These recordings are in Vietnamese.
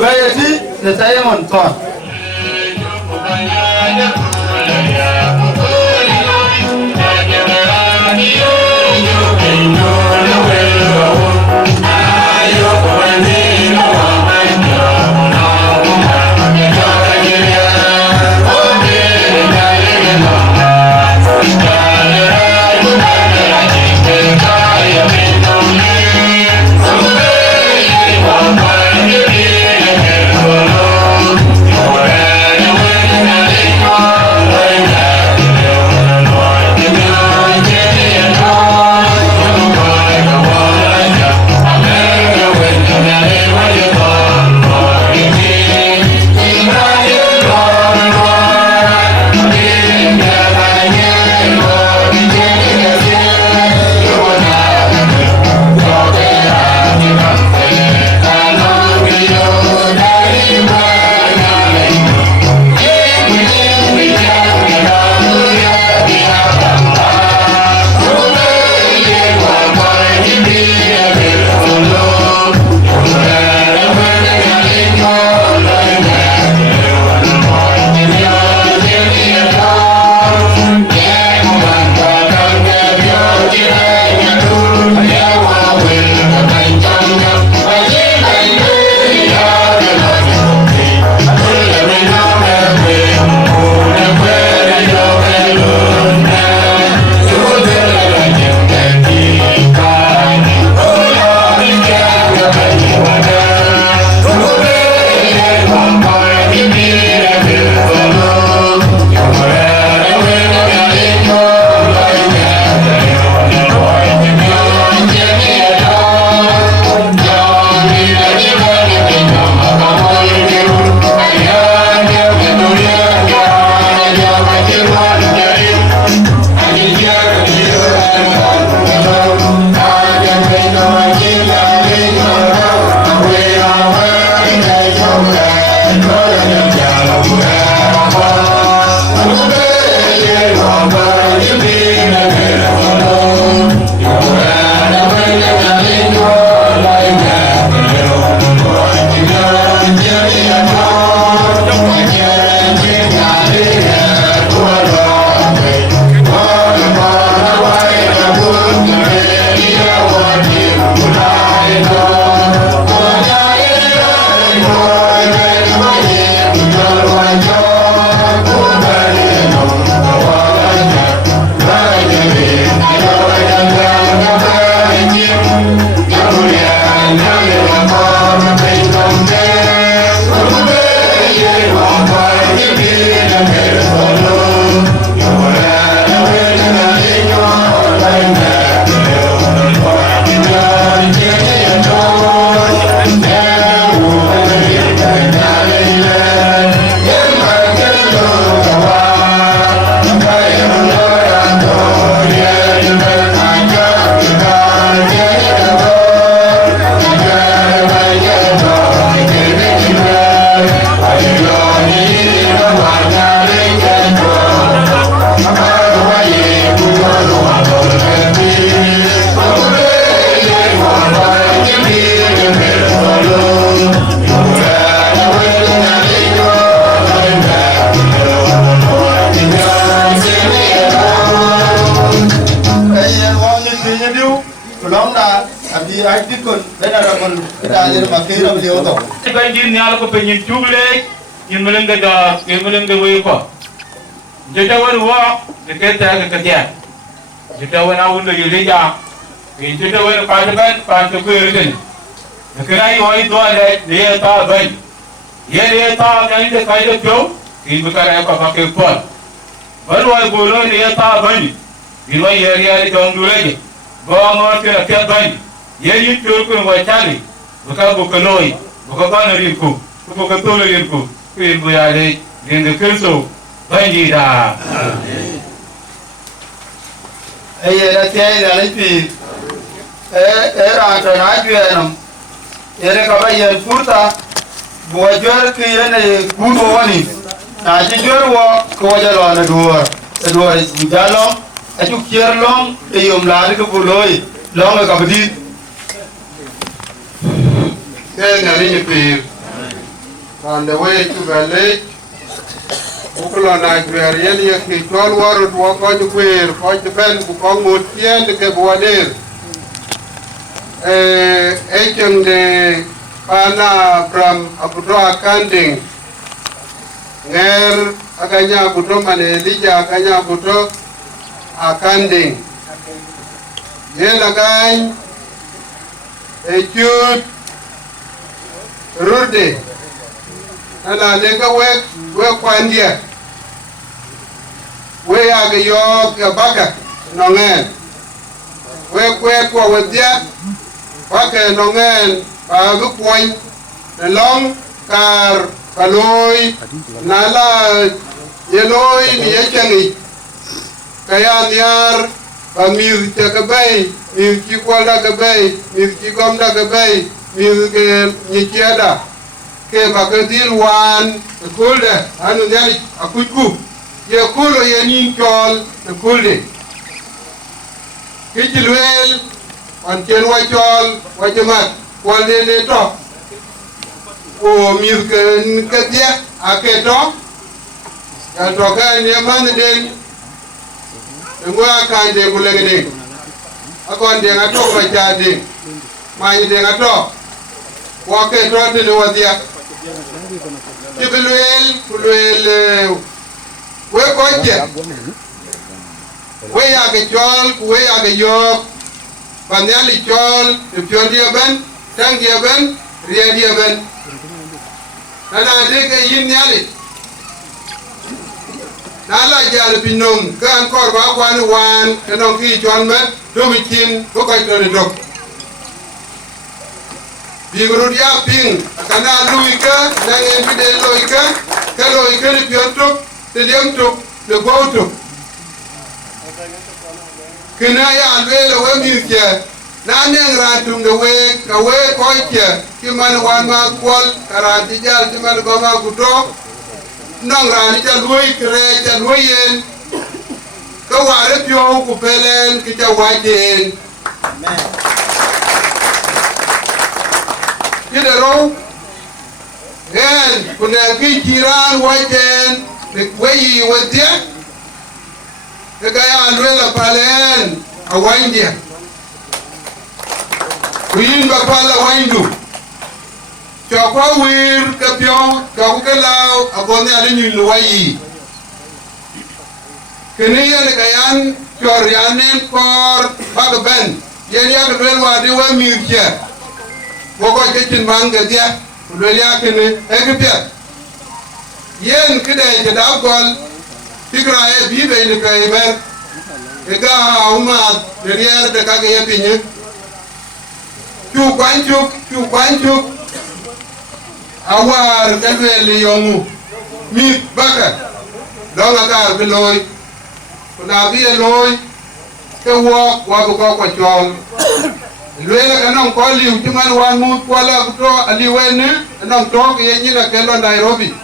gayati ne tayemon ton penyin tugle yin melenga da yin melenga we ko jeta wan wa de keta ka kya jeta wan awun de leja yin jeta wan ka ta ko yin de kai hoy do le ta ban ye le ta nan de kai de ko yin bukara ka ke pon wan wa bolo le ta ban yin wa ye ye de ngule go mo ke ta ban ye yin tur ko wa chali buka bukanoi buka kana rinku buka tole rinku kuin buyale dinga kelso banjida ayera tiya ila lipi era to na juenam yere ka bayen furta bo jor ki yene kudo wani na ji jor wo ko jalo na duor jalo aju kierlong e yom la ko buloi long ka bidi Kaya nga rin yung pir, on the way to village ukula na gwerien ye ki tol waru to ko ju kwer ko ju ben ku ko mut yen ke boader de pana from Aguto Akanding nger aganya Aguto mane lija aganya Aguto Akanding yela gain chut rude ana lega we kwandia we aga yo ke baga nongen we kwe ko wedia wake nongen ba bu kwen long kar kaloi nala yeloi ni yechengi kaya niar ba mir te ka bay mir ki kwala ka bay mir ki gomda ka bay mir ke ni kiada ke ba ka dil wan kulde anu nyali akuku ye kulo ye nin kol kulde kijilwel on ken wa chol wa jamat wale le to o mir ke dia aketo ya to ka ni man den ngwa ka de gulegede akon de ngato ba jade mai de ngato wa ke to de wadia tibelwel kulwel we ko je we ya ke chol we ya ke yo Banyali chol, the pure ben, thank you ben, ready ben. And I take a yin yali. Nala jal pinum, can call one, and on key John man, do me chin, go by the dog. Bigurudia ping, Kana Luika, Nang everyday Loika, Kaloika, the pure took, the young took, the go took. Kinaya alwele we mirke na neng ratum de we ka we koike ki man wan ma kwal karati jal ki man go ma guto nong rani ja lui kre ja lui yen ka ware pyo ku pelen ki ja wajen amen kidero gen kuna ki jiran wajen we yi wadia kaya alwela palen awandia kuimba pala waindu chokwa wir kapyo chokukelau abone alini luwayi keniya ne kayan choryanen kor bagben yen ya kwel wadi wa mirkia boko kechin manga dia lwela kene ekpya yen kide jedagol Tigrae bibe ni kaiber ega uma derrière de kage yapinye chu kwanchu awar kalwele yongu mi baka donga ka biloy kuna bi loy ke wo ko ko chol lwele kanong ko liu timan wan mu kwala to aliwene nong to ye nyina kelo Nairobi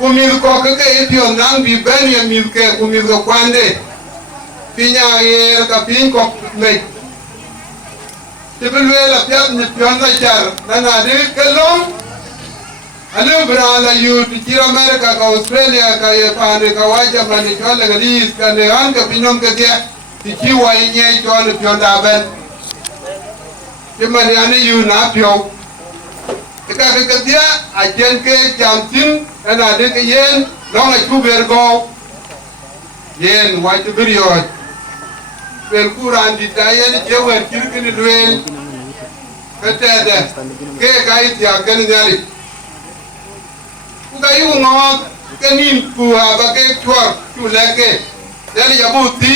kumil ko ke pion nang bi ben ye mil ke kumil ko kwande pinya ye ka pin ko le tibelwe la piat ni pion la char na de kelong ale bra la yu ti America ka Australia ka ye pane ka waja mani chole gadis ka ne an ka pinon ke dia ti chi wa nye chole pion da ben timani ane yu na pion ka dia ajen ke jamtin ana de ke yen long a kubergo yen wa tu video pel kuran di tayen jewer kirkin duel kete ke kai ti aken nyali ku ga yu ngot kenin ku aba ke twar tu leke dali yabuti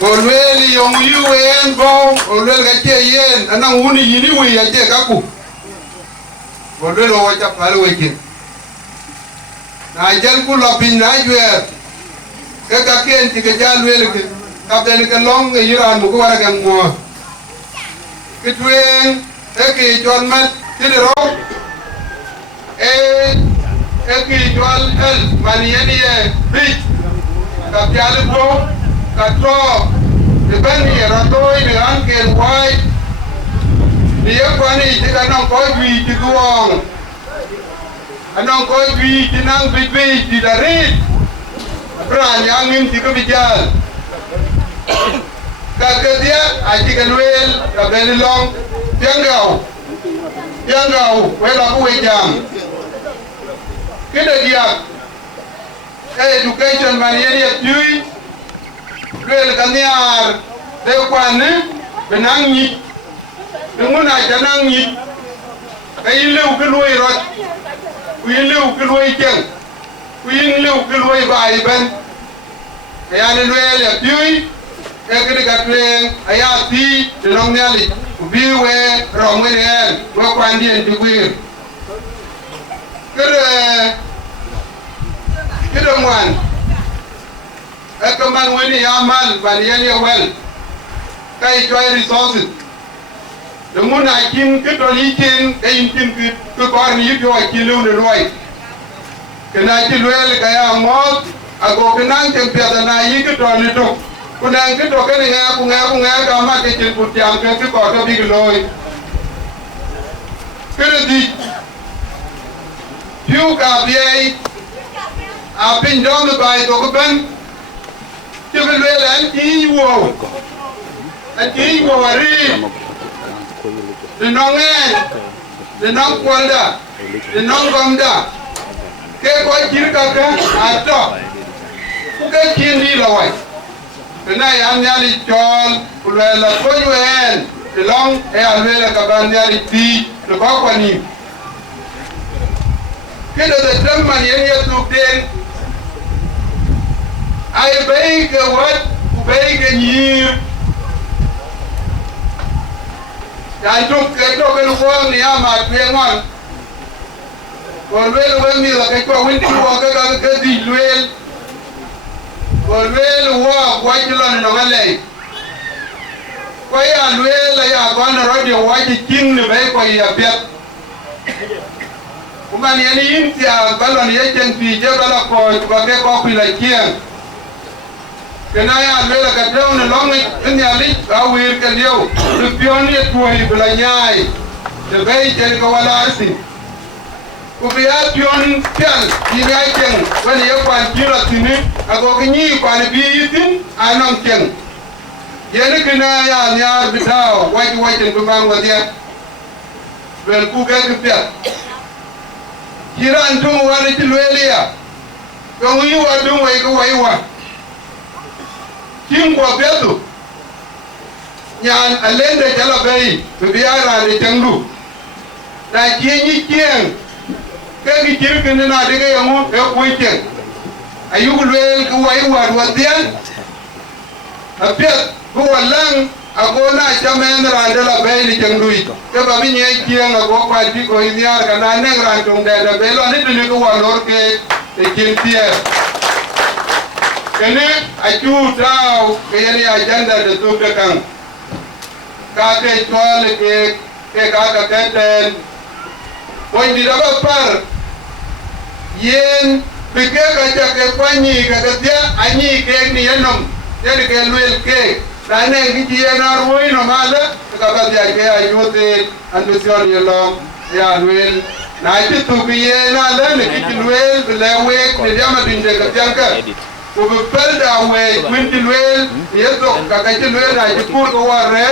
olweli yong yuwen go olwel ga che yen ana uni yini wi ya che kaku olwel o cha pal wekin na jel ku lo bin na ywer ke ka ken ti ke jal wel ke ka den ke long yiran mu ko wara ke mo ke twen e ke jon mat ti ro e ke jol el man yeni e bi ka jal ko ka to the Benny Ratoi, the Uncle White, ni kwani tika nong ko wi ti duong anong ko wi ti nang bi ti darit bra yang ngim ti ko bijal ka dia aji kanwel ka belong tiangau wela ku jam kida dia education manieri tui wel kaniar de kwane benangi nguna janangi kayilu keloi rot kuyilu keloi jeng kuyilu keloi bai ben ayane wel tui ekede katwe ayati delong nyali biwe romwen wo kwandien tiguir kede ngwan ekaman weni yamal balian ya wel kai joy resources dengan akim ketolikin kain tim ke korni yo kilu ne roi kena kilwel kaya mot ago kenang tempiada na yi ketoli to kunang ke to kene nga ka ma ke tin putiam ke ko to big loy kene di yu ka biei a pin dom bai to ko ben ke wel an ti wo ari the non kwanda the non gomda ke ko jirka ka ato ke kindi lawai na ya nyali chol kulela koywen the long e alwela ka ban nyali ti to ko kwani ke the tamman yen yetu den ai beg what beg ni dan tuk ke to ke luang ni ama twengon golwel we mi la ke ko winti wo ke di lwel golwel wo wa jilon no gale ko ya lwel ya gon radio wa ji king ne be ko ya pet kuma ni ni intia balon ye jen ti je bala ko ke ko pi la kien kena ya lwela ka teu ne long ni ali awir ka liu de pioni tuoi belanyai de bei je ko wala arsi ku biya pion tel ni ga ken wani ya kwan kira tini ago ni kwan bi yitin anon ken yene kena ya nyar bitao wai ku bang wadia wel ku ga ke pet kira antum wani tilwelia ko wi wa dum wai ko wai wa kim kwa betu nyan alende jala bei biara de tanglu na kienyi kien ke gi jirkin na de ga yamu e kuiten ayugulwel ku wai wa wadian apet ku walang ago na chamen rande la bei ni tanglu ke ba mi nye kien ago kwa ti ko inyar kana neng randung de be lo ni tu ku wa lor ke kin tier kene acu tau kayani agenda de tu dekang kake tol ke kaka keten poin di dapat par yen pike kaca ke panyi kaka dia anyi ke ni enom jadi ke luel ke tane gigi enar woi no mala kaka dia ke ayute ambition yelom ya luel na itu biye na le ni gigi luel lewe ni dia ma dinde ke tiangka ko be pelda we kwinti lwel yeso kakati lwel na jipur ko warre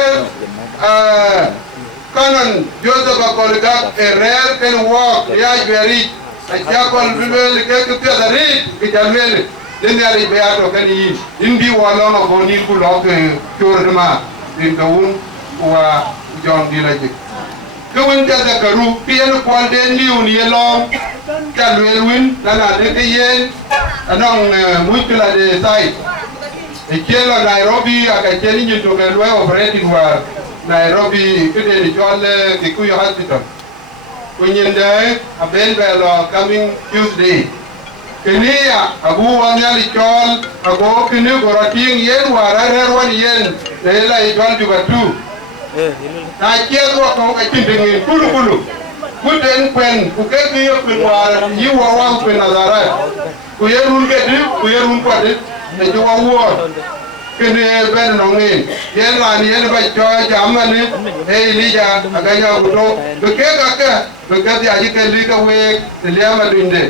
kanon jozo ba kolga erer ken walk ya jeri aja kon lwel ke pedari ke jalwel den ya ri beato ken yi indi wala no boni ku lo ke chorma din kawun wa jon dilaje kawun ta zakaru pian kwal den liun yelong kalwel win dana de yen anong muikla de sai ekelo Nairobi akacheni nyito kelwe operating war Nairobi kede ni chole Kikuyu hospital kunyende aben belo coming Tuesday kenia abu wanyali chol ago kini gorating yen warare wan yen ela chol jubatu na chiedo ko kachindengin kulu kuden kwen kukeki yo kwinwar yiwa wang kwinazara kuyerun kedi kuyerun kwadi nejuwa war kene ben nongin yen ran yen ba cho jamani hey lija aganya Aguto beke ya ji ke liga we liama dinde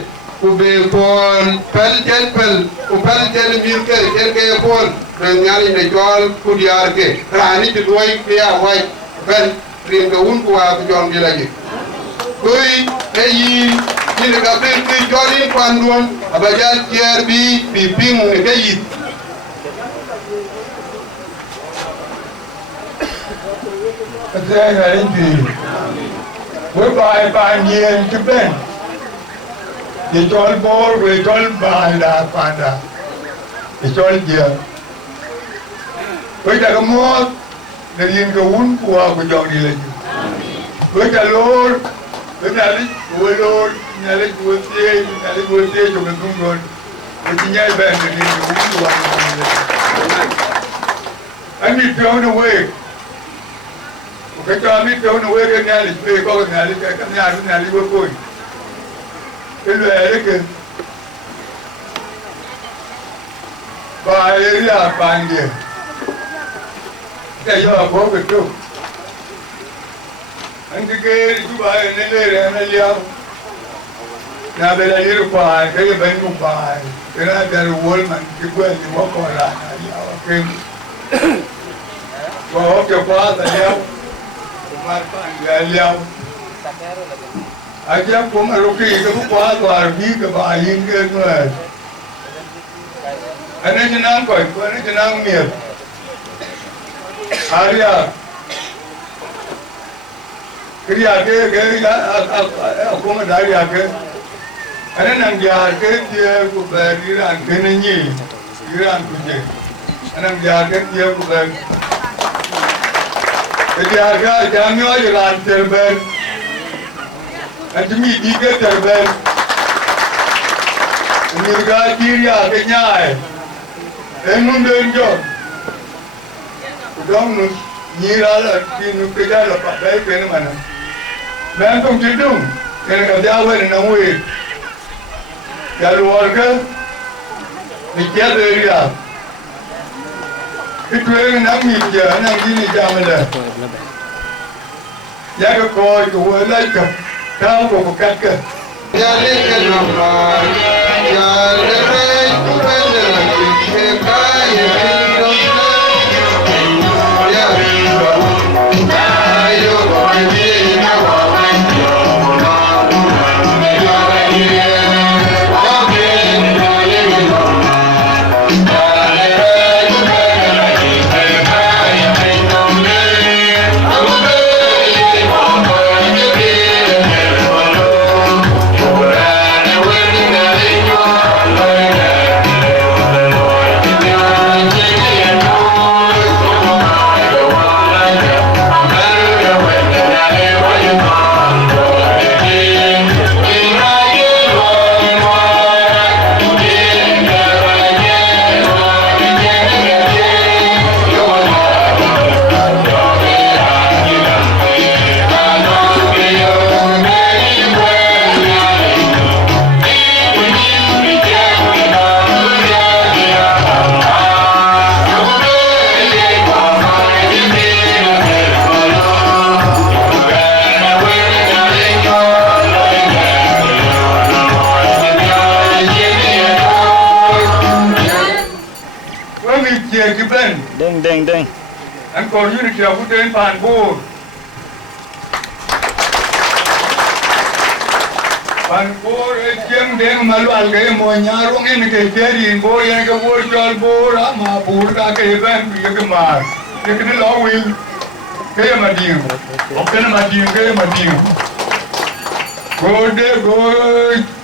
ube pol pel mir ke pol ngani ne jol kudiar ke rani ti doy ke ya wai ben rin ga un kwa jom di lagi koi eyi ni ga be ke jolin kwandon abajal tier bi ping ke yi Saya hari ini, berbagai panjian kepen, dijual bor, dijual banda pada, dijual dia. Kita kemot, dari kawan kuah kujang di lagi. Kita lor, kita nyalik buat juga tunggu. Kita nyai band dari kawan kuah kujang di lagi. Ani thrown away. Cái cho biết đâu nó quên nghe lịch về có cái lịch cái nhà đi vô coi cái lệ đấy kìa bài ấy là bài gì cái do có cái chỗ anh cái chú bài này đây này liao nhà bên đây được bài cái bên cũng bài cái này cái wall mình cái quên thì có còn lại liao cái có cái khóa là liao Galiau, Ajakguong aroki ke buka tu arbi ke bayin ke tuan. Ane jenang koi, ane jenang mir. Arya, kriya ke aku madari ke. Ane nangjar ke dia ku beriran ke nenyi, iran kuje. Ane nangjar ke dia ku ber. Jadi harga jamnya jalan terben, ajmi tiga terben, harga kiri agaknya, enun denjor, udang nus nyiral di nukeja lepas baik kena mana, bentong cidung, kena kerja awal namui, kalau warga, nikia beria. Itu yang nak mija, nak gini jamnya. Jaga kau itu lagi, tahu kau bukan ke? Jadi kenapa? Jadi itu benar sekali Deng. Anh còn như kiểu cũng đến phản vô. Phản vô chiếm đến mà loạn cái mồi nhà rung in cái chế điện vô yên cái vô cho vô đó mà bù ra cái bên bị cái mà cái nó will cái mà điên. Cái mà điên. Go de go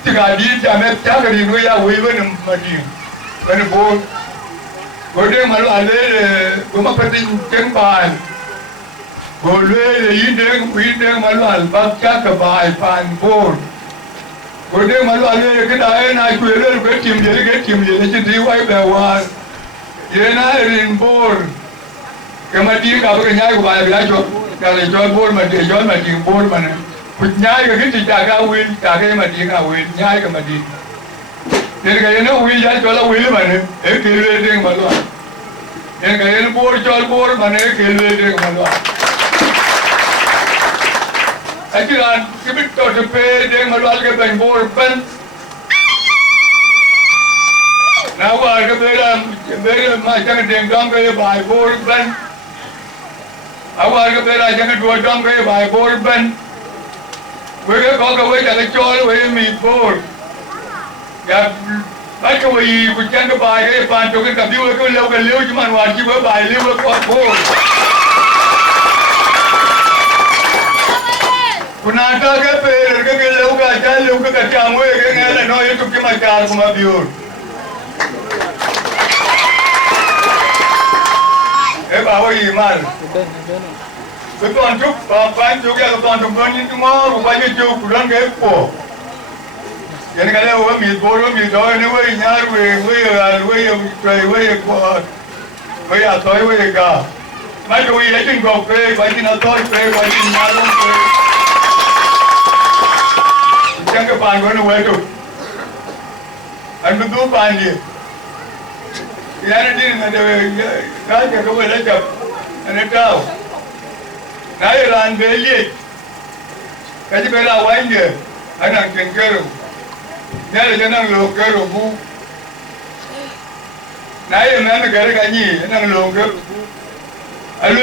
tiga di jamet chắc cái điện nó ya will bên mà điên. Bên vô Gode malu ale, goma pati kempan. Gode yideng malu al bakca kebai pan bor. Gode malu ale kedai na kuele ke tim dia jadi wai bawa. Ye na rin bor. Kemati ka ke nyai kebai bila jo. Kali jo bor mati bor mana. Put nyai ke kiti jaga wil, jaga mati ka wil, nyai ke mati. Jadi kaya na wil jadi kalau wil mana, kiri deng malu. yang kaya bor jual bor mana kelwe dek malu. Ajaran kibit tu sepe dek malu alga ben bor ben. Nawa alga bera macam dek dam kaya bay bor ben. Awal alga bera jangan dua dam kaya bay bor ben. Wega kau kau jangan jual wega mi bor. Ya. Bắt cái gì của chân cái bài cái bàn cho cái cặp điêu cái liêu chứ mà hoàn chỉ với bài liêu là con phố. Còn ăn cái bề cái liêu cái chàng với cái nghe là nói chụp cái mặt cà của mà biểu. Cái bảo gì mà cái con chụp bán chụp cái con chụp con những cái món của bao nhiêu chụp của cái phố. Jadi kalau orang mikir ni wei nyar wei kuat, wei atoi wei ka. Macam wei aja kau pray, wei atoi pray, wei nyarong pray. Jangan kepan kau ni wei tu. Anu tu pan dia. Yang ni ada kaya kau wei lecap, ane tahu. Naya ran beli, kaji bela wei dia, anak kengkeru. Nada jangan loker rubu. Naya mana gara ni, jangan loker. Alu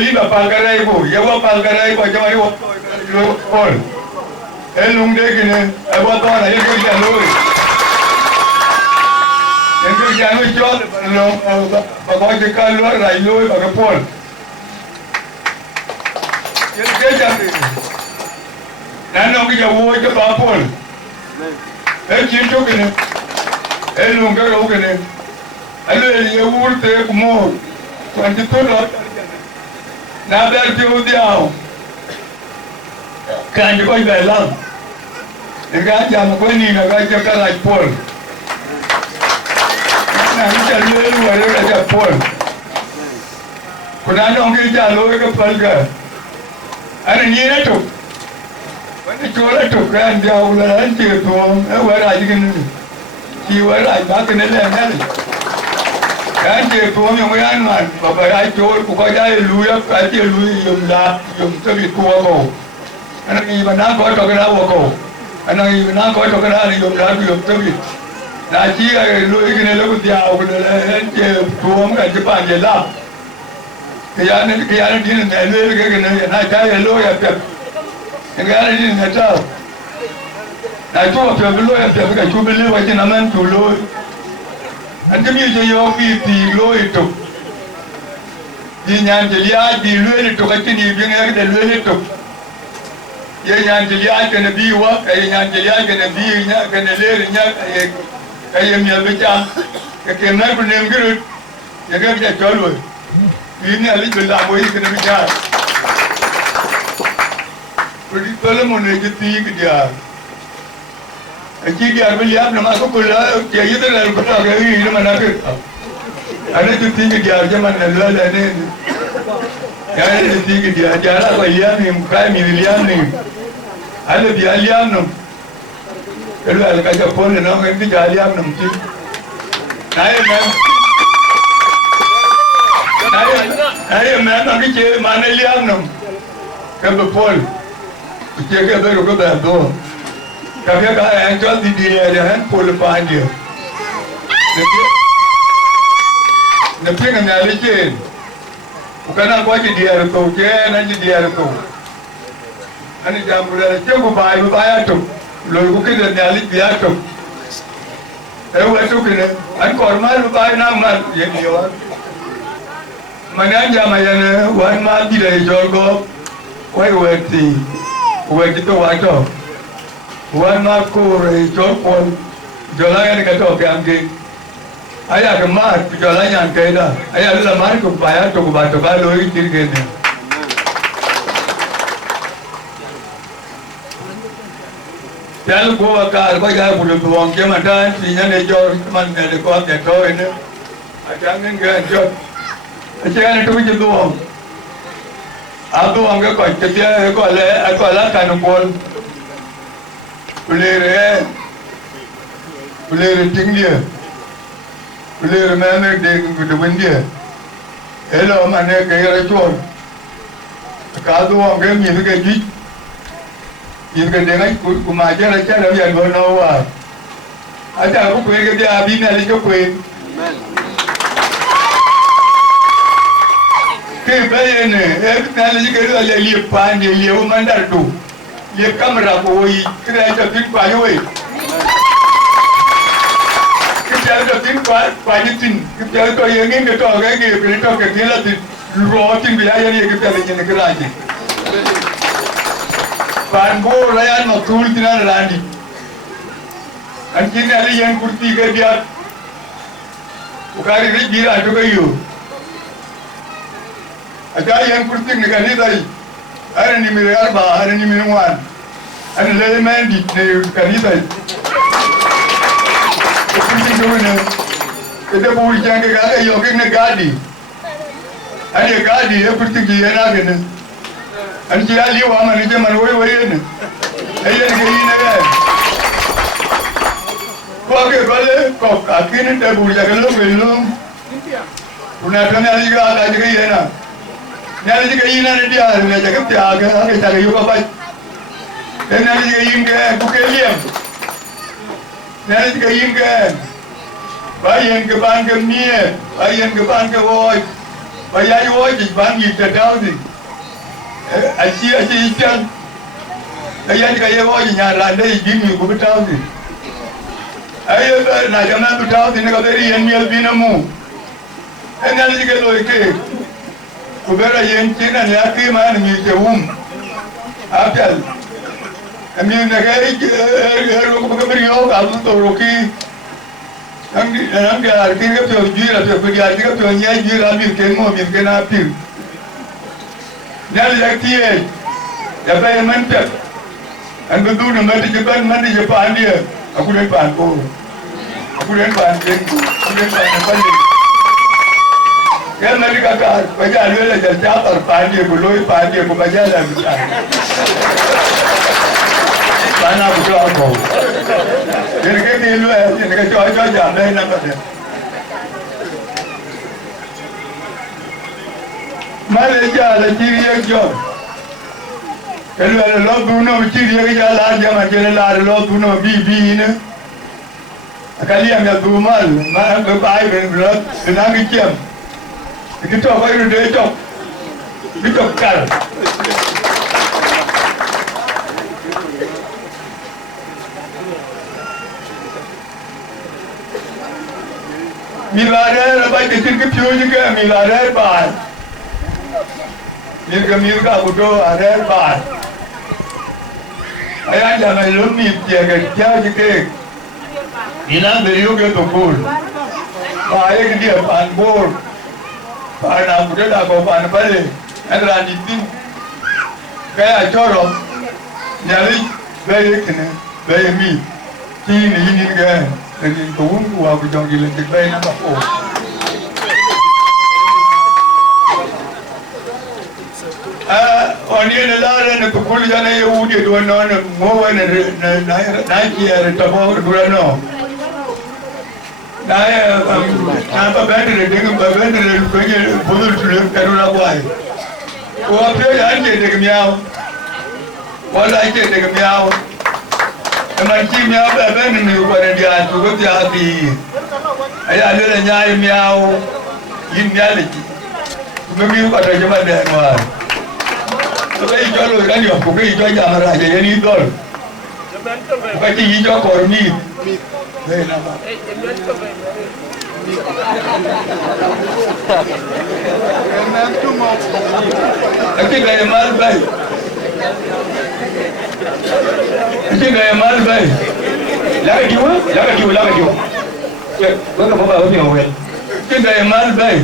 lima palkarai bu, ya buat palkarai bu macam mana pol. Elung dek ni, buat orang aja tu jangan. Yang tu jangan jual, bagai dekat luar rai luar bagai pol. Yang dia jangan. Nana kita buat je pol. Cinta kene, lungga kau kene, ya urte kumur, tuan itu lah, nabar jauh dia, kan kau belam, enggak jam kau ni nak kau kalah pol, nak jalan luar ada pol, kau nak orang jalan ke pol ke, ada ni nak tu. Ini jual tu kan dia ulah anjir tu, awak aja kan, siapa aja makan ni lah ni. Anjir tu yang mana, bapa aja jual, bukan aja luya, aja luya yang terus tua kau. Anak ini mana kau tak kenal kau, anak ini mana kau tak kenal yang terus. Nasi luya ni lagu dia, anjir tua kan Jepang je lah. Kian dia ni luya kan, nasi luya apa? Enggak ada ni tahu. Nah tu apa belum ya? Tapi tu belum macam nama tu belum. Nanti ni je yang belum itu. Dia yang jelia belum itu kacau ni biang ada belum itu. Dia yang jelia kena biwa, yang jelia kena binya, kena lernya, kayak ni baca, kayak mana pun yang gerut, yang kita jual. Ini alih belah boleh kena bicara. Kalau mau nak jadi dia, dia beliau nama aku pula, dia itu lalu kata ini mana ke? Ada jadi dia zaman lalu ada ni, ada jadi dia jalan kau liam ni, muka liam ni, ada dia liam ni. Kalau ada kerja pun nak kerja dia liam ni mesti. Naya mana kerja mana liam ni, kerja pun. Jaga baru kau berdoa. Kami akan angkat di diri ada pol panjang. Nanti kami alikin. Bukan aku aja dia tu, nanti dia tu. Ani jam bulan cukup bayar tu. Lalu kita nyalik biar tu. Waktu kena, an kormal bayar nama yang dia. Mana jam ayana, wan mati dari jorgo, waktu. Uwe kita wato, wan makor jopol, jalan yang kita ambil, ayah kemat jalan yang kita, ayah lemar kupaya tu kubatu kalau itu kene. Jangan kau akar kau jangan bulu tuang, jangan dan siapa ni jor, mana ni kau ambil kau ini, jangan ganjot, jangan tu je tuang. Aku angkat kau ketia kau lah kanupol, boleh tinggi dia. Kulir meme Deng kudu windia. Hello mana kaya racun. Kadu orang kami ni kerja. Ini kerja kumaja raja dah yang gonawa. Ada aku pergi kerja abis ni lagi pergi. Kebaya ni, lagi kerja lagi pan dia lihat mandar tu. Lihat kamera boy, kerja tu payah. Kerja tu payah tin. Kerja tu yang ini kita orang ni kerja kerja lagi rotin biaya ni kerja lagi ni kerja. Panbo layan makul tina randi. Anjing ali yang kurti ke dia. Ukari ni gira tu kayu. Ada yang kurti ni kali tadi. Ada ni miliar bah, ada ni miliar. Ada lele mandi ni kali tadi. Kurti tu ni. Kita boleh jangan kaya yoking ni gadi. Ada gadi, ya kurti dia nak ni. Anjing ali wama ni je manway ni. Ayah ni kaya ni kan. Kau ke balik, kau kaki ni tak boleh jaga belum. Punah tu ni ali ada jaga ia na. Ni ali jaga ia na dia, ni jaga tiaga, ni jaga yuka baik. Ni ali jaga ia ke, bukan liam. Ni ali jaga ia ke. Bayan ke ban ke ni, bayan ke ban ke woi, bayan woi je ban kita tahu ni. Asyik ikan. Ayah ni kaya woi nyara deh gini, aku tahu ni. Ayah nak jangan tahu ni nak beri yang mial binamu. Enggak lagi kalau ikut. Kubera yang Cina ni aku mana ni jauh. Apel. Kami nak aku beri orang kalau tu roki. Ang arti ke tu jual, tu pergi arti ke tu nyai jual ambil kemo, ambil kena apil. Nyali lagi ye, apa yang mantap? Anda tu nama di Jepang dia. Aku dah pan ko. Aku dah pan Deng. Aku dah pan Deng. Yang nanti kakak, baca ada lah jatuh pan dia, buloi pan dia, aku baca lah bicara. Mana buka aku? Jadi kita ni luar, jadi kita cuaca jam dah nampak dia. Malaysia ada ciri yang jauh. Kalau ada lot guna ciri yang jalan jam macam ada lot guna bibi ni. Kali yang ada rumal, mana berbaik berlot, senang kicam. Kita apa yang dia cok, kita kal. Milarer, apa kecil kecil juga milarer bah. Mirga Aguto ada bah. Ayah jangan lumit dia kerja je. Ina beriu ke tukul. Baik dia panbor. Pan Aguto dah kau pan balik. Antara nitin. Kaya corok. Nyali baik ni, baik mi. Ini kan. Jadi tuan aku jangan gila baik nampak oh. Orang ni lara nak tukul jana Yahudi dua non mau naik ya tabur dua non. Naik apa bandar dengan bandar punya bodol tu karuna buai. Oh apa yang ada dengan miau? Wala ada dengan miau. Emanci miau bandar ni bukan dia tu dia hati. Ayah ada nyai miau, ini miau lagi. Memiu pada zaman dahulu. Sebab hijau kan dia, bukan hijau jangan raja yang idol. Bukan hijau kormi. Hei nama. Lagi gaya mal baik. Lagi gaya mal baik. Lagi dua. Ya, bukan apa ni awal. Lagi gaya mal baik.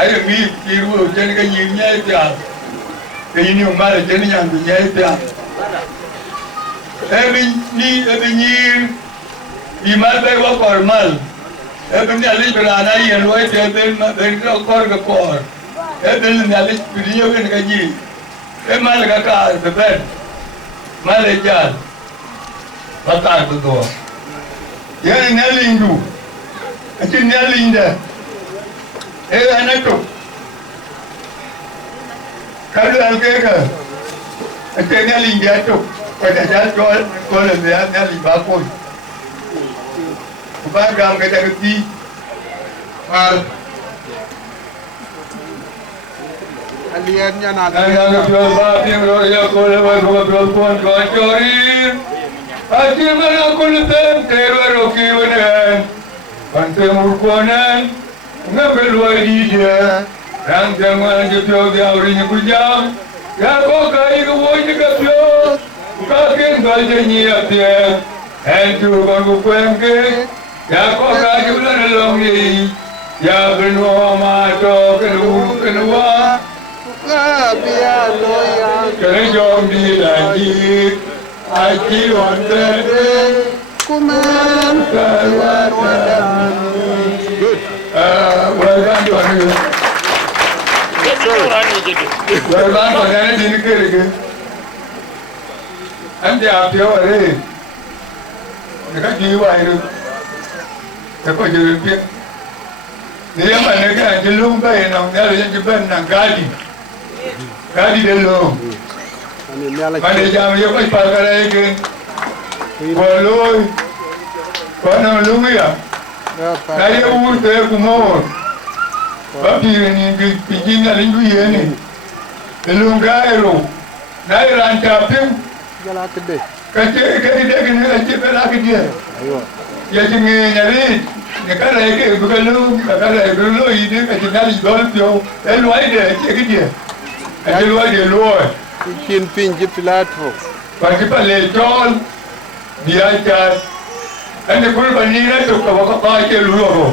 Ayo mi kiru jadi kan nyai tiap. Ini umar jadi yang nyai tiap. Nyir di mal baik wa formal. Ni alis berana yang luar tiap ben kor ke kor. Ni alis video kan kaji. Mal kakak betul. Mal ejal. Batal betul. Yan nalindu. Akin nalinda. Anato. Kalau alkeka. Akin nalinda to. Pada jalan kau lebih nalibakoi. Bagam kata keti. Par. Aliannya nanti. Yang jual babi ya kau lepas kau jual pun kau curi. Akhir mana kau lepas teror okiunan. Pantai murkuanan. Ngambil wajib dia. Rang jangan jual dia orinya kujam. Ya kau kaya kau wajib kau. Kakin kau jenyi dia. Entu kau kuengke. Ya kau kaya bulan longi. Ya benua mato kenua. Biar loyang. Kena jom dilangit. Aki wantan. Kuman. Kalwatan. Good. Welcome to our welcome to our Dinka. Andi apyo are. Dekat jiwa itu. Dekat jiwa dia. Dia mana kan jelung bayi nang dia yang jeban nang gadi. Gadi delong. Mana jam dia kau pakai ke. Boloi. Kau nang lungi ya. Kaya urut saya kumor. Babi ni pinjingan lindu ni. Delong gairo. Nai rancapim. Jalan kedai. Kacik dia kena kacik pelak dia. Ya jengi nyari. Negara ke berlalu, negara berlalu ini kacik nyari jual piau. Luai dia cik dia. Kacik luai dia luai. Kin pinjip pilatro. Bagi palai jual dia cat. Anda pun bandingkan tu kau kacik luai.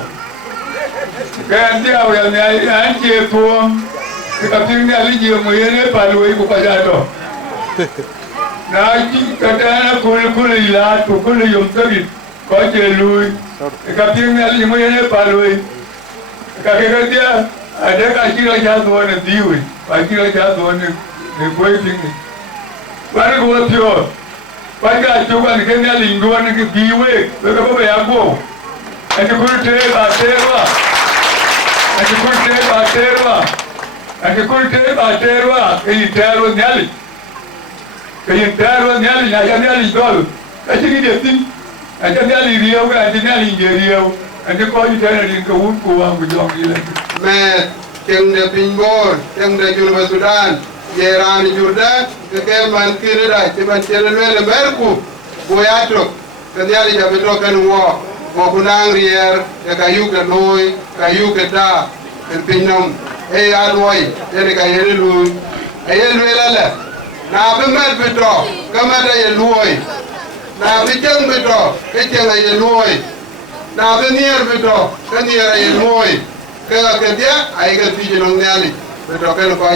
Kan dia orang ni anjir tuang. Kita tinggal di jiwa ni palui bukan jatuh. Naji kata kul ilat kul yom tadi kau celui. Kaping ni lima ni palui. Kakek dia ada kasih raja tuan diui. Kasih raja tuan ni kau tinggi. Baru kau tiaw. Pada cuba ni kena lingkuan ni diui. Berapa banyak kau? Ada kul teh baterwa. Ada kul teh baterwa. Ada kul teh baterwa. Ini terus nyali. Kaya terus nyali, aja nyali jual. Aja ni dia tin, aja nyali riau kan, aja nyali riau. Aja kau ni jangan ni kau uang berjuang gila. Met, yang dia pinbol, yang dia jual Sudan, Iran Jordan, kekeman kiri dah, cuma ciri luar berku, boyatro, kenyali jadi token war, mau kunang rier, kayu ke loy, kayu ke dah, terpinam, aloi, jadi kayu lui, lui lala. Na bimet bitro, kamera ye luoi. Na bijang bitro, bijang ye luoi. Na binier bitro, kanier ye luoi. Kaya kerja, ayah kerja nong nyali. Bitro kan kau,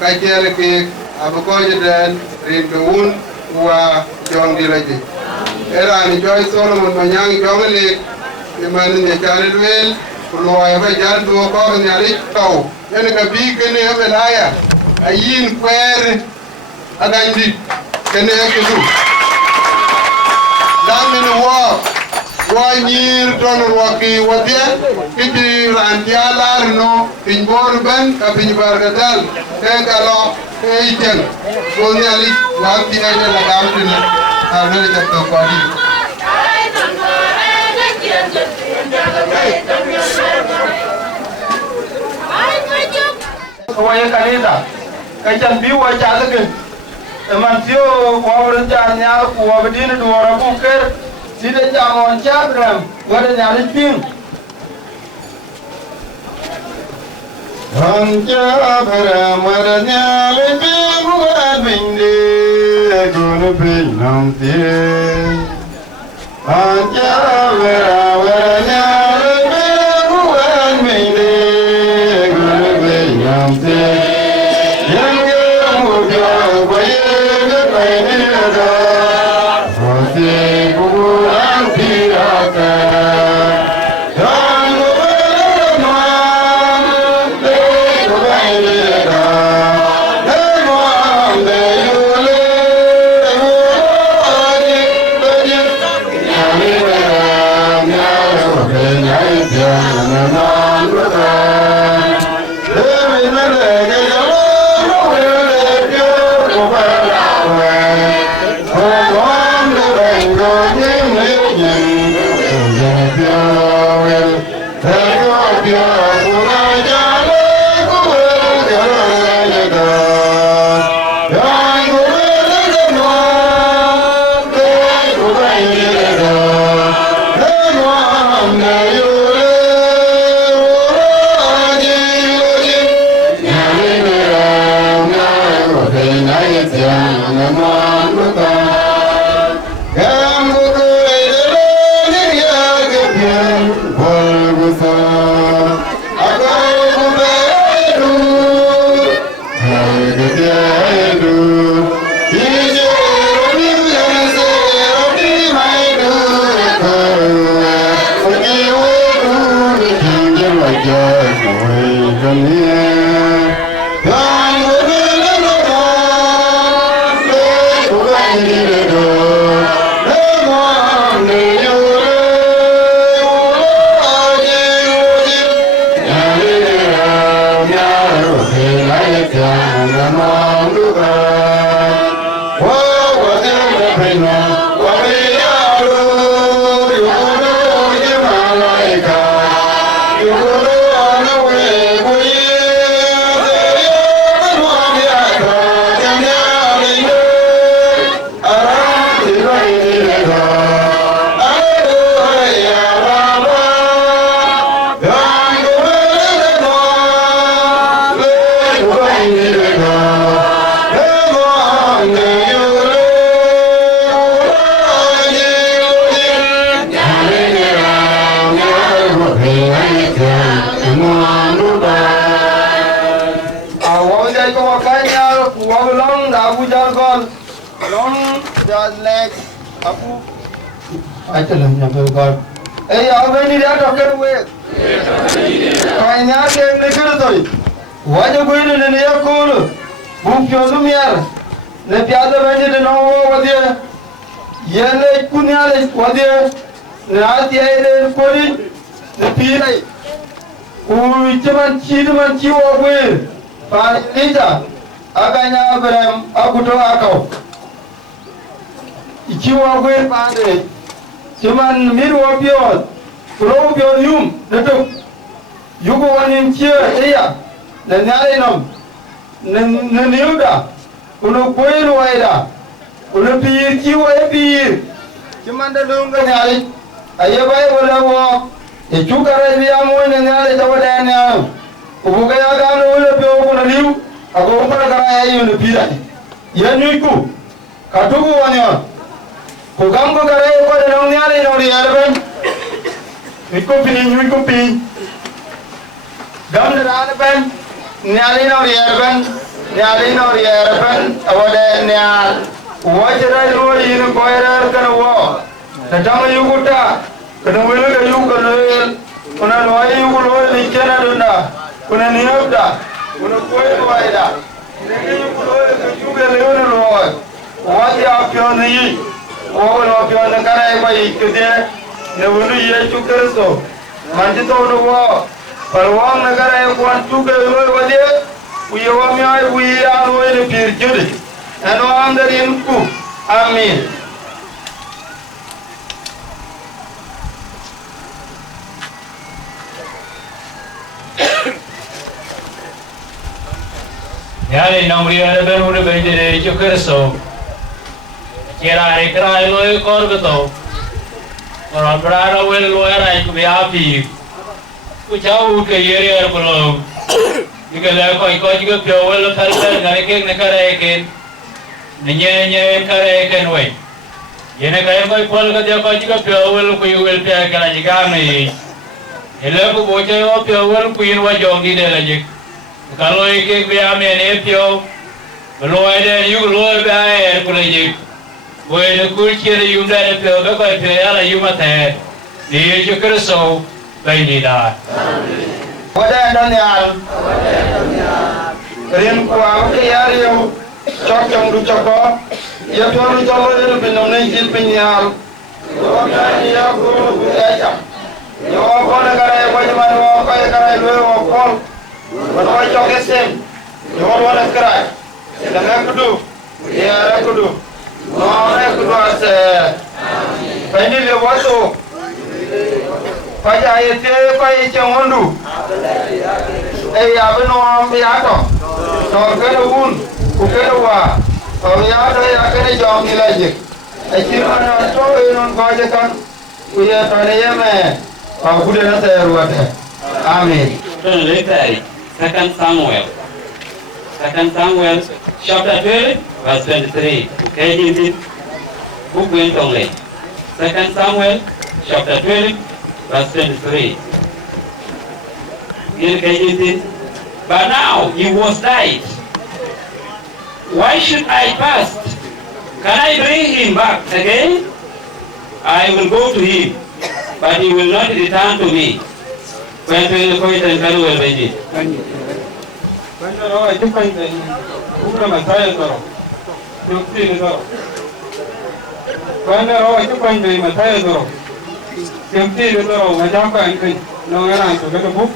kajian ke, abu kau jadi rin keun, gua jong di lagi. Era ni Joy Solomon banyak jong le, di mana ni cari duel, luoi apa jalan dua kau nyali kau. Jadi kabi kene apa laya, ayin kuer. Agandi kene kesu damin wa nyir ton waki wadia kiti rantia larno pinbor ban kapin bargadal tegalo eiten bonyali wakti aja lagam tini harne jatto kwadi Waya kanita kacan biwa jatuh Emasio kuabran janya kuabdin dua buker sida jamon cabram wada nyari ping Cabram wada nyari ping wada bindi gunu pinam tie Cabram wada nyari ping wada bindi gunu pinam tie just like Apu. I tell him, God. Hey, how many that occur with? I now came the Kurtoi. What you going in the air cool? Book your lumiere. The other vended an over there. Yellow Kunyale, what there? Not the island for it. The Pira. Who Chiman Chiwa will. Panita. Aganya Abraham Aguto Akau. Chiwa will Pande. Chiman Mirwapio. Propio Yum. The two. You go on in cheer here. The Nalinum. Nuda. Uno Puelo Ida. Uno Pir Chiwa Pir. Chimanda Lunga Nali. I will walk. A Chukara Viamo and Nali over there now. Ugayagan will be open a new. I go over the Pira. Yanuku. Katuku on your. Kugambo Garay over the Noniali or the elephant. We could be. Down the elephant. Nialin or the elephant. Nialin or the elephant. Over there now. Watch it, I know you inquire can walk. The time you go down. Can we look at you? When I know you will hold in Canada. When I knew that. When I go wider. Then you will get a little roy. What you have on the E. All of you on the Caribbean, there. They will do yet to Cristo. Manchito the war. But one the Caribbean want to go over there. We are going to be Judy. And on the Inku. Amen. Yari namri ben uru benjere chukerso. Kira ekra loy korgato. Or abra wel loyara ikbiapi. Kuchau ke yeri erpolo. Ikala ko jiga pyo wel khalta nareke nakare ken. Nye kare ken we. Yene kaya ko polga dia ko jiga pyo wel ku wel pya kala jiga me. Ele ko boche o pyo wel ku yin wa jongi de la jik. Kalau ikik biar menepio, kalau ada you loy biar kulajik, boleh kulcir you dah nepio, bekai pia la you mate, dia juga so bayi dah. Pada Daniel, rim kuam kiar you, cok cong du coko, ya tuan du coko itu pinonai jil pinyal, ya guru aja, ya kau negara yang macam mana kau lu kau. But why talk the same? You all want to cry. The Nakudu. Yeah, Nakudu. No, Nakudu as Penny Wato. Paja, I tell Payachamundu. Hey, Abino Biato. So get a wound. Who get a war. So we are a job in logic. I keep on showing on Gajakan. We are trying to put another water. Amen. Second Samuel, chapter 12, verse 23. Okay, Jintin. Book went only. Second Samuel, chapter 12, verse 23. Okay, Jintin. But now he was died. Why should I fast? Can I bring him back again? I will go to him, but he will not return to me. When we go to the well, Benji. When I find the Buddha Matthias, you see the door. When I find the Matthias, you see the door, Majaka and no one to get a book.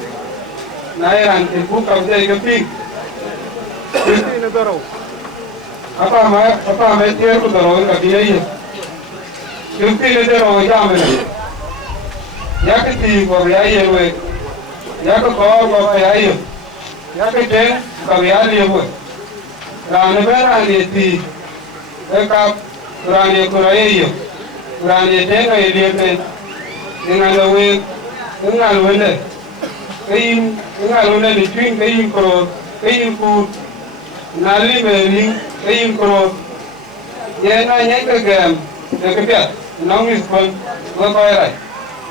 Nair and the book of the pig. You see the door. Papa met here to the road of the year. You see the door, Yaman. Yakati for the air. Yako ko ayo, yako Deng kabiari yo. Rane bera ni eka rane kurayo, rane Deng ay liye dengan we, dengan wende, dengan ni twin kayin kro, kayin ku, nali meli kayin kro. Ye na nyeka gam, ekepia, nongi spon, wakai.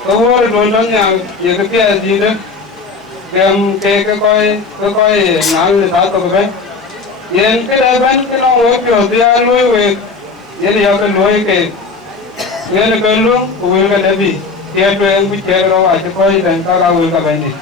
Kau orang yang ekepia jina. Kem ke nal ta to be yen ke ban ke no we pyo dia lu we yene ya kan loy ke yene kan lu wil ka nabi ya to en bi ke ro wa ko dan ka ga wil ka bandi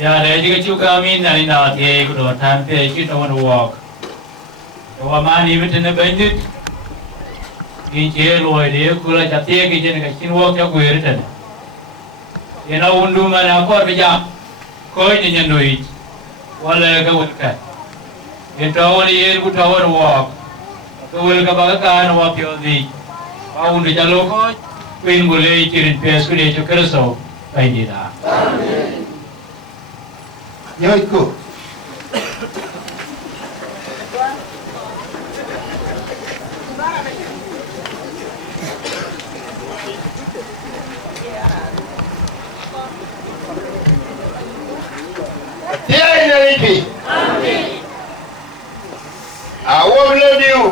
Ya, dari jika juga kami nari nanti kudo tanpa kita want to walk. Kalau mani betul ni bandit, kincir loy dia kula jati kincir kincir walk yang gue retan. Yang undu mana aku berjam, kau ini nyandui, wala kau kan. Yang tahu ni yang ku tahu walk, kau wala kau bagakan walk yang di, kau undu jalur kau, pin boleh cirit pes ku dia cakap so, bandit dah. Yoiku. Tiada ini lagi. Awak belum diu.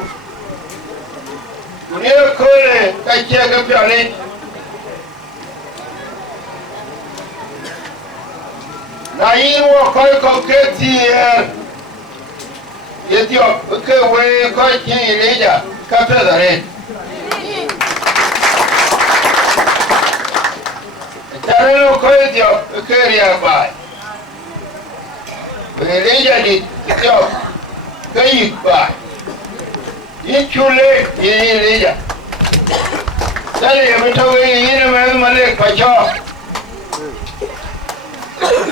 Dunia kole kacia kepiani. Nain wa koi koketier. Ethiopia ke we ko chi leja ka pedare tarelo ko Ethiopia ke ria ba we leja di Ethiopia ke ikba ichule leja dale mtawe ina male kwa cho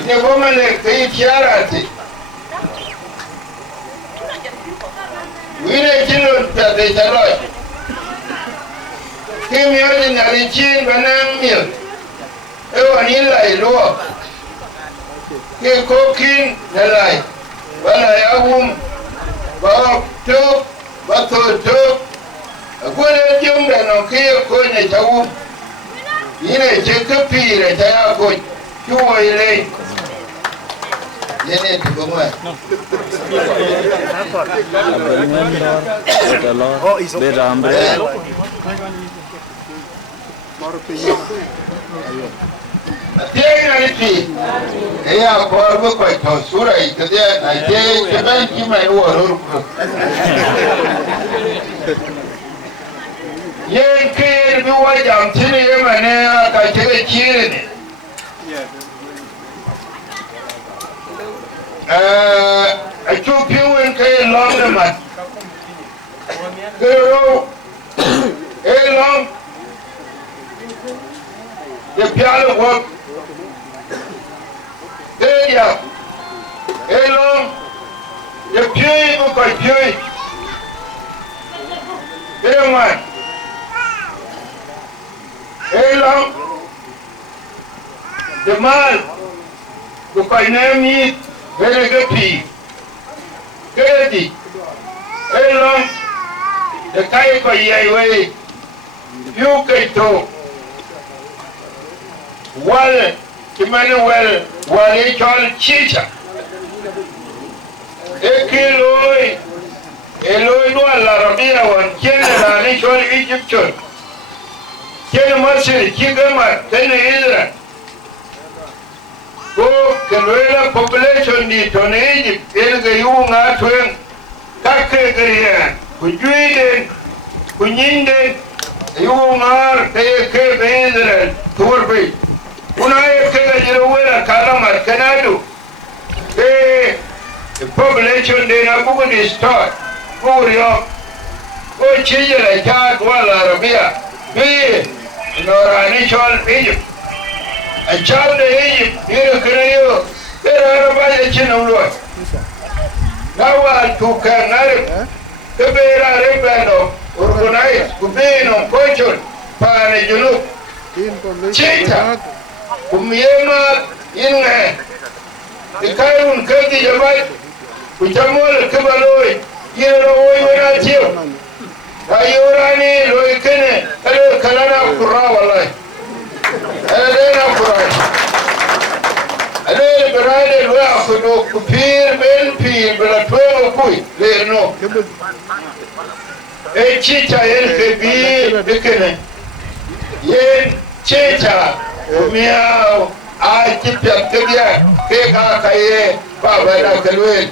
ni goma le ke tiarati wine kilo tate jaloi kimi odi nalichin banang mil ewa nilai luo ke kokin nalai wala yawum ba tuk bato tuk akwai jumda no kiyo kone chawu yine chekapire chaya kone chuwa ile yene tibomwa Oh, is okay. Tiene ripi ella corbo kwa tosura itadia na je keban kima ni warur yen ke bi wajam tini yemane ka tege chire ne a chupi wen ke long na mat gero long the piano work area long the pui ko pui man long the mal ko nemi very good pi gedi long the kai ko yai you to wal Emmanuel walichol chicha ekiloi eloi no alarabia wan kene na lichol Egyptian kene Masri kigama kene Israel ko kelwela population ni to ne Egypt elga yunga twen kakke gariya kujuiden kunyinde yungar ke Israel turbi unaye kega jiruwela kalama kanadu population de na bugu di start burio ko chijela cha wala arabia norani chol Egypt a child de Egypt yero kreyo era araba ya chinamlo nawa tukanare kebera rebano organize kubino kochon pane julu chita kumyema inne ikayun kadi jabai kuchamol kebaloi yero woy wala tiyo ayurani loy kene alo kalana qurra wallahi alena qurra ale berade lo akhudo kupir ben pir bela to kuy le no e chicha yen kebi dikene yen chicha miao a chipya kebia ke ka kaye ba bana kalwe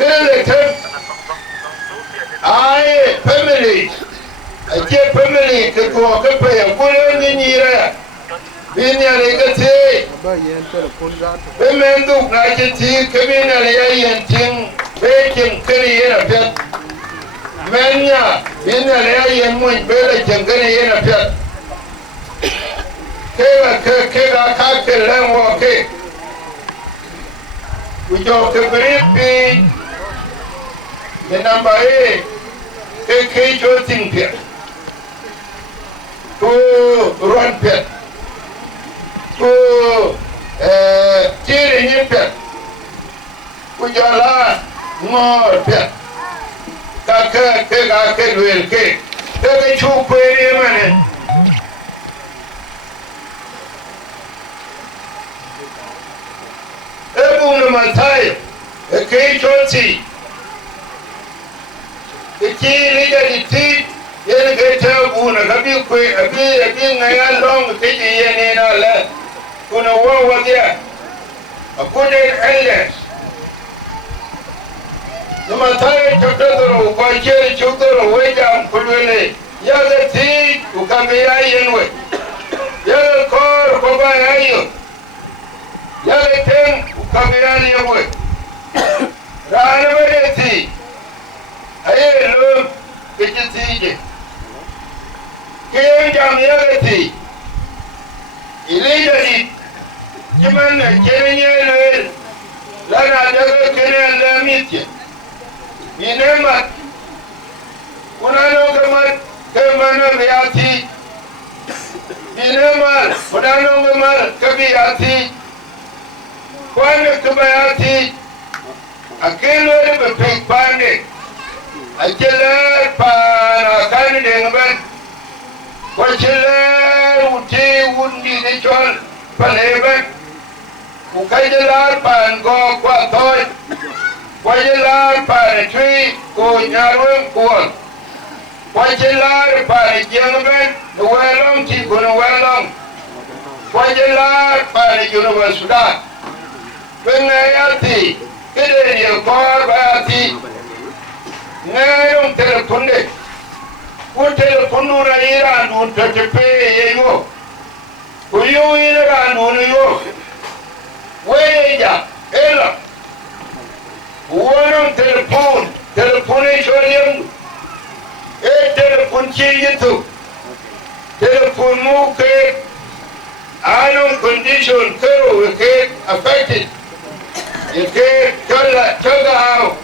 ele tem ai family a ke family ke ko ke pe ko ni nira binya le ke te ba yen telefon za ta be mendu na ke ti ke binya le yen tin be kin kare yana fet menya binya le yen mun be le kin kare yana fet ke ga ka ke len wo ke ujo ke bripi the number A ke jo ting pet to run pet to tire ni pet ujo la ngor pet ka ga ke luel ke chu ko ni mane ebu na matai ke choti iki liga di ti yen ke tabu na gabi ko abi ngaya long ke yene na la kuna wa dia appointed elders. The Matari Chotoro, Koicheri Chotoro, Wejam, Kulwele, Yagati, Ukamiayan, Yagakor, Kobayayo, Yagatem, Ukamiayan, Ranavati, Ayelo, Kitty, Kayam Yagati, illegally, Jiman, Kenya, Lana Jaga Kenya, Lamitia. Minema, Unano Gamat, Kamana Beati, Minema, Unano Gamal, Kabiati, Kwana Kabayati, a kilo of a pig bandit, a killer pan, a candidate, what killer wouldn't be the child, Palaban, who kajalar pan go quatoy. Wajilar para tree, go nyarwem kuon. Wajilar para jengben, welong ti guna welong. Wajilar para University Sudan. Pengayati, kede ni kor bayati. Ngayong telepunde. Kun telepundu na iran un tetepe yego. Kuyu iran un yo. Weja, ela. One telephone, telephone change to telephone move, condition, affected. You can't tell how.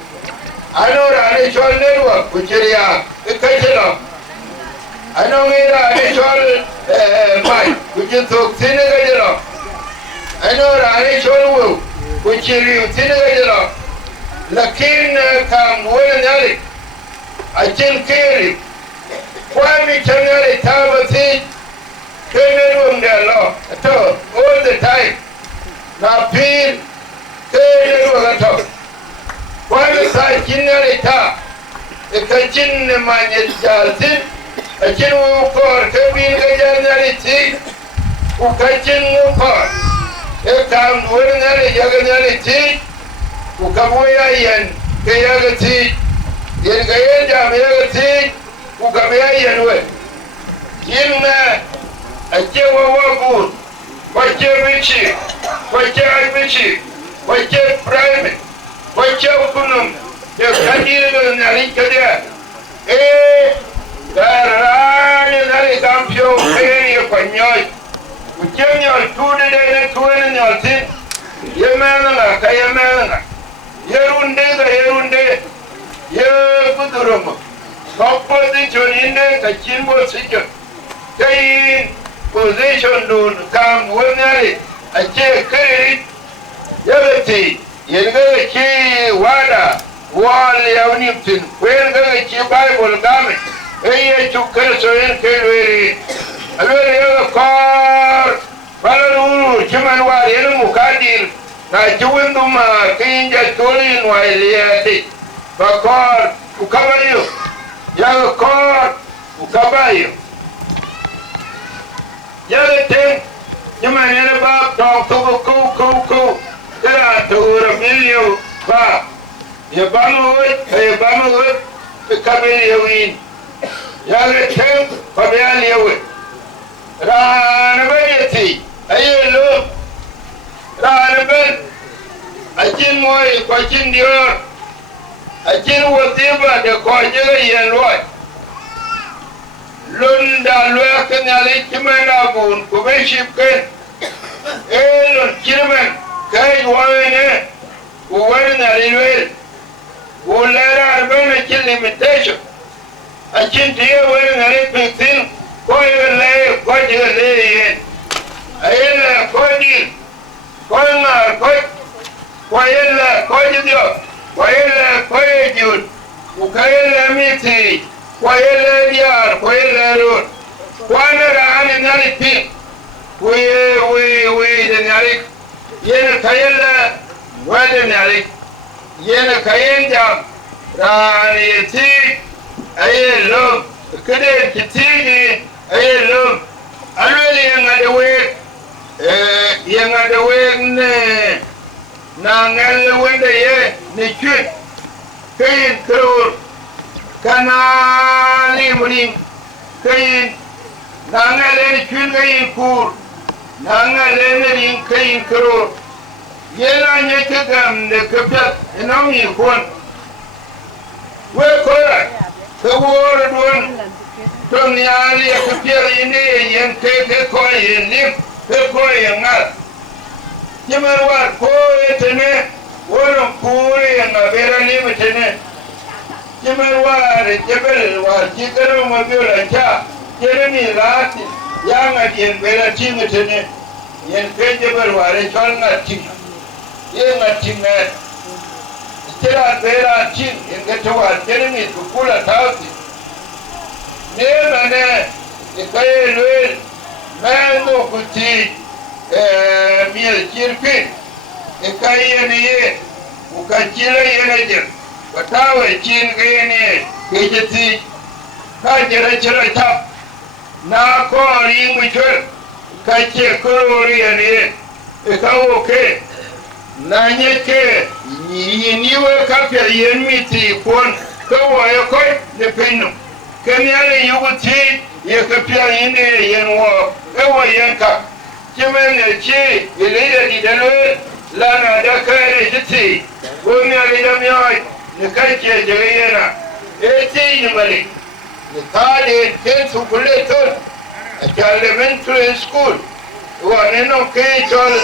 I know that initial network, which is a catalogue. I know that initial mic, which is to Senegal. I know that initial will, which is Senegal. Lakin kam wani nyari a cin kiri kwami can nyari tabati kene da law to all the time na pin kene ruwa to kwami sa kin nyari ta ka cin ne manye jaltin a cin wukor ka bin ga nyari ti ku ka cin wukor kam wani nyari ya ga nyari ti Ukabuya yen kayagati yen kayeja mayagati ukabuya yen we yinna ajewa wagun wache bichi wache bichi wache prime wache kunum de kadire nari kadia darani nari kampio kayeni konyoy uchenyo tude de tuene nyoti yemana kayemana Yerunde, Yebudurum, opposition in the Kimbo Sister. They position to come willingly, a check credit, Yabati, Yenga Wada, Wall Yawnipton, where the Bible garment, a to Kelso in Kelly, a very other car, Palaru, Chimanwa, Yenumukadil. Na juwinduma kinja tuli nwailiati bakor ukabayo yaga kor ukabayo yaga ten nyama nene bab tong tuku ku tera tuura milio ba ya bamu wit kabili win yaga ten pabiali wit rana bayati ayelo Ranaben, a chin moy, a chin dior, a chin whatever the cordial and what. Lunda, Luakan, Alikimanabun, Kubeship, El Chinaman, Kai Warren, who went in a railway, who let our benefit limitation. A chin dear wearing a little thing, quite a lay in. I cordial. Koyla, koyla, koyjud, ukayla miti, koyla diar, koyla road. Kwana rani nari pin, we the nari, yena kayla, wada nari, yena kayenja, rani yeti, aye love, kade kitini, aye love, already in the way. Yang ada weng ne na ngal wanda ye ni chut kayin kror kana limuni kayin na ngal ni chut kayin kur na ngal ni rin kayin kror yela nye kagam de kapet inong yi kon we kora ka wor don ton yali ya kapet ine yen ke ko yen lim ke ko yen ngal Jemar war ko etene woron kure na bera ni metene Jemar war jebel war jikaro mabiola cha jeremi lati yanga dien bera ti metene yen ke jebel war chol ngati yen ngati ne tera bera ti yen ke to war jeremi kula tauti ne mane ikaye lel mando kuti miel kirpin ikaye ye ukachila yeneje watawe chin gene kejeti kajera chira tap na ko ringu chur kache kururi ye ikawoke na nyeke niwe kapya yenmiti kon kawo ko ne pinu kemiale yuguti ye kapya ine yenwo ewo yenka Jimene chi ilida di dalwe lana da kare jiti gomi alida miyoi ni kanche jayena eti ni mali ni tade tensu kuleton elementary school wa neno kechol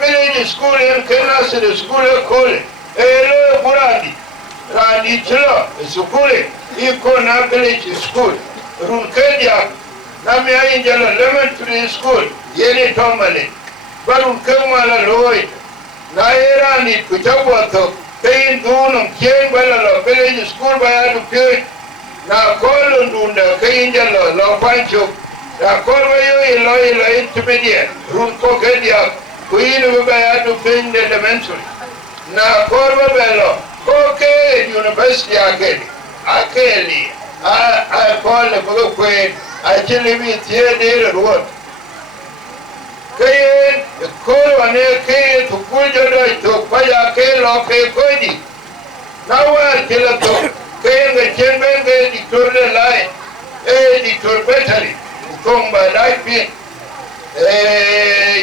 village school en nursery school kole elo buradi radi chlo skule iko na village school runkedia na mi ayinjalo elementary school yeni tomale barun kemala loy na era ni kuchaboto kayin dunum kien bala lo village school bayadu pe na kolon dunda kayin jalo lo pancho na kolwa yo intermediate run ko kedia kuyin bayadu pe elementary na kolwa belo koke university akeli a kolle ko kwen actually we tie there road kayen kolo ne kayen to kuljo do to paya ke lo ke kodi nawa kila to kayen ga chemben ga diktor le lai diktor betari komba lai pin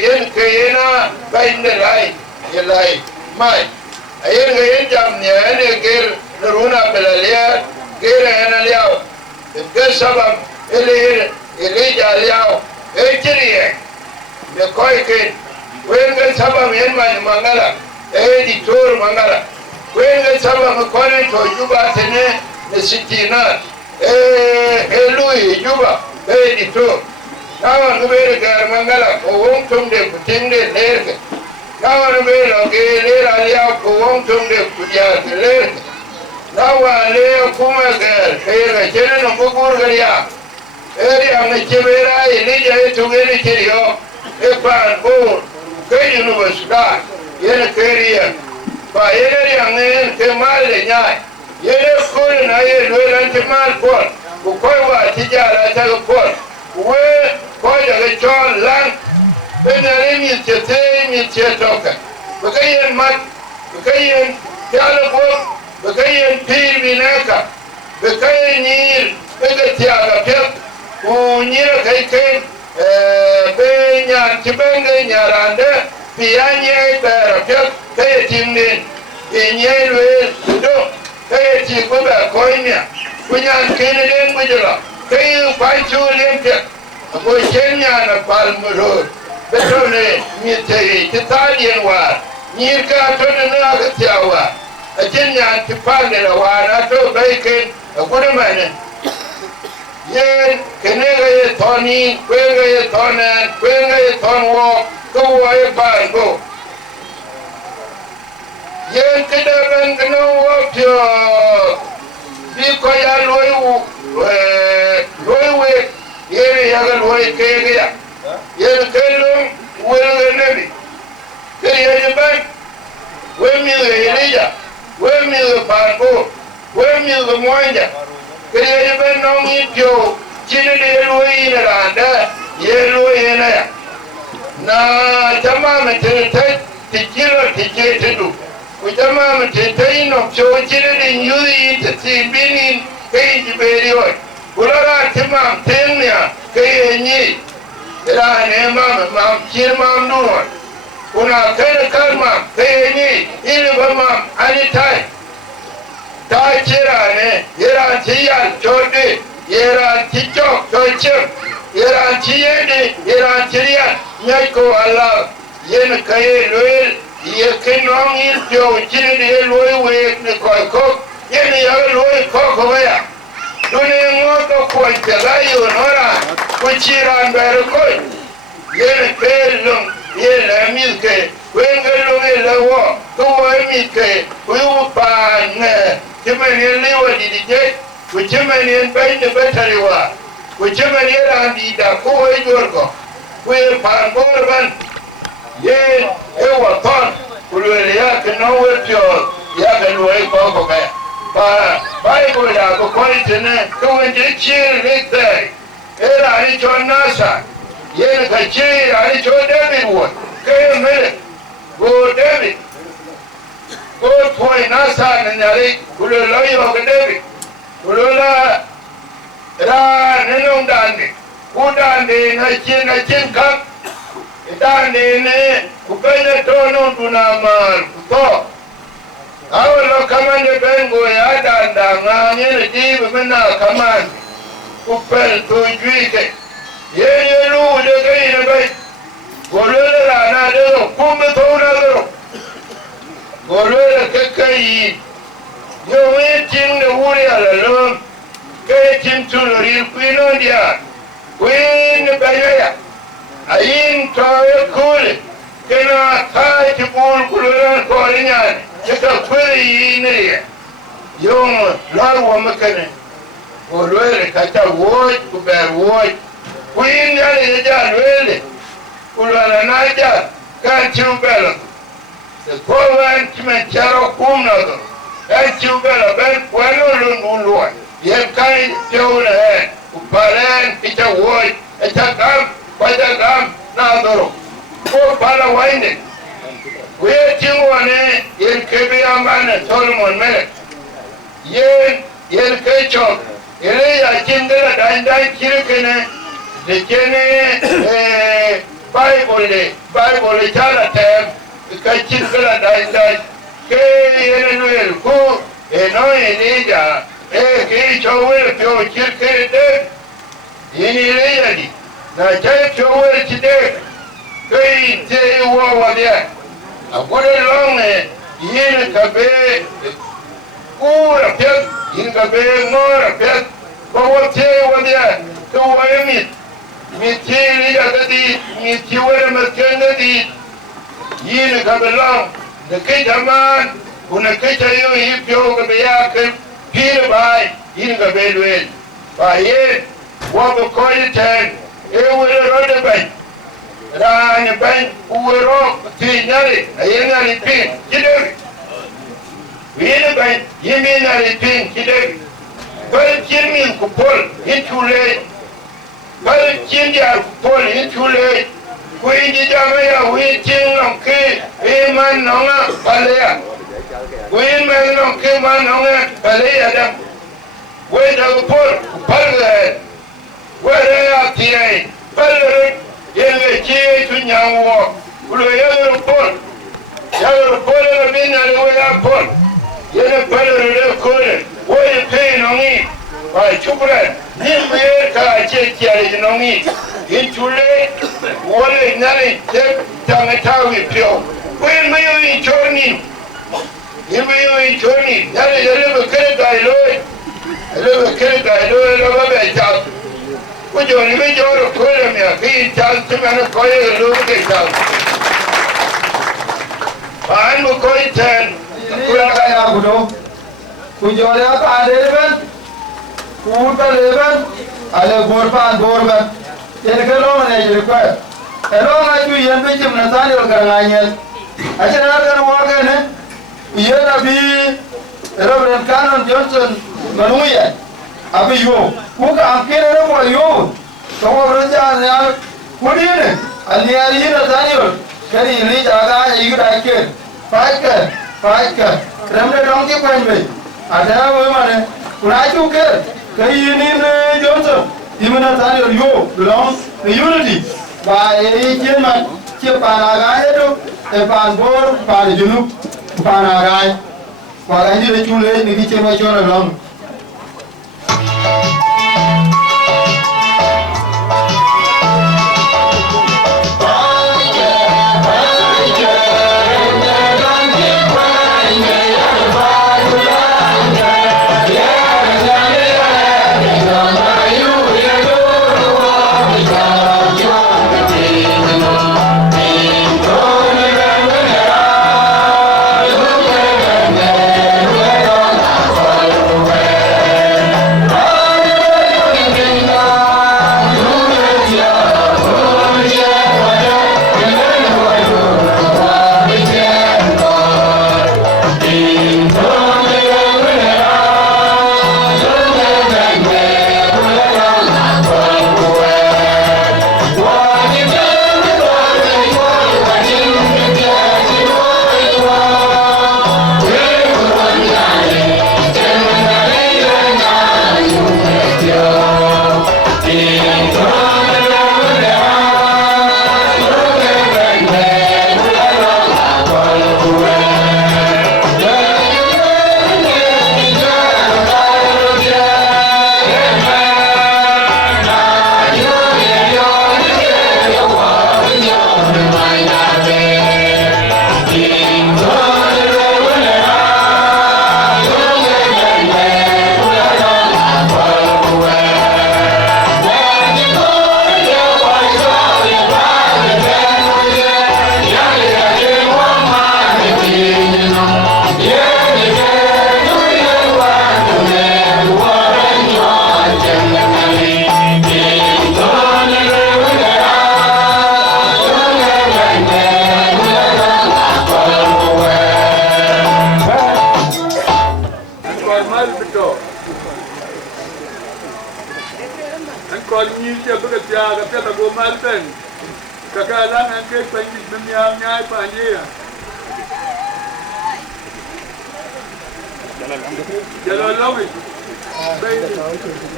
yen kayena bainde lai ye lai mai ayen ga yen jam ne ene ger runa belalia ger ene liao ke sabab ele ja liao chiriye de koike wenga saba men mangala editor mangala wenga saba mkone to juba tene ne sitina elui juba editor nawa ngere gar mangala ko won tumde kutinde lerke nawa ngere ke lera ya ko won tumde kutya lerke nawa le kuma gar kayga jene no bugur gariya eri amne chebera ile jaye tugere chiriyo epan bo ke universidad yene keria ba yene yangen ke mal le nyai yene ko na ye lo lan te mal ko ko wa tijara ta ko we ko ya chon lan benare mi te toka ba kayen mat ba kayen yalo ko ba kayen pir binaka ba kayen nir ba ga tiaga pep ko nyira kai benya tibenge nyarande pianye berapet kay timne enyelwe do kay ti ko ba koinya kunyan kene den bujula kay panchu lempe ko kenya na palmuro betone mite titadien wa nyirka to na agtiawa ajenya tipane la wa to baiken akurumane yen kenega ye toni kwenga ye tonan kwenga ye tonwo ko ye bango yen kedaben gno wopyo bi ko ya loyu loywe yere yaga loy kege ya yen kelum wele nebi keye ban wemi ye wemi bango wemi moanja kaya ben nong ipyo chine de lui na randa ye lui na ya na chama me te tikilo tiketedu ujama mtetaino chochile nyuri tatibini kei jiberiyo kulara timam temya kei nyi ira nema mam kirmam nuwa kuna kene kalma kei nyi ili bama anitai ta kira ne ira tiyan chode ira tichok chochim ira tiyedi ira tiriyan nyako Allah yen kei loel ye kenong il pio chini de loi we ne koi kok yen ya loi kok hoya duni ngoto koi telayo nora kuchiran ber koi yen pelum ye la milke wengelung elawo ko milke u pan ne chimeni lewa didije kuchimeni bai de betariwa kuchimeni randi da ko e jorgo we pan borban ye ewa ton kulwele yake nowe pyo yake luwe koko kaya Bible ya kukoni tene kuwenje chiri likte era alicho nasa yene kachiri alicho David wood kaya mele go David go poi nasa nanyari kulwele yoke David kulwele ra nenong dandi udandi na chin kak itani ne kupenya tono tunamar kuto awalo kamande bengo ya danda nganye dibe mena kamande kupel to juike ye lu de gaine bai golole la na de kumbe to na de golole kekai yo meeting de wuri ala lo ke tim tulori kuino dia kuin bayaya ayin toye kule kena kai kibul kuluran korinyan jika kule yine yung larwa makane olwele kata woj kuber woj kuin yale yaja lwele kulwana naja kan chubela se kowan chimecharo kumnado kan chubela ben kwano lundulwa yen kai teuna he kuparen ita woj ita gam Pajagam Nadoro, go Palawaine. Waiting one in Kebiaman Solomon Melek. Yen Ketchop, Elia Kindle and Kirkene, the Jenny Bible Chalatem, the Kachikala Dine, K. Who, Enoy Nija, Ketchop will go Kirkene, Yeni na jai wele today kai te wo wa dia a gode long yin ka be ura pet yin ka be mora pet ko wo te wa dia to wa mi ti ri ya di mi ti wele ma kende di yin ka be long de kai jaman una kai ta yo hi pyo ka be ya ka pir bai yin ka be lwel ba ye wo ko ten ewe rode bay rani bay uwero tinyari ayengari pin kideri wini bay yiminari pin kideri bari kirmin kupol intule bari kinjar kupol intule kuiji jamaya witin nonke iman nonga balea wiman nonke man nonga balea dam weda kupol kupalga where are they? Better in to Nyawo. Will we ever put? Ever put a minute away up put? Yet a better could. What you paying on me? By chocolate. Nimka, check on me. Into late. What a night. Tangatawi pure. When may you in journey? You may in journey. That is a little kid I know. A little kid I know about that. Kujo ni me joro kule mia ki chal tumana koye luke chal. Pan mo koye ten. Kula kaya Aguto. Kujo le apa leben. Kuta leben. Ale borban. Yen kelo ne jere kwa. Elo na ju yen be jim na tani ol garanganya. Acha na gar mo ga ne. Yen abi Reverend Canon Johnson manuya. Abi yo. Kuka ankere mo yo. Tomo raja ne kudine. Ali ali na tani ol. kari li jaga igu dakke paika kremle donki kwenbe ada wo mane kunaju ke kai ni ne johnson imana tani yo belong the unity ba e jema che pana ga edo e pan bor pan junu pana ga wa ga ni de chule ni ki chema chona long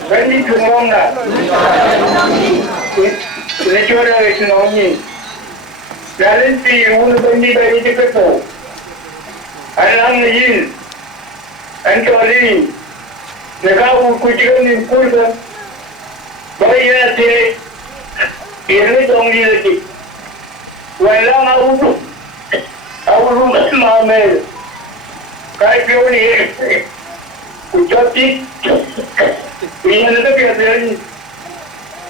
Beni kumona. Lechora lechononi. Talenti unu beni beni diketo. Alang yin. Antoli. Nekawu kujirani kulga. Baya te. Ini dongi lagi. Walang audu. Audu mamel. Kai pioni. Ujati. Ini ada keadaan.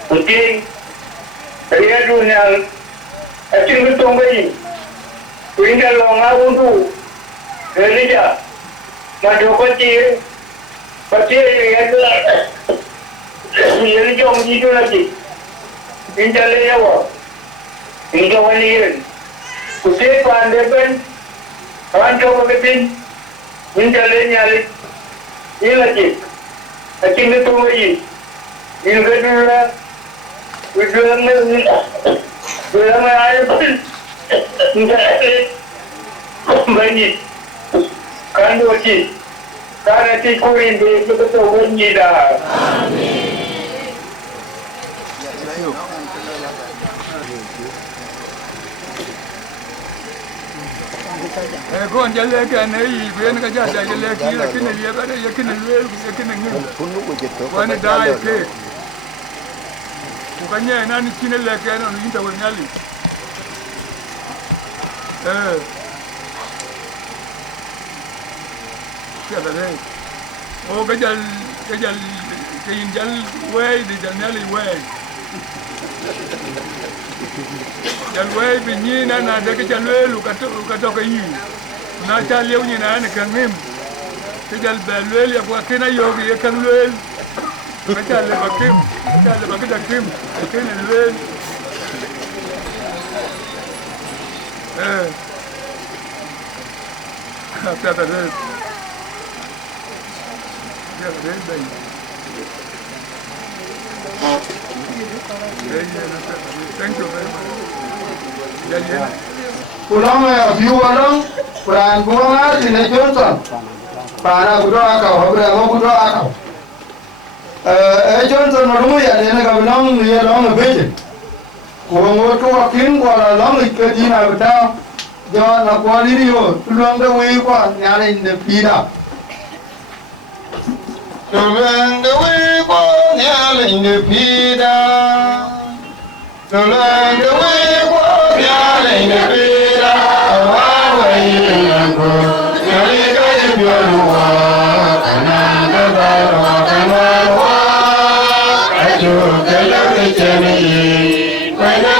Mungkin saya dunia. Acing betul bayi. Ini long audu. Kerja. Madu kecil. Kecil yang ada. Ini jom itu lagi. Ini jalan Jawa. Ini kawan ini. Kusir pandepan. Kawan coba kepin. Ini jalan nyali. Ini lagi. Acing itu lagi. Ini kedua. Kedua ada pun. Ini banyak. Kan doji. Karena tikurin di betul banyak dah. Kon jalle kan ai ben ka ja jalle ki la kin ye ba ye kin le ye kin ngi wani dai ke ku kanya na ni kin le ke no ni ta wani ali ya da dai o ga jal ke yin jal we di jal ali we jal we bi ni na da ke jal we lu ka to ka yi na cha lew ni na ne kan mim ke jal ba lwel ya ko kena yo ye kan lwel ka cha le ba kim cha le ba ka kim ke ne lwel ta ta de ya de dai thank you very much ya Pulang view along, Quran buang di Johnson. Para Aguto Akau, Aguto Akau. Johnson malu ya, dia nak bilang dia long beje. Kurang tu akin kuala long ikut Dina betul. Jangan nak kuali dia, tulang dah wei kuat, nyala ini pida. Tulang dah wei kuat, nyala ini pida. Tulang dah wei kuat, nyala ini pida. Awal wei aku, nyala kaya biarua, kanan kebawa kebawa. Ajo kaya keceni, kaya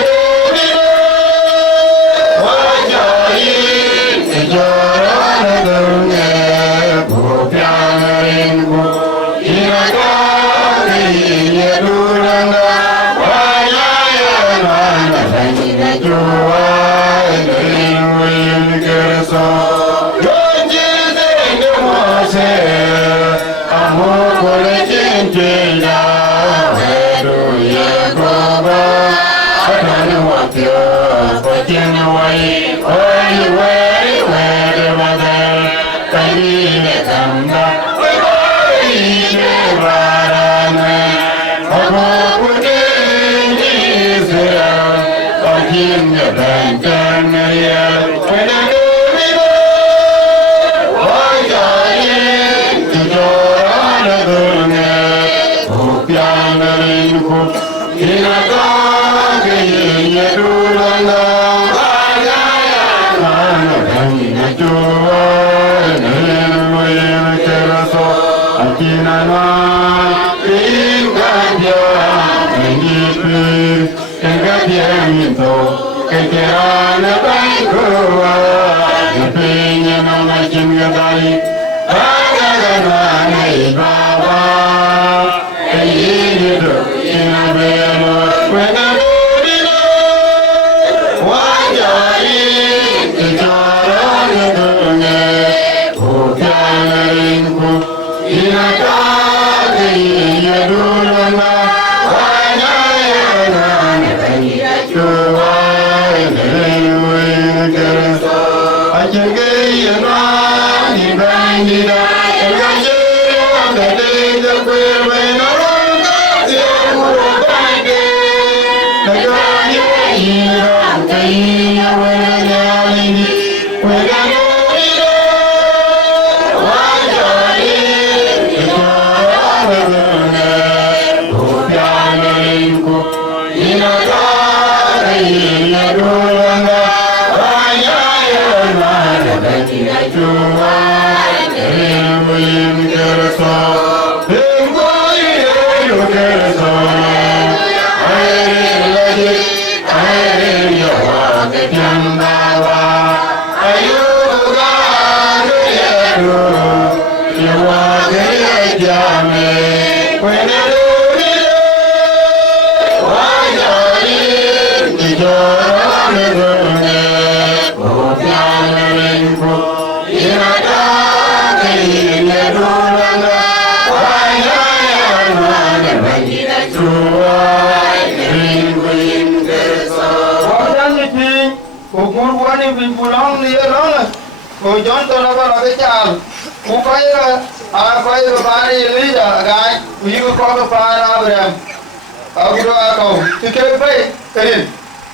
Aguto Akau, tiket baik, kerin.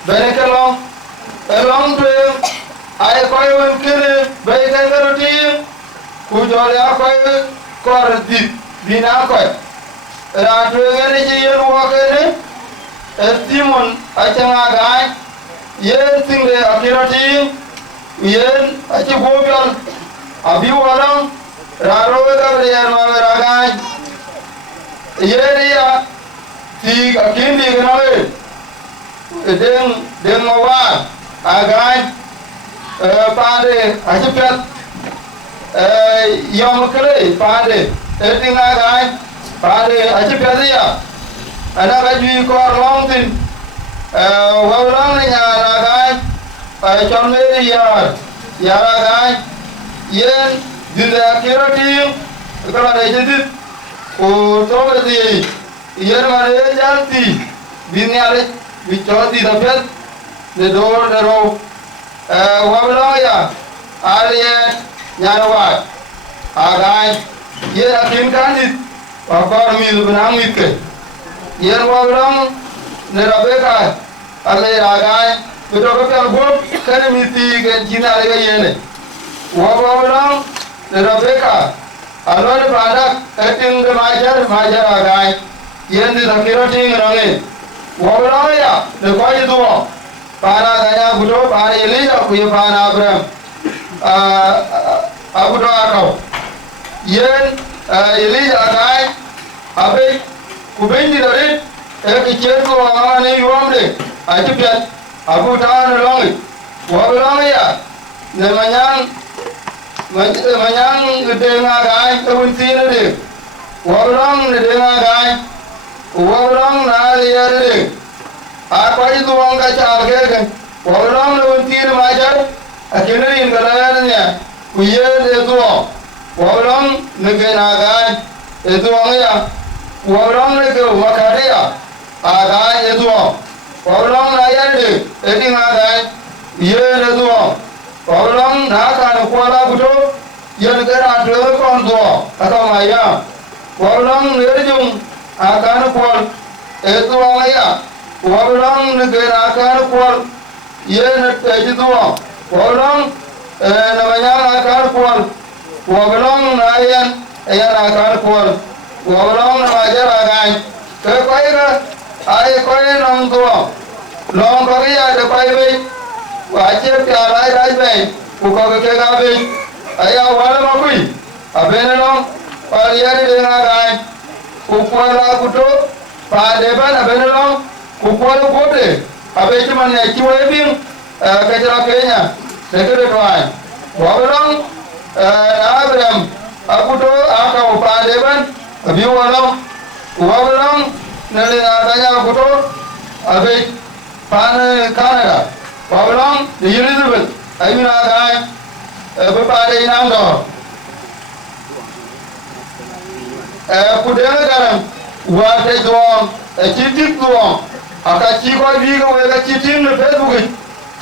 Banyak long, long tu, ayah kau kiri, baik kan roti, kujol ya kau kor bina kau. Ratu ini je luar kene, estimun acang agai, yen tinggal akhirati, yen acik bobel, abi walang, raro dah mana agai, yen dia ti akin di kenal deng mawar agai pade acipet yom kere pade ting agai pade acipet dia anak baju kor long tin walang ni agai chonme yar agai yen dinda kirati kalau ada jadi to di yer mare jalti binyale bichoti dapet de dor dero wablo ya aliye nyarwa agai ye akin kanit wakor mi bunang mitke ye wablo ne rabeka ale agai beto ko pel gop kan miti gen jina ale yene wablo ne rabeka alor padak eting de majar agai yendi dakiro ting range wablo ya ne koy duo para gaya gudo para elija kuye para abram Aguto Akau yen elija gai abe kubendi dare kichetu amane yuamle ajipiat abu tan longi wablang ya ne manyang denga gai kawuntina de wablang ne denga gai wablang na de apa itu orang kacau ke? Orang lu tir majar, akhirnya ini kelayannya, kuya itu orang negeri naga itu orangnya, orang negeri makaria, aga itu orang layan deh, ini naga, iya itu orang naga kuala buto, ia negara dua konto atau maya, orang nerjung akan kual itu orangnya. Wablang negara akar kual, ye net tua. Wablang namanya akar kual. Wablang nayan akar kual. Wablang namajar agai. Kepai ke? Ay koi nong tua. Nong koi ada koi be. Wajib piarai rai be. Buka ke gabe. Ayah wala makui. Abene nong palian dengan agai. Kuala kudo. Padeban abene nong. Kukualu kote, abe cuma ne kiwa ebing, kejala Kenya, sekere tuan. Wabalang, Abraham, Aguto, Akau, Padeban, abiwalang, wabalang, nele adanya Aguto, abe pan Canada, wabalang, di Elizabeth, ayuna gai, bepade inangdo. Kudela garam, wate doang, citik doang. Aka ci ko bi ga wega ci tin na Facebook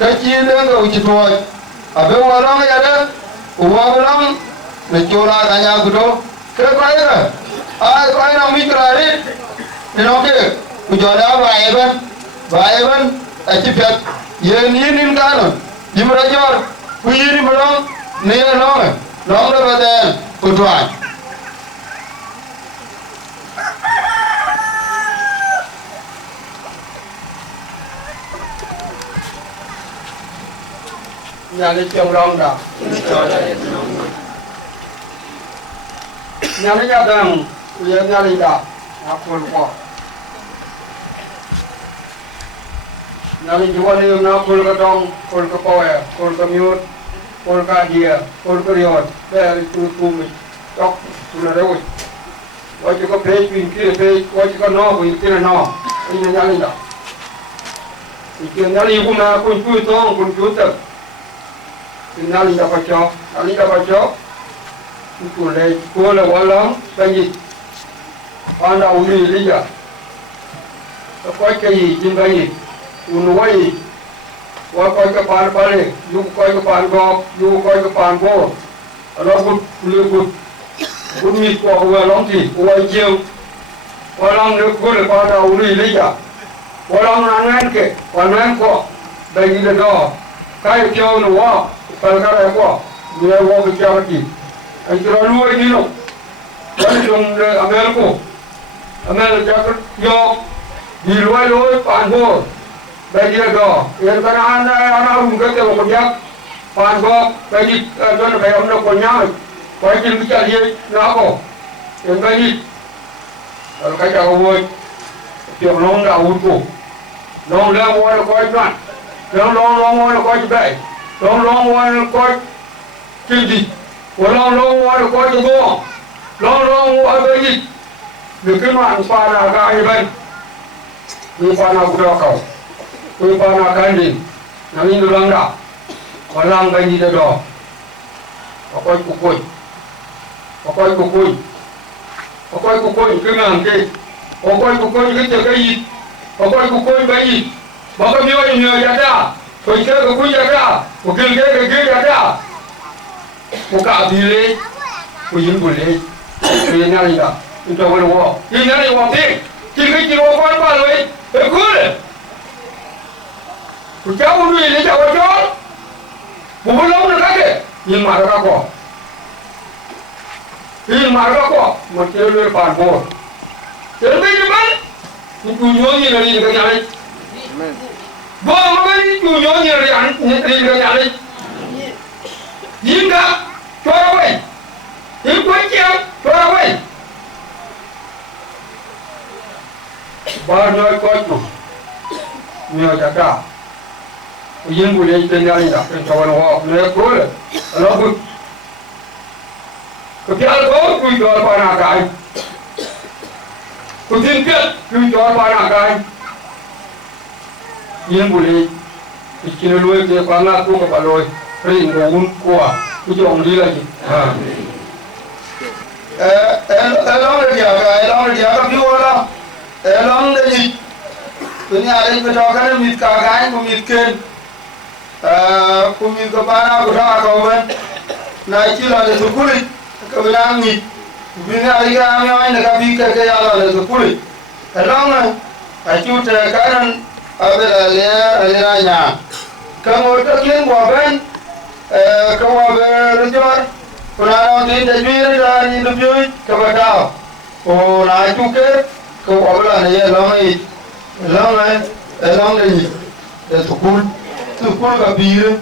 ka ci le ga uci to abe walang ya da walang ne chola ga nya gudo ke ko ya ai ko na mi krari ne no ke ku joda baeban a ci pet ye ni nin ga no jimra jor ku yiri bolong ne no no da baden ku twan nhà đi trồng rong đó nhà đi nhà đường nhà đi đó học phun qua nhà đi chùa đi nó phun cái đông phun cái bòi phun cái miốt phun cái dìa phun cái rion để tu mình chọc tu là đâu coi chỉ có phê pin kia phê coi chỉ có nó mình kia là nó đi nhà đi đó thì nhà đi cũng là phun chui to phun chui tật nali dapat cok, itu le, kuala walang, banjir, anda uli liga, koi kai jin banjir, unwai, koi ke pan pale, you koi ke pan gok, you koi ke pan bo, alam good meat ko walang ti, wai jeu, walang le kuala pada uli liga, walang nangan ke, panan ko, banjir dah, kai jauh nuwa. Kalkara ko ni wo ke charity ai tro lu ni no wani dong amel jakut yo di luai pan bo bagi do yer kana ana ke ko jak pan bo bagi don ba am no ko nya ko jil bi chal ye na ko en bagi ka ja wo tiok long da u ko long la wo ko twan long wo ko bai long one coi kinh gì của long one coi cho cô long ở đây được cái mạng pha là gai bên đi pha nào cũng đào cầu đi pha nào cái gì nó đi được lăng đảo còn lăng cái gì đó có coi cục cùi cái ngàn kia có coi cục cùi cái gì có coi cục cùi cái gì bảo cái miêu ra ra tôi chơi cái cùi ra ra Ukil ke ada. Buka bile, puyin bule, puyin nari dah. Itu apa luar? Ini nari waktu, kita kira apa baloi, ekor. Jauh dulu ini jauh jauh, bukan lawan lagi. Ini marah aku, ini marah aku, macam lu parbo. Jadi macam, tujuan ni lagi dekat jalan. Bawa macam tujuan ni lagi dekat jalan. Dinka, throw away. You quit here, throw away. Barno Kotu, Mio Jaka. You will eat the Nanda, and so on walk, near Kula. A lot of good. Go to your Panakai. Could you get to your Panakai? You will eat. It's in a way to Pana Kuka. Ring gồm qua cái chỗ đi là gì? Long là gì các vua đó. Long là gì? Tôi nhà đây bây giờ cái mít cá gái của mít kên, của mít cá ba của nó Akau bên, này chỉ là để thu cùi, cái bên ăn mít, bên nhà đây cái anh là cái vị cái là để thu cùi. Long này, cái chút cái này ở bên là nhà, cái một cái kiến của bên kau berjual, kalau di Najmir dan di Dubai kau tahu, oh naik juga kau apa ni long ni sukul kabir.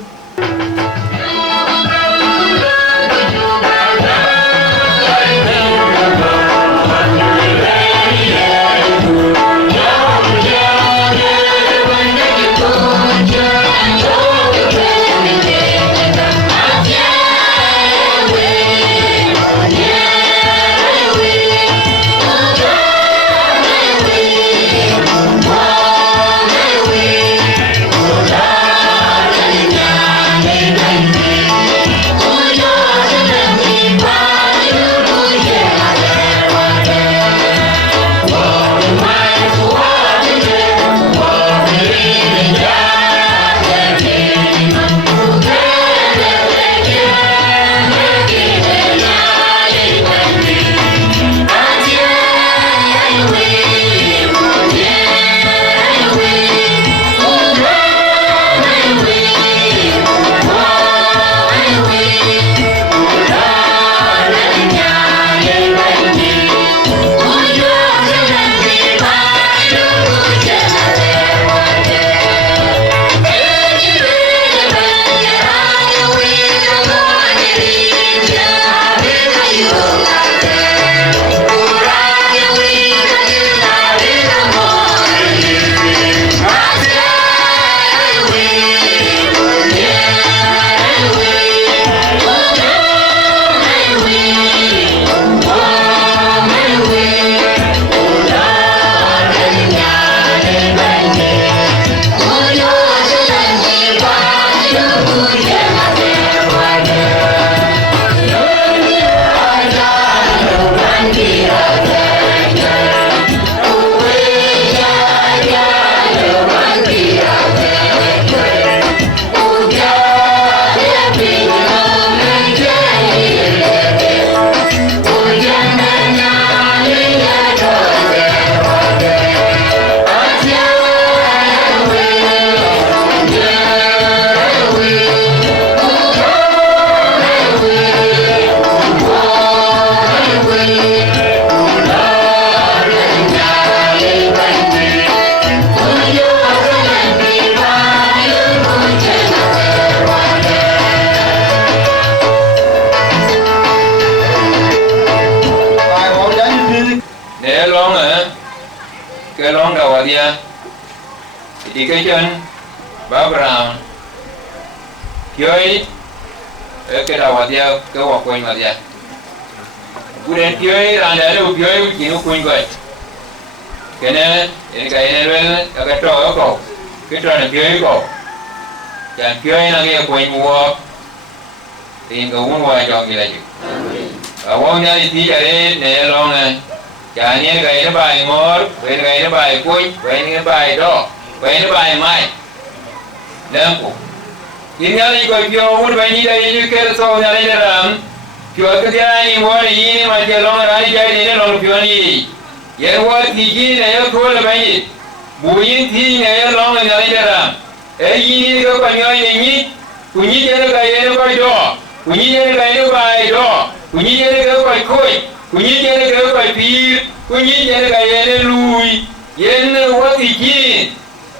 cái lon đầu ở dia thì cái chân báo brown chơi cái đầu ở dia cái hoặc quên mà dia bukan chơi là để đâu chơi chỉ nó quên vậy cái này lên cái trò đó cổ cái trò này chơi cổ chẳng chơi là cái quên mua thì cái muốn ngoài chọn gì là gì ở quán nhà thì tí đây này lon này chả nhé cái nó bài ngót cái này nó bài cuối cái nó bài đó cái nó bài mai đơn cục Ingali ko pio wood by Nida you care so Nalidaram. Pure Katiani, what in my long ride on Pioni. Yet what he never called by it. Buyin tea never long and Nalidaram. A ye go by your meat. We need a guy by door. We need a guy by door. We need a girl by coin. We need a girl by beer. We need a guy Louis. Yen what he did.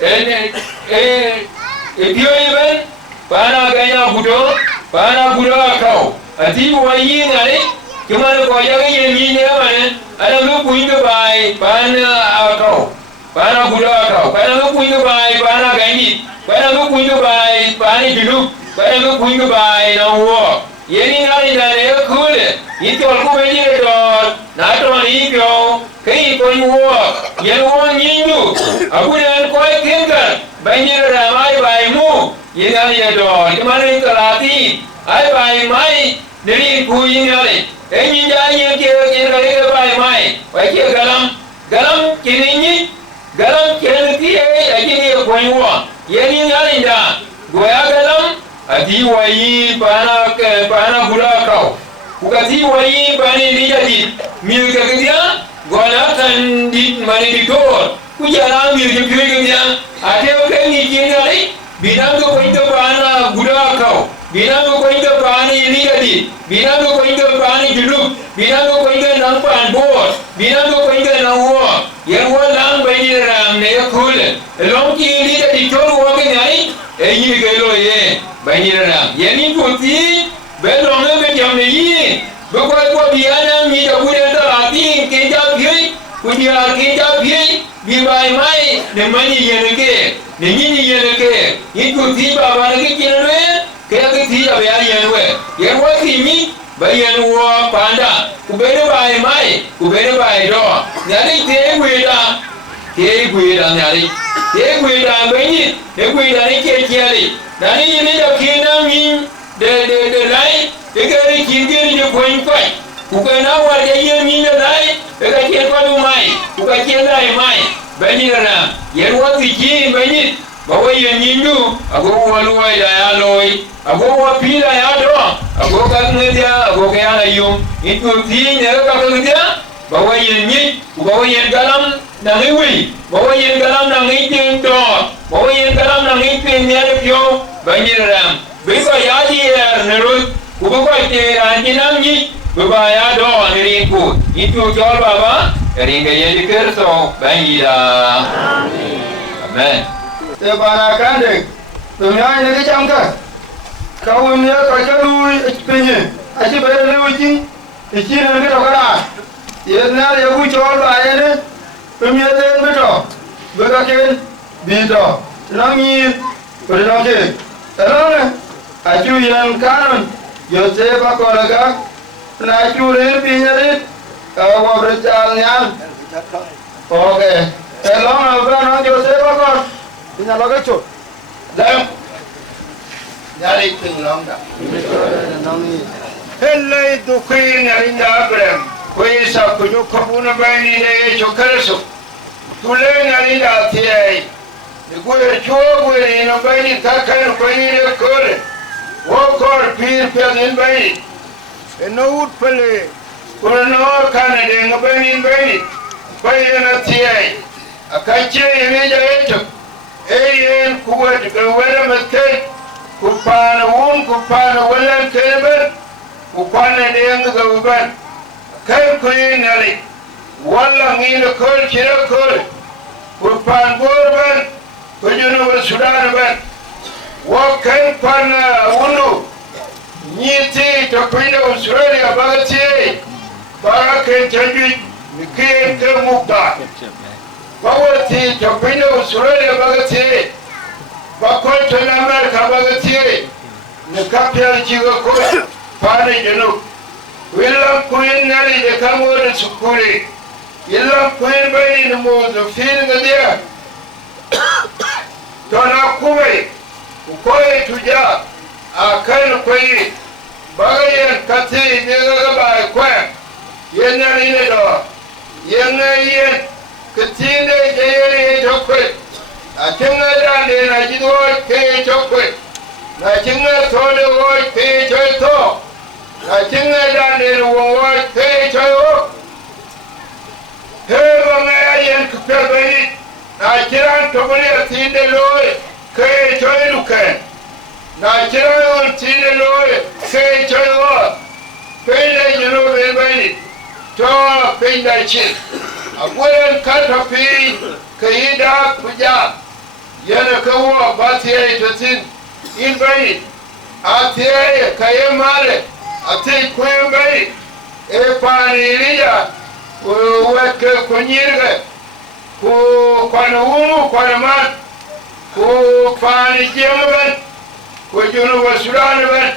And if you even Pana Gaya Budo, Pana Budo Akau, a team of yin, Kumano Koyaga Yin, and I look window by Pana Akau, Pana Budo Akau, Pana look window by Pana Gandhi, Pana look window by Pani Dulu, Pana look window by no war. Yenny than air cool, it will go in the door, not on ego, keep on war, Yen one Yinu, I wouldn't quite think that, by near I by move. Yinaliador, Yamani Kalati, I buy my Neri Puyinali, and you die by my, like Galam, Kinini, Galam Kennedy, I give you a point one. Yenin Yalinda, Goyagalam, a DYE, Pana Gulakau, Ukati, Pani Lidi, Milkadia, Gonatan did Manidor, which allow you to bring them. I tell Kenny Kinali. Binango koinga pana Gudakau, Binango koinga pani Ligadi, Binango koinga pani Juluk, Binango koinga Nampa and Board, Binango koinga Nawa, Yanwa Lang by Niram, Nea Coolen, a long key leader the total walking night, a year ago, ye, by Niram, Yanin Puti, Bellonga Yamini, because what the Anna meet a good at Kinja Pui, when you are Kinja Pui, be by my the money Yanake. The Nini Yanake, it could see Baba Kitchen, Kaki of Yanway. Yet what he meet by Yanwa Panda, who better by my, who better by door. Nari take with a take with a Nari, take with a Benny, take with a Kelly. Nani you need a kingdom in the light, the carry King the point fight. Who can now what they mean the light, the can't follow mine, who can't lie mine. Benina, yet what the king Benit, but when you knew, I go one way, I alloy, I go what Pila Yado, I go Kanadia, I go Kanayu, it could be never Kanadia, but when you need, go in Galam, Nangiwi, but when you Galam Nangitin door, but when you Galam Nangitin near the Pio, Benina, because Yadi and Nerut, who go right there and Dinami, Bubayado and Rinku, into your Baba. Ringa yendi kerso bangida. Amen. Te bana kande. Dunia ini kecangka. Kau ni kerja lu penye. Asyik bayar lu ujing. Ijin ni kita kena. Ye na ye bu jual bayar ni. Penye ten betul. Bekakin bida. Nangi bernangke. Terang. Aju yang kanan. Jose bakolaga. Na aju ni penye ni. Kau berjalan, oke. Elong apa Joseph bakal, punya lagi cut. Deng, nyari tinggalong dah. Helai tu kui nyari dah kui sa kuju kabuna bani deh cukup. Tule nyari dah tiai. Gue cuba gue ni bani takkan bani deh kore. Wakor pir pianin bani. Enut pele. Kurno kana de ngabani bani bayana tiyai akache yemeja yeto eyen kuwa de wala makai kupana wala kebe kupana de ngaban kai kuyinali wala ngina kol chira kol kupan borban kujunu wa Sudan ban wa kai pana wunu nyiti takwina Australia bagati Barakan jadi mikir ke mukta. Bawa ti tapina Australia bagati. Bakoi to America bagati. Nekapya jiga ko pane jenu. Willam kuin nari de kamore sukuri. Willam kuin bai ni mo do fil ngadia. Tona kubai. Ukoi tuja. Akan koi bagayan kati nega ba kwa. Yen ni ne do. Yen ketinde jeyeri chokwe. Atenga dande na jido ke chokwe. na chinga thole wo pe choi tho na chinga dan de wo pe choi wo he wa me yen ku pe bani na kiran to bani tinde loy ke choi lukan na kiran tinde loy ke choi wo pe le you know be bani to pe da chin agwen kata pi kayida kuja yana kawo batiye totin in bai atiye kayemale ati kubai e paniriya weke kunyirge ku kwanu kwanaman ku pani jemaban ku junu Sudan ban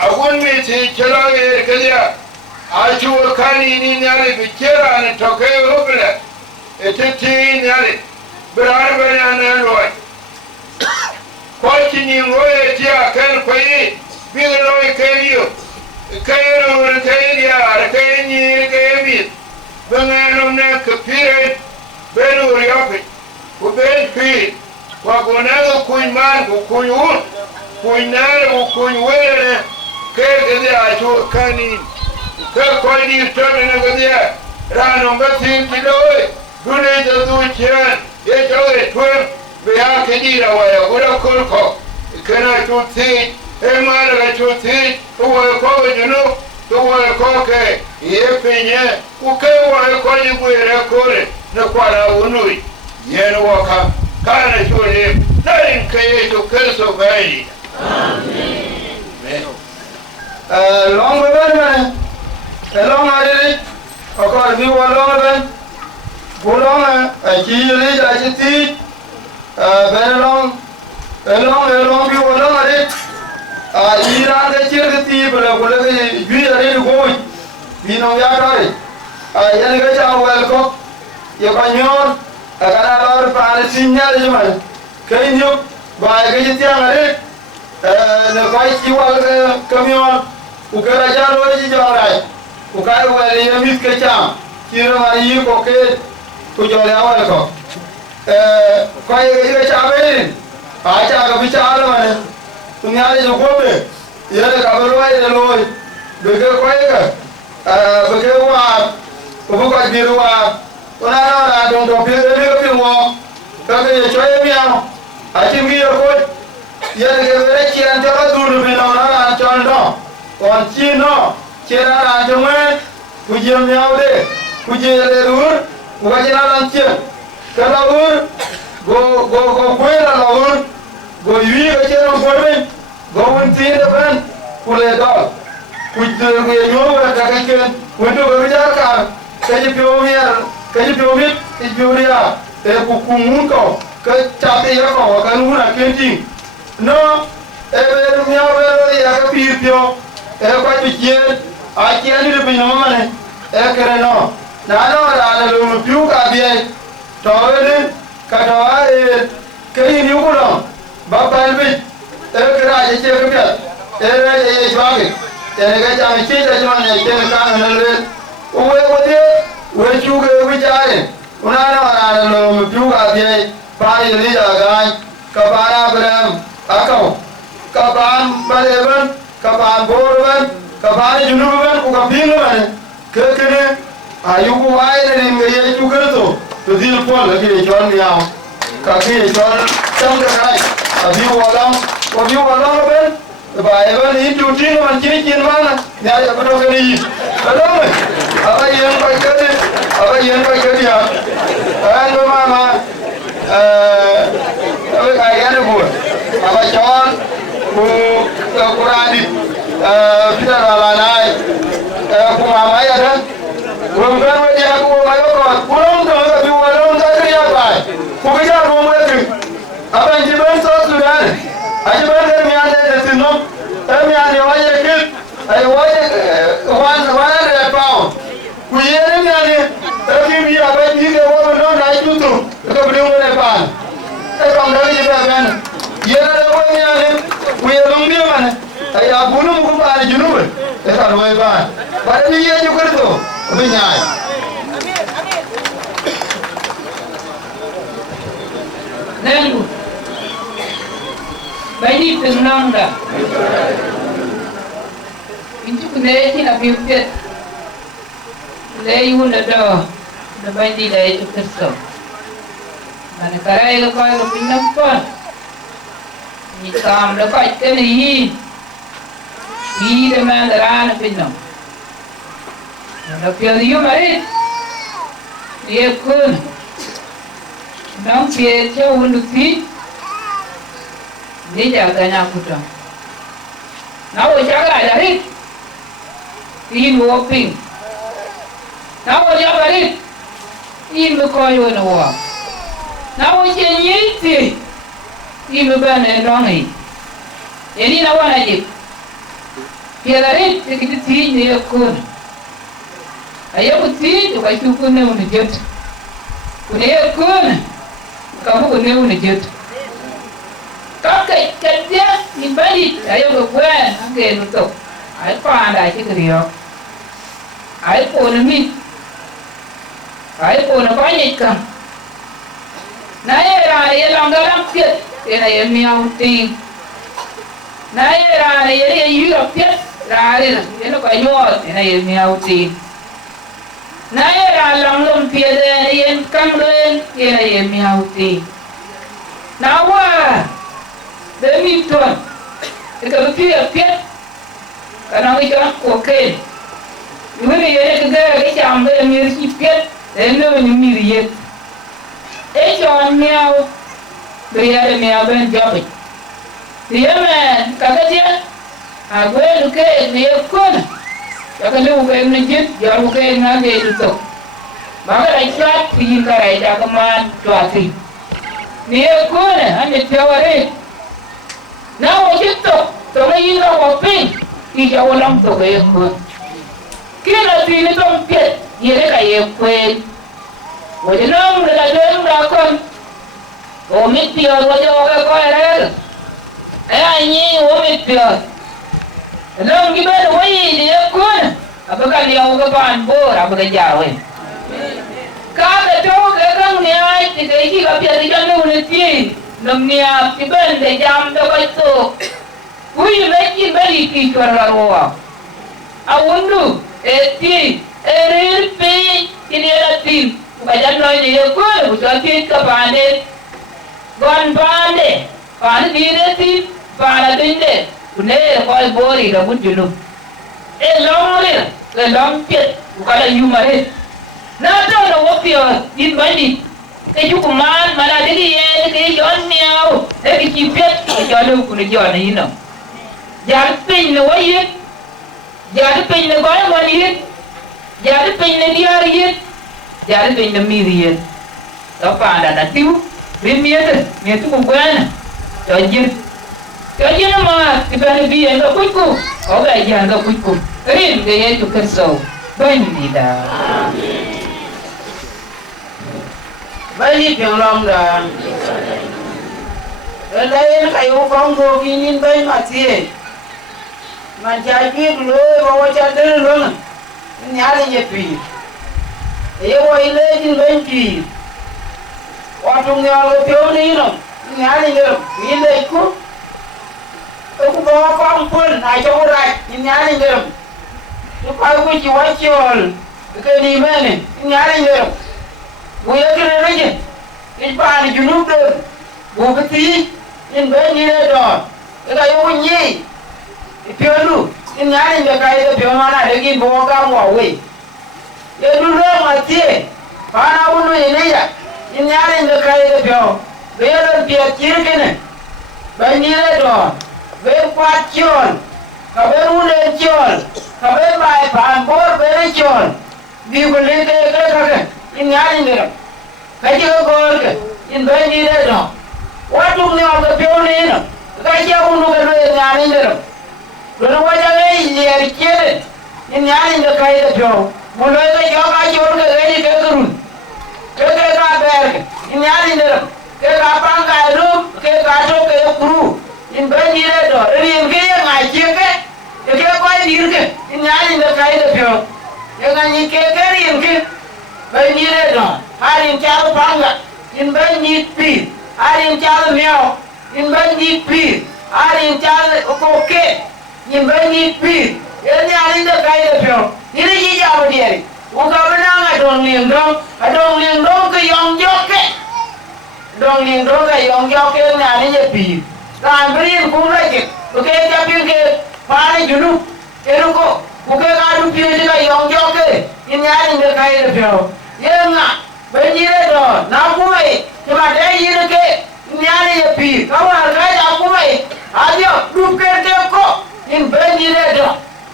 agun mi ti kelage kadiya achu kani ni nyale bikera ne toke ruble eteti nyale berar bana loy kochi ni ngoye tia kan koi bigloy keriyo kayro kayya kayni kaybi bangano ne kapire benu riopi ku ben pi wa gonago kuiman ku kuyun kuinare ku kuywere kede achu kani kar koy di tobe ne godia rano ngatin kiloy dune da duchian e jowe twem be ha kedira wa ora kolko kana tuti e mara tuti wa ko juno to wa ko ke ye pinye ku ke wa ko ni gwere kore na kwara unui yen waka kana chule darin ke to kerso bai amen long ben long ade ko bi wa long ben bolong a chi li da chi ti ben long bi wa long ade a ira de chi ke ti bla bla ke bi ade ko bi no ya dore a yan ga cha wel ko ye ko nyor a kana lor pa ne signal je mal ke nyu ba ke ti ade ne ko chi wa camion u ke ra ja lo ji ja rai u ka wa le mit ke cha kiro ma yi ko ke ku jole awal ko ye cha be a cha ga bi cha lo ne tu nya le ko be ye ka be lo ai le lo be ke ko ye ka be ke wa ko bu ko di wa ko na don do be be wo ka ke ye cho ye mi a ti mi ko ye ke be chi an ta du be no na cha ndo kon chi no chera ra jo me ku je mi awde ku je le dur wajina lanche kala ur go kwela la ur go yui ga chero gorben go unti de ban kule dal kujde ge nyowa ta ga ken wendo go ja ka kaji piomi ijuria e ku kumun ko ka chate ya ko ka nuna kenting no e be mi awero ya ka pio e ko ti a ti ani de bin mane e kere no na no ra le piu ka bie to le ka to ai ke ni ku no ba ba bi e kra je che ke bia e e jwage e ga ja mi che ja jwa ne ke ka na le o we ko de we chu ge wi ja e una no ra le piu ka bie ba ni le ja ga ka ba ra bram akau ka ban ba le ban ka ban bor ban ka ba ni junu ban ku ka bin ban ke ne ayuku wae ne ngai tu kerto to dil pol ke jon ya ka ke jon tam da rai abi walang ben ba e ben in tu tin man chin mana ya ya ko ke ni alo me aba yen ba ke ya an do mama aba ka ya ne bu aba jon ku kurani kita la nai ku mama ya dan Bukan wajah aku mayor, pulang tu tapi walau tak kerja apa, kukerja rumah tu. Apa yang jiban Sudan, jiban kami ada di sini, kami ada wajah kit, wajah one pound. Kuyere ni ada, tapi dia apa dia orang non naik tu, itu belum ada pan. Kalau dari jiban kan, dia ada orang ni ada, kuyere long dia mana? Ayah bunuh muka ada junub, kalau ada pan. Pada dia juga tu. Menyai. Deng. Bani tenang dah. Itu kena sih nak bimbit. Layu dah. Dah bani dah itu kesal. Mana karai lepas lepas nampak. Ni kam lepas itu ni. Ni dah mana dah nak pinjam. Nak piayu mari. Dia kun. Nam piayu untuk si. Ni jaganya Aguto. Nawo jaga dari. Tin woping. Nawo jaga dari. Tin bukoyo nawa. Nawo jenyiti. Tin bana nongi. Jadi nawa najib. Dia dari kita tin dia kun. Ayo tin tu kai tu kun ne unjut. Kun dia kun. Kamu kun ne unjut. Cái dia ni balik ayo ke buan angge nutuk ai pa dai ke rio ai po na mi ai po na pa ni ka na era ye long garam piet era ye miau ti na era ye yu piet ra ri ye no ka nyo era ye miau ti na era long lom piet ye kang len era ye miau ti na wa demi tuan, kita berpiat, karena kita okey. Ini yang kita ambil mirip piat, eno ni mirip. Jangan miau, biar miau benjol. Dia man, kata dia, aku lukai dia kun, jangan lukai menjit, jangan lukai nanti itu. Maka ikat pergi kerai jagaman tuati. Dia kun, hanya jawari. Nawa jito, tolong ina wapin, ija walang to kaya kun. Kila tini tong piet, yere kaya kun. Wajanang daladeng lakon, omit piot wajo kaya kaya rel. Anyi omit piot. Nang gimana wai dia kun, apakah dia uga panbor, apakah jawin. Kata tu kakang niai, tiga isi kapiat ikan uneti. Namnya tiban de jam do itu. Kui lagi beri ki karawa. Awundu eti erpe ini latin. Bajan noi dia ko usaki ka bane. Gon bane. Pan direti pana dinde. Une koi bori da bujulu. Long pit ukala yumare. Na to no wopio in bani. Cái chú cùng man mà là cái gió neo cái chi biết cho đâu cũng gió này nó giá pin là quá ít giá pin là gói mà ít giá pin là dia ít giá pin là mi ít đó phải là tiêu bên miết chú cùng quen cho chứ nó mà cái bên bia nó cuối cùng có cái gì nó cuối cùng cái này chú cần sầu bên gì đó balik yang long dah. Lain kayu konggo kini bay mati. Menjadi dulu bawa cadar dulu. Nyari nyepi. Ayo ile jin benci. Waktu nyalo pion ni no. Nyari nyer. Ile ikut. Aku bawa kampun. Ayo orang. Nyari nyer. Supaya aku jiwa ciol. Kini mana? Nyari nyer. Buya kena lagi. Ipan junub tu. Bukti in bani ada. Kita yang bunyi. Pionu. In nyari berkait pionu mana lagi bawa kamu away. Ya dulu mati. Pana unu ini ya. In nyari berkait pionu. Biar biar kiri kene. Bani ada. Biar pacion. Kabar unu cion. Kabar baik pampor beri cion. Di boleh ke. In nyari ngeram, kaji kau ke, in bani ada. Waktu ni orang pion ni, kaji aku nak kau nyari ngeram. Lalu wajah ni liar kiri, in nyari ngeram kaji pion. Mulai ke jauh kaji orang kaji kerun, ke kabar, in nyari ngeram, ke kapang karum, ke kaco ke kuru, in bani ada. Ini in kiri ngaji ke kau dir ke, in nyari ngeram kaji pion. Yang ngaji ke kiri in kiri. Bani ada, hari ini cara panggat, in bani pi, hari ini cara miau, in bani pi, arin chal ko ke yin ba ni pi yen ya rin da kai da pyo ni ji ja ba di u ka ba na ga dong ling dong ke yong jok ke dong ling dong ga yong jok ke na ni je pi kan brin ku la ke ke ja pi ke pa ni junu ke ru ko ku ke ga du pi ji ga yong jok ke yin ya rin da kai da pyo yen na ba ni re do na ku mai ke ba dai yin ke nyari ye pi kawan kai da ku mai adio du ke ko in ba ni re do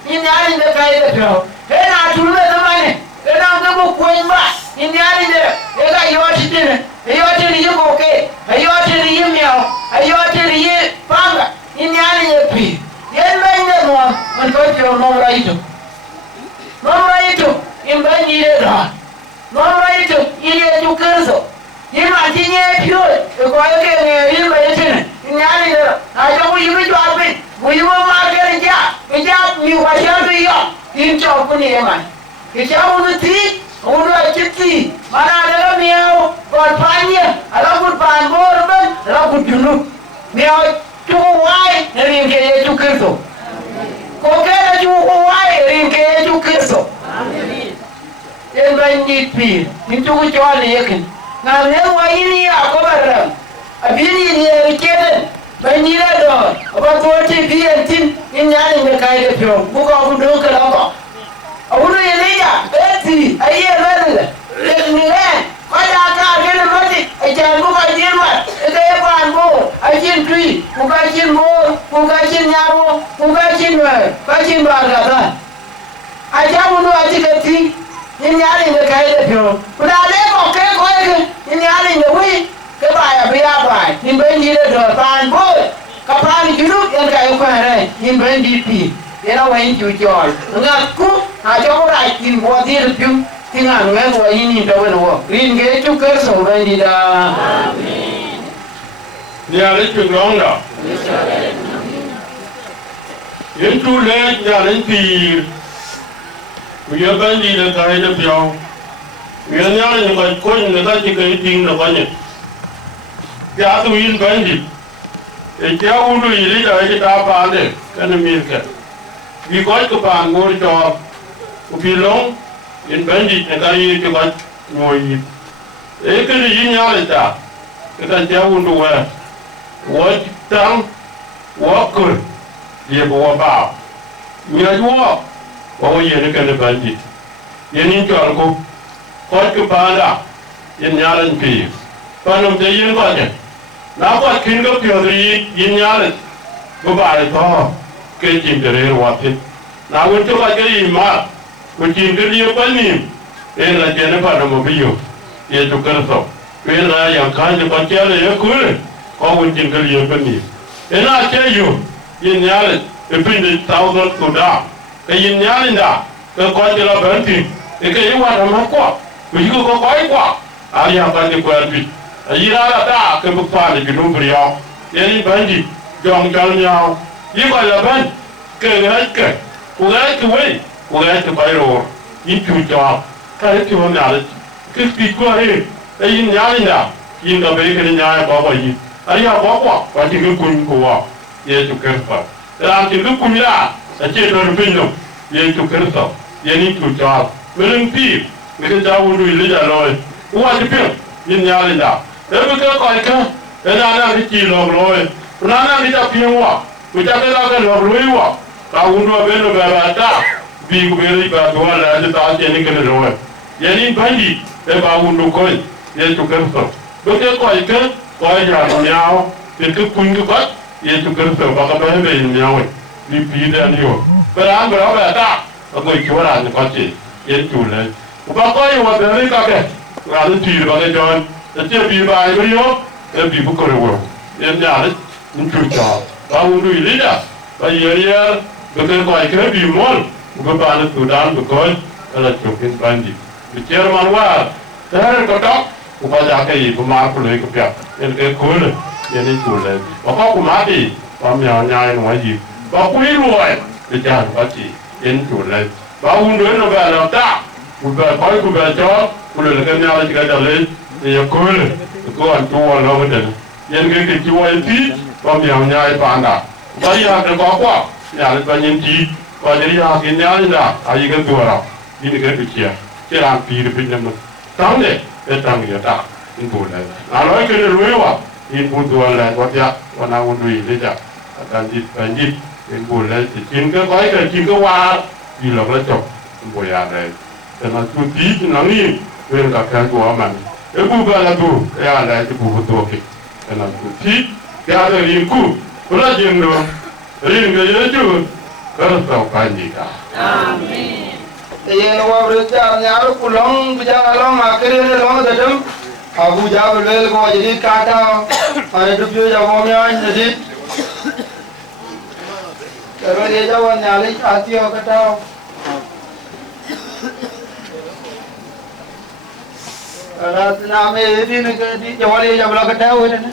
in nyari da kai da pyo he na tu le da mane he na ga bu ku ba in nyari de e ga yo ti ne e yo ti ni ko ke e yo ti ni miao e yo ti ni panga in nyari ye pi yen ba ni mo man ko pyo no right in ba ni re do no right in ye tu kerso in ma ti nye pyo e ko ke ne in ba ye ti ne in nyari de a jo ku yu jo api ku yu ma ke ja mi wa sha bi yo in cho ku ni ma ke cha u ti u no ti ti mana de miao ko panye ala ku pan bor ben ala ku junu miao tu wai ne rin ke ye tu kerso ko ke na tu wai rin ke ye tu kerso yen ba ni pi ni tu ku jo le yekin na ne wa ini ko baram abini ni e keden ba ni la do ba ko ti bi en tin in nyani me kai de pyo bu ko bu do ka la ko awuru ye le ya eti aye bele le ni le ko da ka ke le mati e ja bu ko ji ma e de ko an bo a jin tui ku ka jin mo ku ka jin nyabo ku ka jin ba jin ba ga da a ja mu no a ti ke ti in nyani me kai de pyo ku da le ko ke in nyani me wi ke ba ya bi ya ba in ba ni de do pan bo ka pan juru en ka ko re in ba ni pi era wa in ju jol nga ku a jo ko ra in bo di de pyu tinga nga wa in do wo rin ge chu ker so ba ni da amen ya le chu long da yen tu le ya le pi ku ya ba ni de ka de pyo ya nya ni ko ko ni da ti ke ting no ba ni ya tu in ba ni e ja u lu yi da ji ta ba de ka na mi ka vì có cái bàn ngồi cho vì long in bên gì người ta đi cái quán ngồi ấy cái gì nhá là ta cái ta chơi uống đồ à uống tăng uống cười gì bỏ bao người uống uống gì nó cái nó bên gì yên in cho nó có cái bàn đó yên nhá lên phi bàn ông thấy yên coi nhỉ nào có khi có kiểu gì yên nhá lên có bài to cái chuyện để rồi thì nào cũng cho cái gì mà cũng chuyện cái gì quan niệm đây là chuyện nó phải là một ví dụ để cho cái số đây làอย่างkhác thì con chơi là cứ có cũng chuyện cái gì quan niệm đây là chơi dù yên nhá là cái pin để tao nó tụt ra cái yên nhá lên đã cái con chơi là bền thì cái gì mà nó quá vì có quái quá ai yang kan di kuat bit ai ra ta ke bukpa di gunung beriau ini banji jong jalnya ini kalau ban ke ke ugai ke wei ugai ke bayro ini cuaca kalau itu mana ke pikir ini nyari dah ini dah beri ke nyari apa ini ai apa pasti ke kun kuah ia tu kerja dalam tu kun lah saja tu pinjam ia tu kerja ini cuaca berhenti mereka jauh dulu ini jalan uang cepil ini nyari dah tapi kalau kau ikan anak kecil lor anak kita piawak kita kan lor luiwak tahun 2 bulan berada bi kuberi batuan ada tak jadi kena lor jadi banji tahun 2 koi ia tu kerja betul kau ikan kau jalan nyau itu pun kuat ia tu kerja bakal berhenti nyau di pilihan itu berapa tak aku jualan kau cik ia tu lah bakal yang berhenti kakek ada tiada pada jalan setiap biaya beliau lebih bukan orang yang nyari mencuci tahun 2 ini dah bayar betul kau ikan bimol bukan pada Sudan bukan kalau cukup banjir bicara manual terus kotak upajakai pemar pulai kepiak yang kekul yang itu leh bakal kumati pamnya nyai nuaji bakal luai bicara baci yang itu leh tahun 2 ini berada udah kau baca udah lekas nyala jika jalan ya kul kau antuan lah betul yang kecil itu có miệng nhai phản đã bây giờ được có quá nhà được bao nhiêu chi và jadi nhà cái nhà này ai cái tua nào ini cái bị chia cái làm gì được bên mình tăng đấy cái tăng gì ta in buồn này nói cái này rồi quá in buồn tua này có tiếc còn nào buồn gì đấy chứ dan di in buồn này chỉ chính cái gói cái chính cái hoa đi lọc lấy chọc buồn nhà nàyแต่มันทุกทีนั่งนี่เวลาการตัวมันเอบุกอะไรตัวเออะไรที่บุกตัวกิแต่นั่นทุกทีการเรียนกู้คนละจินโดเรียนก็จะจู่ก็ต้องการดีกันอาเมนแต่ยังว่าบริจาคเนี่ยเราคุลองบิจารลองมาเกลียนลองแต่จำอาบูจาเบลก็ว่าจะดีกาตาอะไรทุกอย่างจะว่าไม่อันจะดีแต่เราเดี๋ยวจะวันนี้เลยอาทิตย์ก็ตาरात नामे दिन के जवाली जब लगता है वो ना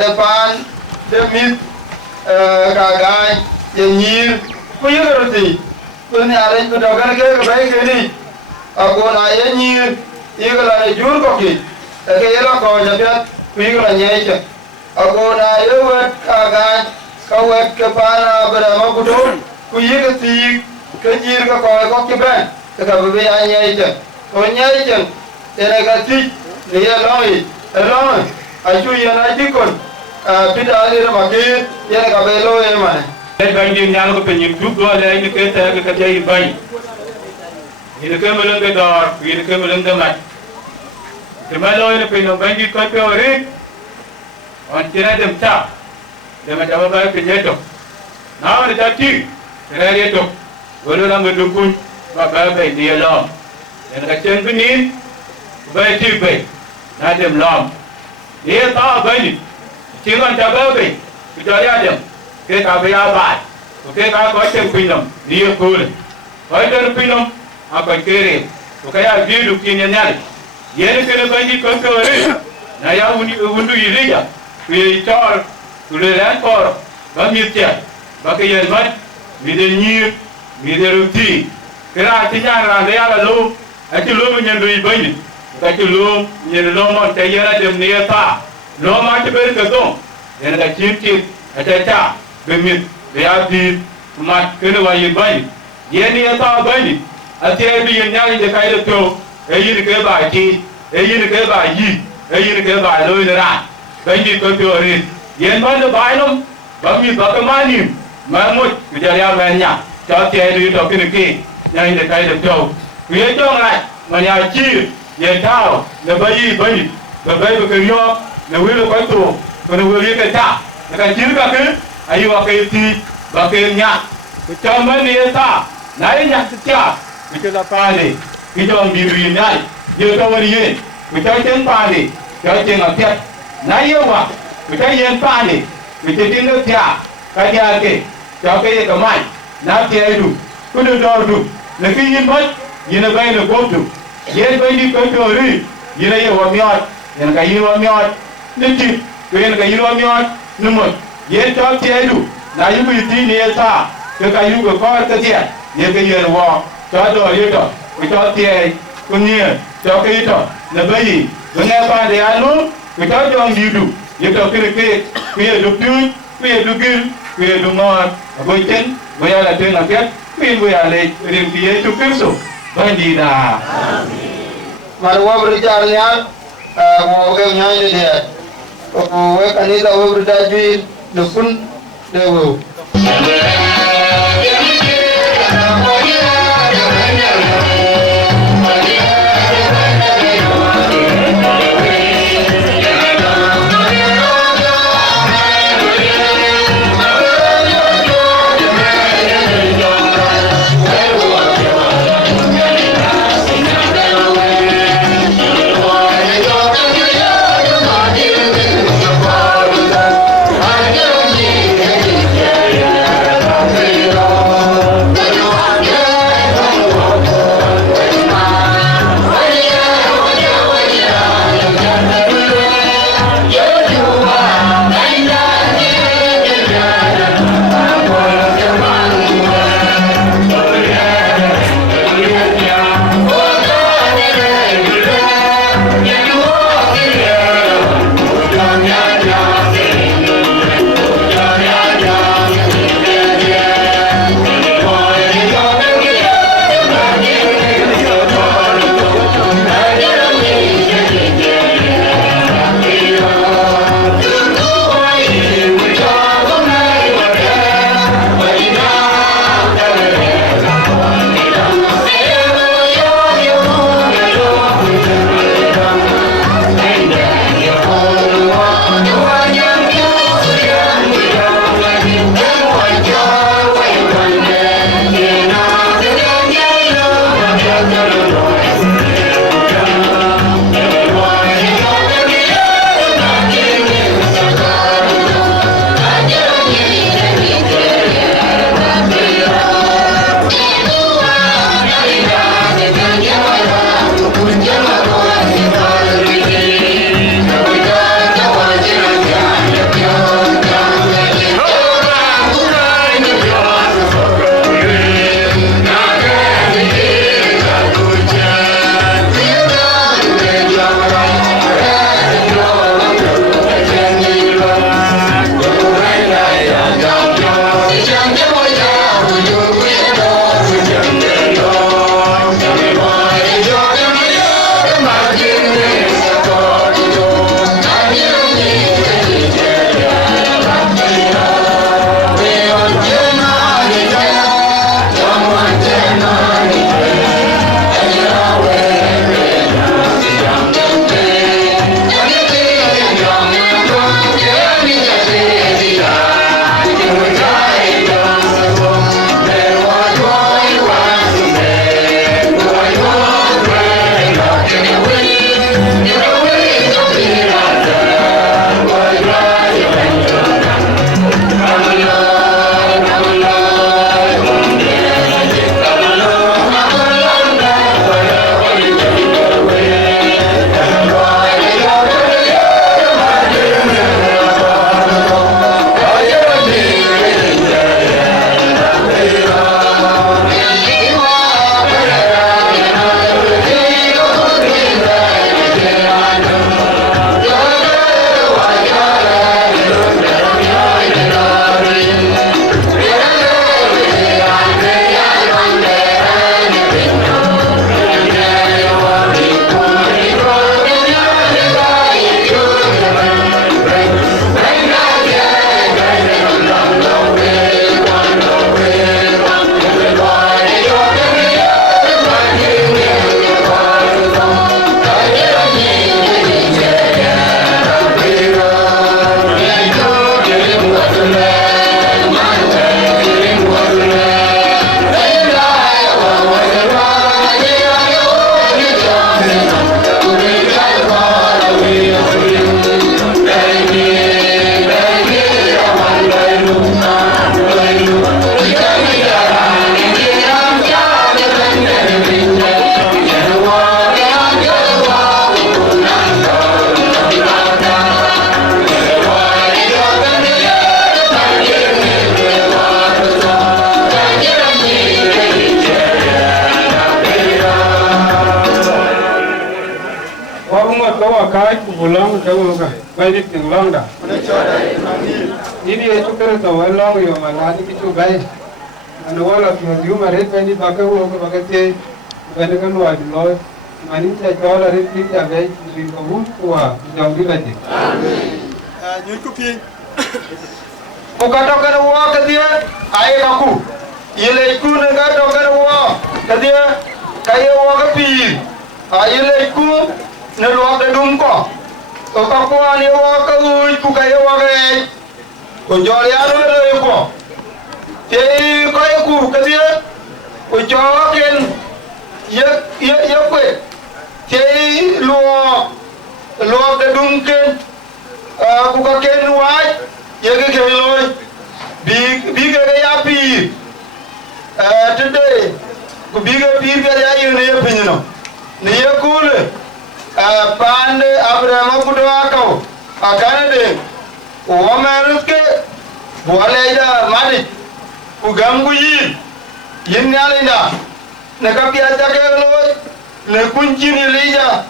depan demit kagai yenyir kuyu roti kuni are ku dogan ke baik ini aku na yenyir igala jur koki ke yela ko jabat kuyu la nyaicha aku na yewat kagai kawat ke pana berama kudu kuyu ke ti cái gì cái coi có cái bên cái bây giờ nhảy chân còn nhảy chân thế này cái gì này long ai chui ra này đi con pita đi mà kia thế này cái bê lôi em mà Đây bánh đi nhà nó có nhìn chụp rồi đây như cái dây bánh ini cái mà lên cái đòn ini cái mà lên cái mặt thì mà lôi nó phải nó bánh đi coi cái ori on chỉ là dem cha dem cha ba cái dây đó nào nó cha chi cái dây đó rồi nó làm cái dukun ba cái đi làm nên cái chân cái nín ba chi ba na dem làm dia ta bánh chỉ còn cha ba cái cho dia dem cái cà phê ba cái cà có chân pin lắm dia cool có chân pin lắm apa kere ukaya vidu kinyanyali yene kene banji konkore na ya undu yirija kuye tor kuleran kor bamitya bakayen mat midenyi mideruti kera tinya rande ya lo ati lo nyendu ibani ati lo nyen lo mon tayera dem nieta lo ma te ber ka don yene ka chimchi atata bemit ya di mat kene wa yibani yene ya ta bani ati ebi nyang de kai de to eyin ke ba ti eyin ke ba yi eyin ke ba lo ni ra ban di ko to ri yen ban de ba nom ba mi ba ka mani ma mo ku ja ya ba nya cho ti ri to ki nyang de kai de to ku ye to lại mà nhà chi ye tao le ba yi ba yi ba ba ko yo le wi lo ko to ko no wi ke ta ka chi ka ke ayu wa ke ti ba ke nya ku cho ma ni ta nai nya ta kita pale kita biru nai dia tahu ni kita jen pale kita jen atia nai wa kita jen pale kita jen atia kaya ke kita ke kamai na tia itu kudu dordu lekin yin bat yin bai le kotu yen bai di kotu ri yin ye wa miat yen ka yin wa miat niti yen ka yin wa miat numot yen ta tia itu na yu bi ti ni ta ke ka yu ko ka tia ye ke yen wa cho đồ đi đó, cho tiền, cũng như cho cái đó, là bởi vì nghe ba để ăn luôn, cho ông đi đủ, như cho cái đồ tươi, cái đồ gừng, cái đồ ngon, với chân, với là trên là biết, với là điểm phía chụp cái số, với gì là, mà nó vừa ra nhá, một cái nhá như thế, cái này là vừa ra duy, được kun đều. di ting long da ini itu kere to long yo mala ni kitu bai anu wala fi yu mare pendi baka wo ko baka te bane kan wa di lo mani ta jola ri ti ta bai ri ko hu wa jong di lati amen nyun ku pi ko ka to kan wo ka dia ai ka ku ile ku ne ka to kan wo ka dia kai wo ka pi ai ile ku ne lo ka dum ko to ka ko ani wo ka u ku kai wo ka ko joli anu le ko te ko ku ka dia ko jo ken ye ko te lo ka dum ken ku ka ken wa ye ke loy bi ke ya pi today ku bi ke pi ke ya yu ne pinno ne ye kule pande abraham ku do Akau akane o marus ke wala ida madi ku gamgu yin yalinda ne ka pi aja ke loy ne kunji ni lija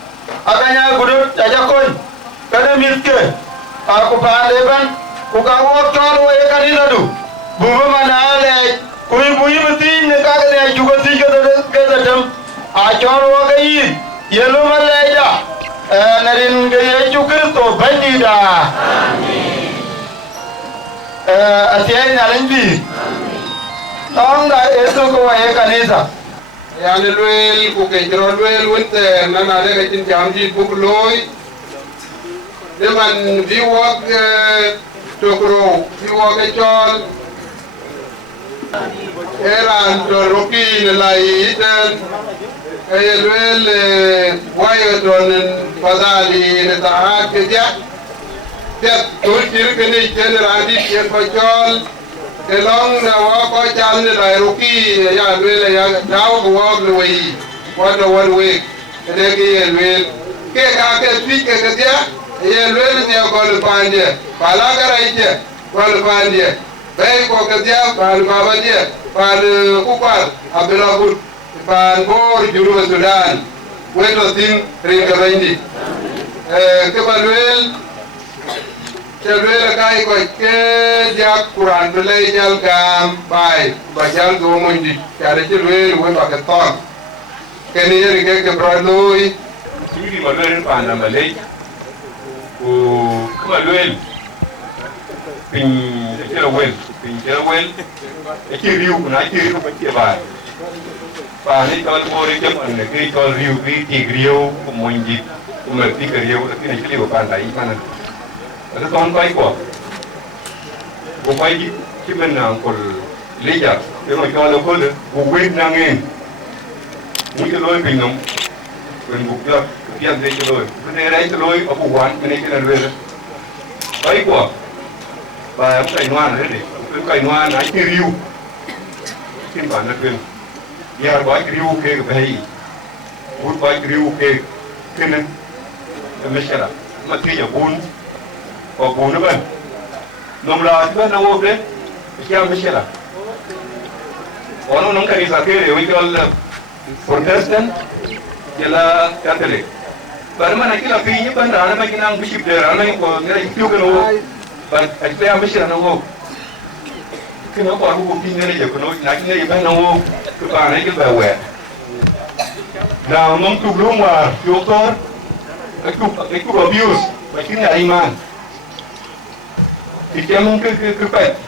akanya gudut Ajakguong kana miske aku pande ban ukawo tolo e kanina du bubu manale kui betin ne ka ne juga tiga ke dalam a tolo ga yi yelo malaida narin ga ye Kristo bandida amen atiai na lembi tong da eso ko e kanisa yani luel ku ke jero luel wonte nana de ga tin jamji bug loy de man vi wok tokro vi wok e chol eran to roki ne lai iten e luel wayo don fadali ne tahat ke dia to tir ke ne generali ke ko chol long na wa ko chal ne la roki ya luel ya daw ko wa le wi wa do one week de ke luel ke ka ke tweet ke dia ye luel ne ko le pande pala garaite ko le pande bay ko ke dia pal baba dia pal upar abdulabur pal bor juru Sudan weto tin ring ka bindi ke baluel Cewek kai ko ke jak Quran belai jal gam bai bajal do mundi cara cewek we ba keton kene yeri ke bradoi tiri maluen panda malai o maluen pin wel e ki riu na ki riu ba ki ba pa ni tol mori ke mon ne ki tol riu bi ti riu ko mundi ko mer ti riu ki ni ki ba panda I kana ada tahun baik kok, bukai kita nangkol lejar, memang kalau kau le, bukai nangin, mungkin loi pinjam, kan bukai kian deh loi, kan era itu loi aku wan, mana kita nervous, baik kok, baik kainuan ada, kainuan naik riu, mungkin banyak kan, ya baik riu ke bayi, baik riu ke kena, masalah, mati ya pun. Or Bonaban. Nomla, no open, Kia Michela. One of them is a we call Protestant, Yella Catholic. But when I kill a pin, you can run making a bishop there, running for you can walk, but I say a mission and walk. You know what who can you know, like you can walk to find it by where. Now, non to bloom are your thought, I could abuse, but you know, man. Kita mungkin ke pet,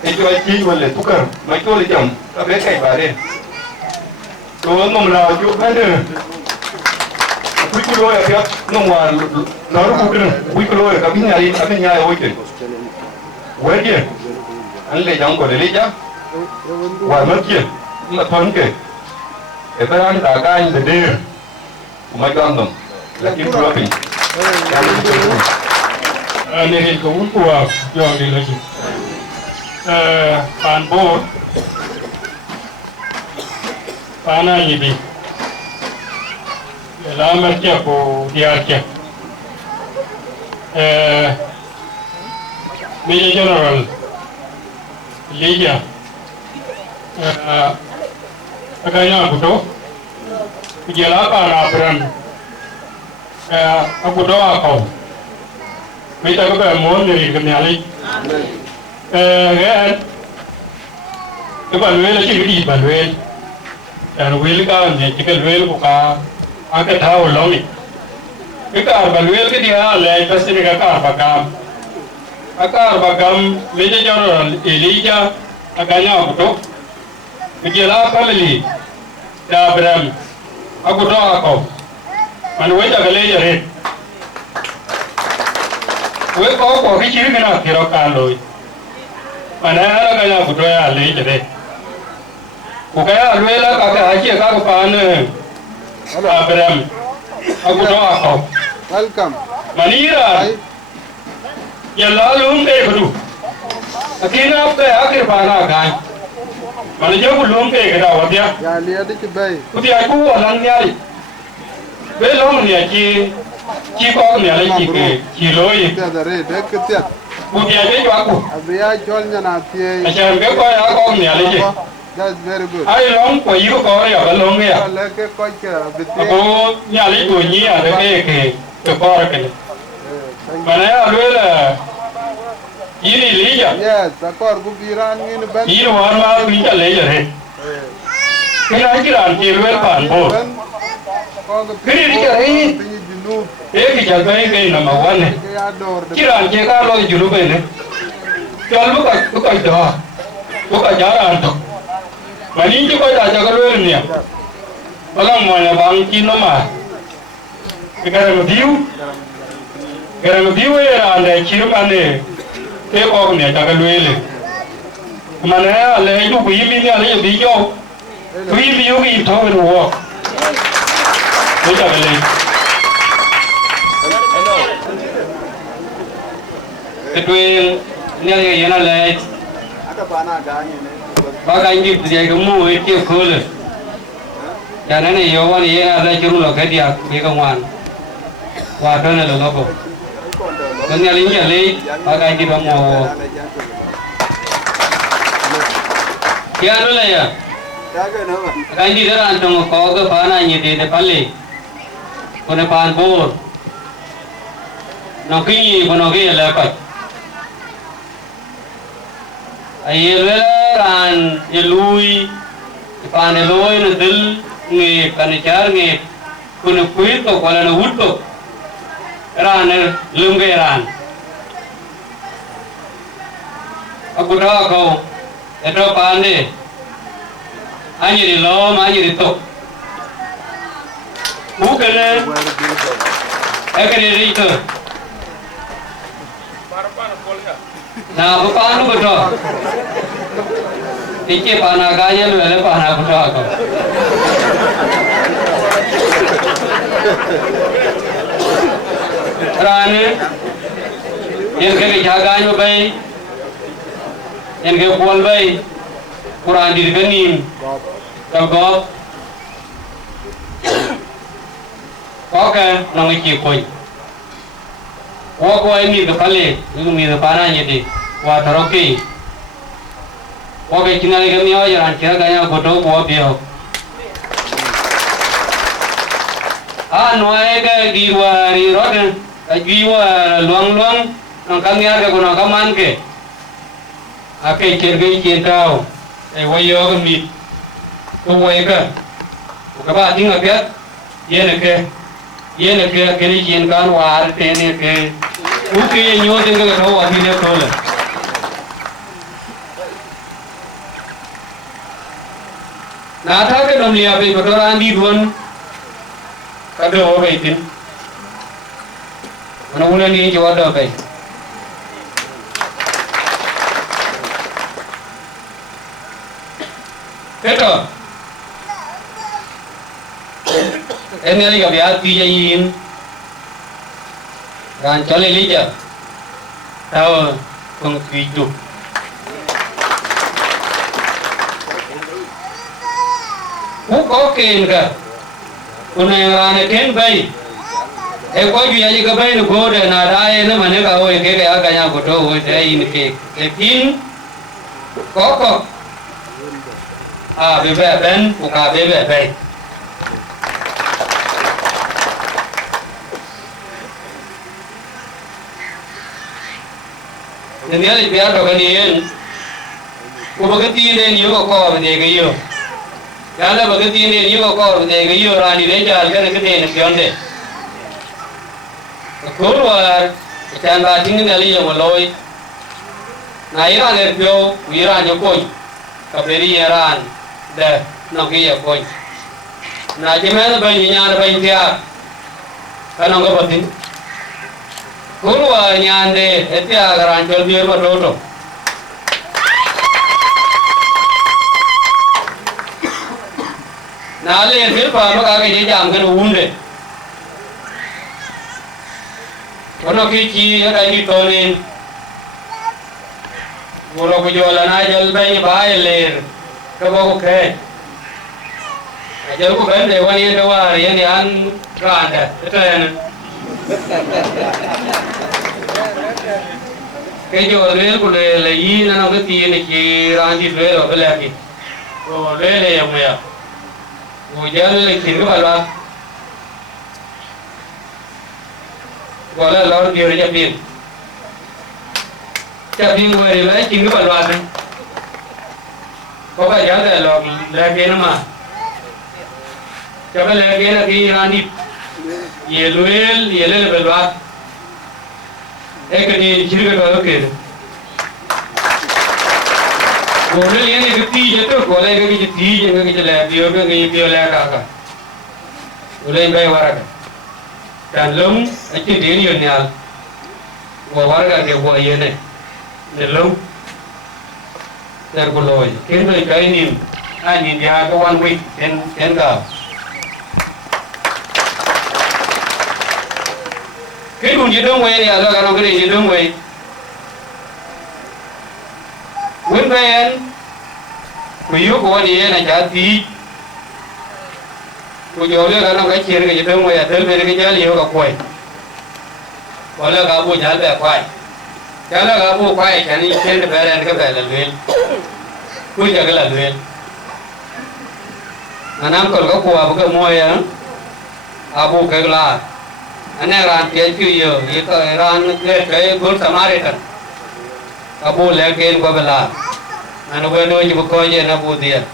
itu aja boleh tukar, macam boleh jam, tapi kayak bare. Kalau nomor juga ada, we kalau ya nomor naruh bukan, we kalau ya kami nyari hoitin. Wajib, anda jangan kau lelija, warna kia, macam ke, itu anda tak akan sedih, macam dong, lagi berapa? Ini ko unkuwa yang di lagi. Pan bor, pana ini. Lama kia ko dia kia. Major General Liga. Agaknya Aguto. Dia lapar aperan. Aguto Akau. bây giờ có vẻ muốn thì cái nhà đi cái bản nguyên là chỉ cái gì bản nguyên bản nguyên cái này chỉ cái nguyên của cả cái thao lông này cái cả bản nguyên cái gì à lại cái gì cái cả bagam bây giờ cho Elijah agaknya Aguto kejala family da Abraham Aguto Akau manuwe da gale jare we ko ki chiri kana kiro kaloi manara ga Aguto ya le jare ko ka alwela ka haji ka pan Abraham Aguto Akau welcome manira ya lalum ke kudu akina apke akhir bana gan mane jo lum ke kada wadia ya liya de bay kudi aku alang nyari be long ne ki ko ne ala ki loi te da re de ke te kudi ade jo aku abiya jol nyana tie acha be ko ya ko ne ala je that's very good ai long ko yi ko ya ba long ya le ke ko ke bitte ko nyali ko ni ade ke ko ra ke mane alwela ini leja yes akor gu biran ni ben ini warna pinta leja re kena kiran kirwel pan bo kiri dikari ki jagai ke nama wane kiran ke ka lo julu be ne chal buka do buka jaran to mani ji ko da jaga lo ni balang mo na bang kino ma garam diu era ande kirmane ke ko ne ta ga luele mane ale ju bi mi ne ale bi yo bi yo ki to ro wo ko ta le ke tu ne ye yana le aka bana ga ni ne ba ga ni ti ga mu e ke ko le ya ne yo wa ni yana da jiru lo ke dia ke ga wan wa to ne lo ko con nhà lính nhà lý ở đây đi vào mồ kia đó là ya cái đi đó là trong có cái phá này như thế để phá lì còn là phá bồ nó cái gì còn nó cái là phải ai là lui phá này lôi nó dil nghề cái này char nghề còn nó quý to còn là nó hút to ran lum ke ran aku dah kau itu pandai hanya di lom hanya di tok bukan di itu nah bukan betul tiket panaganya lu ada panah betul kau rane yang ke jagaan mo bay yang ke pol bay Quran di ganim kalgo oke nang iki koi ko ini ke pale itu mi da pana nyedi wa taroki oke kinale ke mi o yaran kira ganya goto ko bio noe ke giwa ri roden giwa luang nang kangiar ke kono kaman ke ake cergai centau wayo ke mi ko wayo ke ba ding apiat yene ke keri cien kan war tene ke uke nyo ding ke ro abi ne tole na tha ke dom lia be kotoran di duon kado ho gei tin mana ulan ni jo ada kai keto ini lagi biar pijain dan cale lija tahu pengpitu oke enggak Unai rane ten bay, ko ju yaji ka bay no gode na rae na mane ka oye ke ka nya ko to oye dai in ke lekin koko bebe ben buka bebe bay nên nhớ thì biết rồi cái này cô cái tin này nhiều có vấn đề cái yêu ya là cái tin này nhiều có vấn đề cái yêu ra đi đấy chờ cái này nó phiền đấy cố rồi chẳng là chính cái này một lối này ra để phiêu quý ra nhiều coi cái này ra để nó kia coi na chỉ mấy bây giờ nhà bây giờ cái nó có vấn đề cố rồi nhà này hết ya garan chơi bia mà rồi नाले फिर पापा का के जाम कर उन्डे कोनो की चीज है कहीं तो ने वो लोग जो लना जल भाई भाई ले कबो को खे जल को बन दे वानी दवा ये ध्यान रांड है तो है के जो रेल को ले ये ना के तीन की रांडी ले लो ले की वो ले मैं वो जल खिन के बालवा बोला लौट दियो जब वो रे ले खिन के बालवा ने को का याद है लोग लेके ना मा जब लेके ना की रानी ये ले बालवा एक ने खिन के बालवा के बोले ये नहीं कितनी ये तो बोले कि कितनी ये कि चले दियो के ले का बोले भाई वारा का डालूं अच्छी देनी है नियाल वो वारा का के वो ये ने लूं तेरे को लोई किन तो कहीं नहीं नहीं यहाँ तो 1 week ten का cái vùng gì đông quay này là cái nó cái gì đông quay When Ben, we go on the end and Jati, we go on a chair, you don't wear a tell me to tell you a point. Well, I got one other quiet. Tell a go quiet and he send the bell and go bell and will. Who's a girl will? An uncle go for a moya, Abu Kagla, and I ran to you, ran a good Samaritan. Abu Lakin Babala, and we know you call you an Abu dear.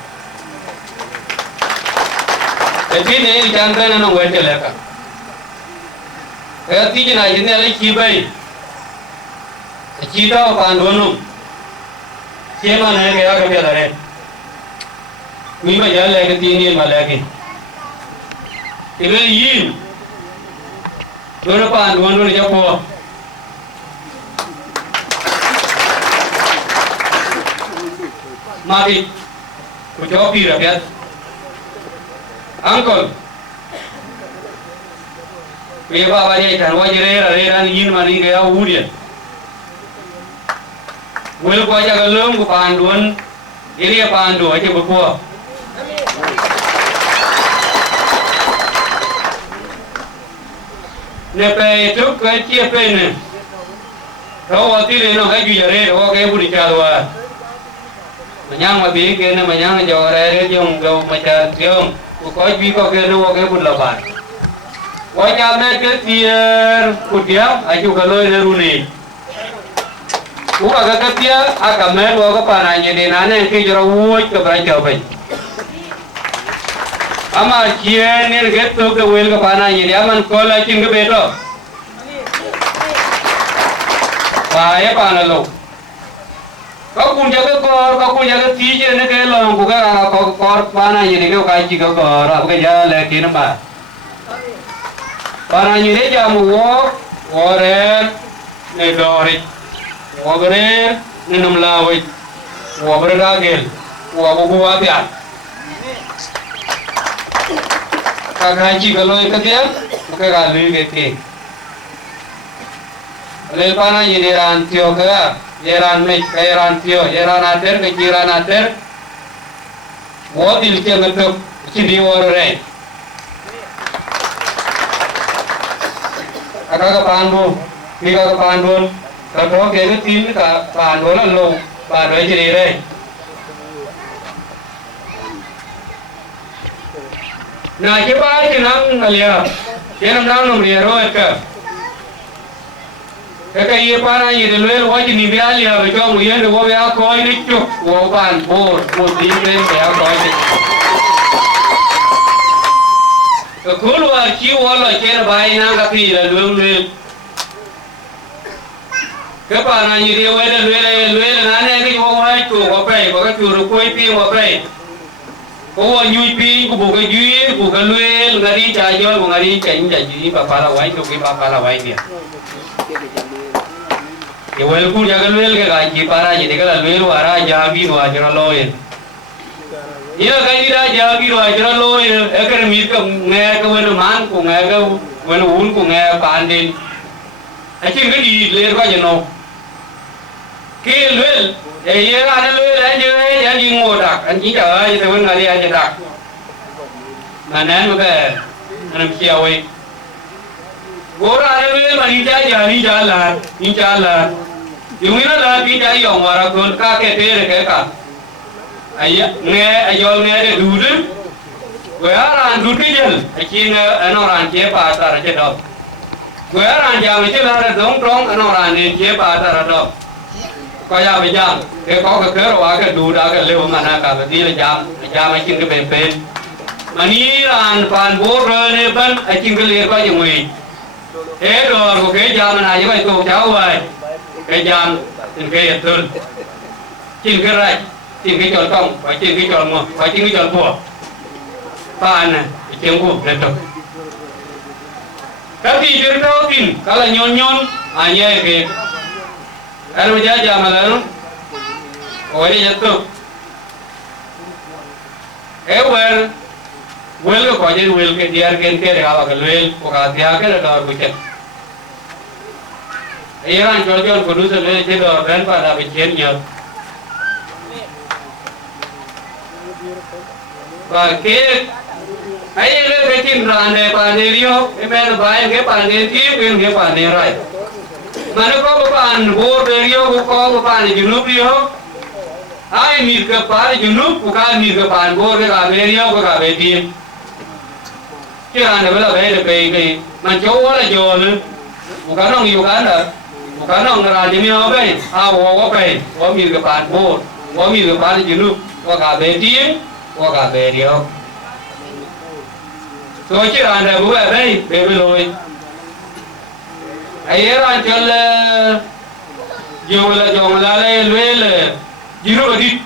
The teenage gentleman and a wet letter. A teaching I didn't like you by a cheetah of Andonum. Came on a red. We may yell like a teenage Malaki. Even you. Don't upon one of your poor. Mati, कुछ और भी रखा अंकल ये बाबा जी ठरवा जी रे रान इन मानी गया उड़िया वो लोग आज अगर लोग को पांडुन ये पांडु है जो बकुआ ने पे तो कैसे पे ने तो वाती ले ना है जो रे वो के बुरी चालवा Manyang mabi ke na manyang jawara yung gaw macam yung ukoi bi ko ke no ke bulaban. Wajah na ke tiar kudia aju kalau neruni. Uka ke tiar akamer wa ko pananya de nane ke jara wuj ke braja bai. Ama kien ni ke to ke wel ke pananya de aman kola cing ke beto. Bahaya panalo. Kau pun jaga tiga ni ke long buka kau pana jadi kau kaji kau kau buka jalan ke nama. Pana jadi jamu oren ne dorit, oren ne numlawit, oren ragil, oren buapian. Kau kaji kalau itu dia buka kalu ke. Lel pana jadi rantio ke. Yeran me yeran tio yeran ater ke jiran ater wo dil ke metuk chidi orre aga ka pandu ka to ke tin ka pandu la lo pa do chidi re na ke ba ti nang alia ke nam nang nom ri ro ka cái gì para gì để luyện quá chỉ niệm ali à cho người yên được qua coi đi chụp qua bàn bồ một tí lên để coi đi cái khu luar chiu wala trên bài na cái gì là luyện cái para gì để luyện là này cái vô hai chụp qua phải qua cái chụp rồi quay phim qua phải có nhui phim có bộ cái duy bộ cái luyện ngari trái cho bộ ngari chảnh chảnh gì bà para vay chụp cái bà para vay đi cái well cũng jaga well cái gaji para jadi kalau well wara jabi dua jera loin. Ia gaji dah jabi dua jera loin. Agar mir ke nghe ke well man ku nghe ke well un ku nghe pandin. Acing ke di ler ka jeno. Ke well, ia ada well aja yang di ngodak. Anjing dah aja tu ngari aja dak. Mana muka, anam kiawe. Gora ada well mani jalan, jalan. Yung ina la pi dai yong wara kon ka ke tere ke ka. Aya nge ayol nge de dudu. Wa ran dudu jel. Achi nge anoran che pa ta ra che do. Wa ran jam che la ra dong dong anoran ne che pa ta ra do. Ko ya be jam ke ko ke ro wa ke du da ke le ma na ka be ti le jam achi ke be pe. Mani ran pan bo re ne ban achi ke le ko yung wi. E do ko ke jam na ye ko chao wai. Cái jam trên cái tơn trên cái rai trên cái chọn công và trên cái chọn mùa và trên cái chọn bùa pan này trên bùa lên được tapi jadi tahu tin kalau nyon hanya ke kalau jaja malam oh ini jatuh well ko jadi well ke diar ke regawa ke well ko ka dia ke da bucet Iran jual kudu sebenarnya jadi dan pada bikinnya. Pakai, ayo le bikin rande panerio, emang bayar ke panen tim, ke panen rai. Mana kau panen bor berio, kau panen junub rio. Ayo mir ke panen junub, bukan mir ke panen bor ke berio, ke betim. Kira anda bela bela ke, mencoba lah jual, bukan orang Uganda. Bukan orang Raja ni apa? Awak apa? Awak mir ke pan bor, awak mir ke pan junub, awak kabe tim, awak kabe dia. So cakap anda buat apa? Bebeloi. Ayah rancol jual le luel junub adit.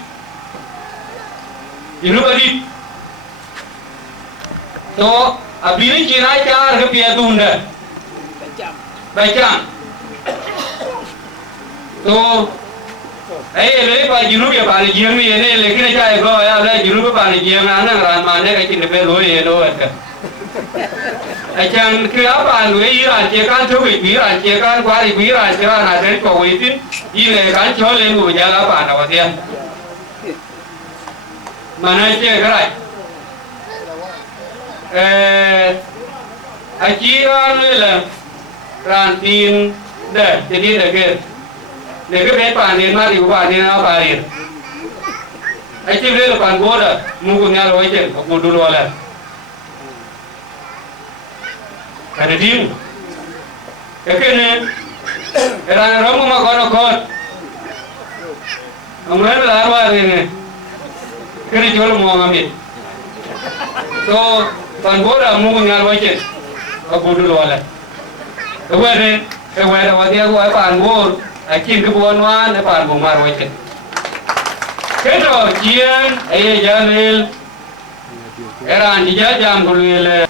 So abis ni Cina car ke pihak tunda. Baca. तो ले पा जुनूब या पानी जियंग में ये ने लेकिन चाहे को या ले जुनूब पे पानी जियंग आना रान मारने का चिन्ह पे लोहे ये लोहे का अच्छा क्या पान हुए ये राज्य का जो भी राज्य का क्वारी भी राज्य का नाचने को हुई थी ये ले कान छोले वो जागा पाना होता है mana चे कराए ajian le rantin deh jadi deh để cái bé bàn đến mà thì có bàn đến nào bàn đến, anh chim lên là bàn bố đó, mua cùng nhau rồi chứ, một đôi đôi là, cái này điên, cái này, cái này nó mà con, ông nói là apa ini, cái này jual mau ngambil, so bàn bố đó mua cùng nhau rồi chứ, một đôi đôi là, cái quay đó dia gua bàn bố Akin kebuan wan depan bumar wajib. Kedo jian ayah jalil. Eran dijajam kulil.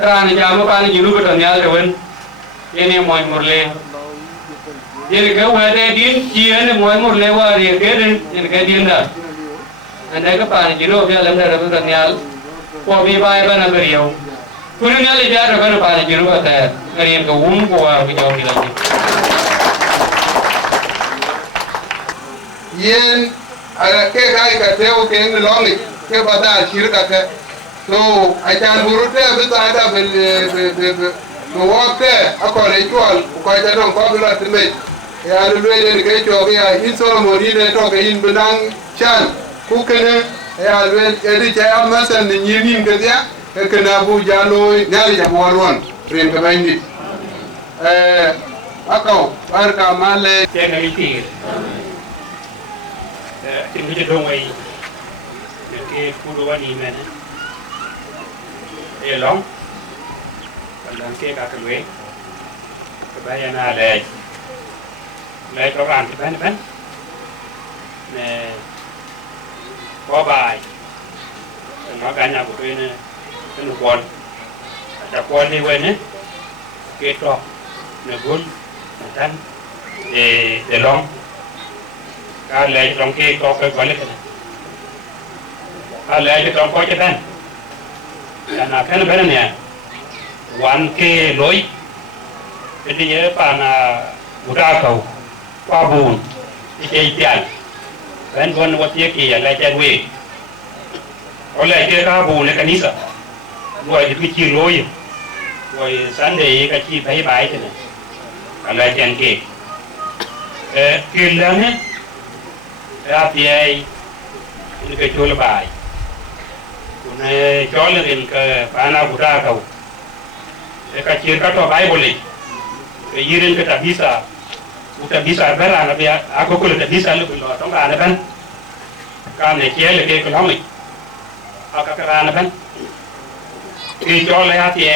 Eran dijam apa ni juru bertanya dewan. Ini moy murle. Jadi kau ada din jian moy murle wari kedin ini kedin dah. Anda kepan juru dia lem dah bertanya. Kopi bay bana beriau. Kulinya lihat depan depan juru kata. Ngerian kau kuar kau lagi. yen aga ke kai ka teo ke ngi longi ke bada shirka ke so ajan burute bita ada be wote akore tual ko ta don ko bila time ya lu le ke to ya hiso mo ni ne to ke in benang chan ku kene ya lu edi ja amasan ni nyini ke dia ke na bu jalo nyali ja boron ren ka bayni Akau barka male te ga iti tin ji do wai ke kudu wani mena e long dan ke ka kalwe ke bayana le to ran ti ben ne có bài nó cả nhà của tôi này nó quần chặt quần đi quên ấy kết rồi nó cuốn nó tan để long cái lấy long kia có cái gọi là cái này cái lấy cái long có cái tan là cái nó bên này one cái lối cái gì đó bạn ra cầu qua bùn cái tiền dan gon wat yake ya la jagwe wala ke ka bu ne kanisa loy di ki loy loy sande ka ki bai bai tene ala jan ke ke la ne ya ti ai ni ke chol bai ne chol rin ka pana buta ka ka ki ka to bai bole ke yirin ka tabisa uta bisa bera na bia ako ko le bisa lu lo tong ana ban ka ne ke le ke ko longi aka ka ana ban ki cho le ha ti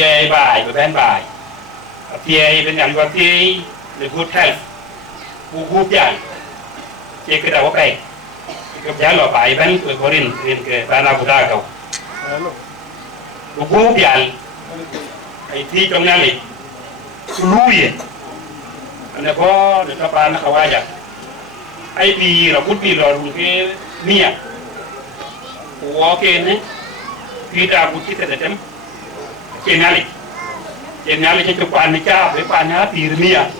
ai bai ben bai ti ai ben yan wa ti le good health bu pian ke ke da wa pai ke ja lo bai ben ko rin ke bana buda ka bu pian ai ti trong na le luye ane ko ne ta pa na kawaja ai bi ra put bi lo run ke mia wo ke ne pi ta put ti te tem ke nali ke pa ni cha be pa na pi mia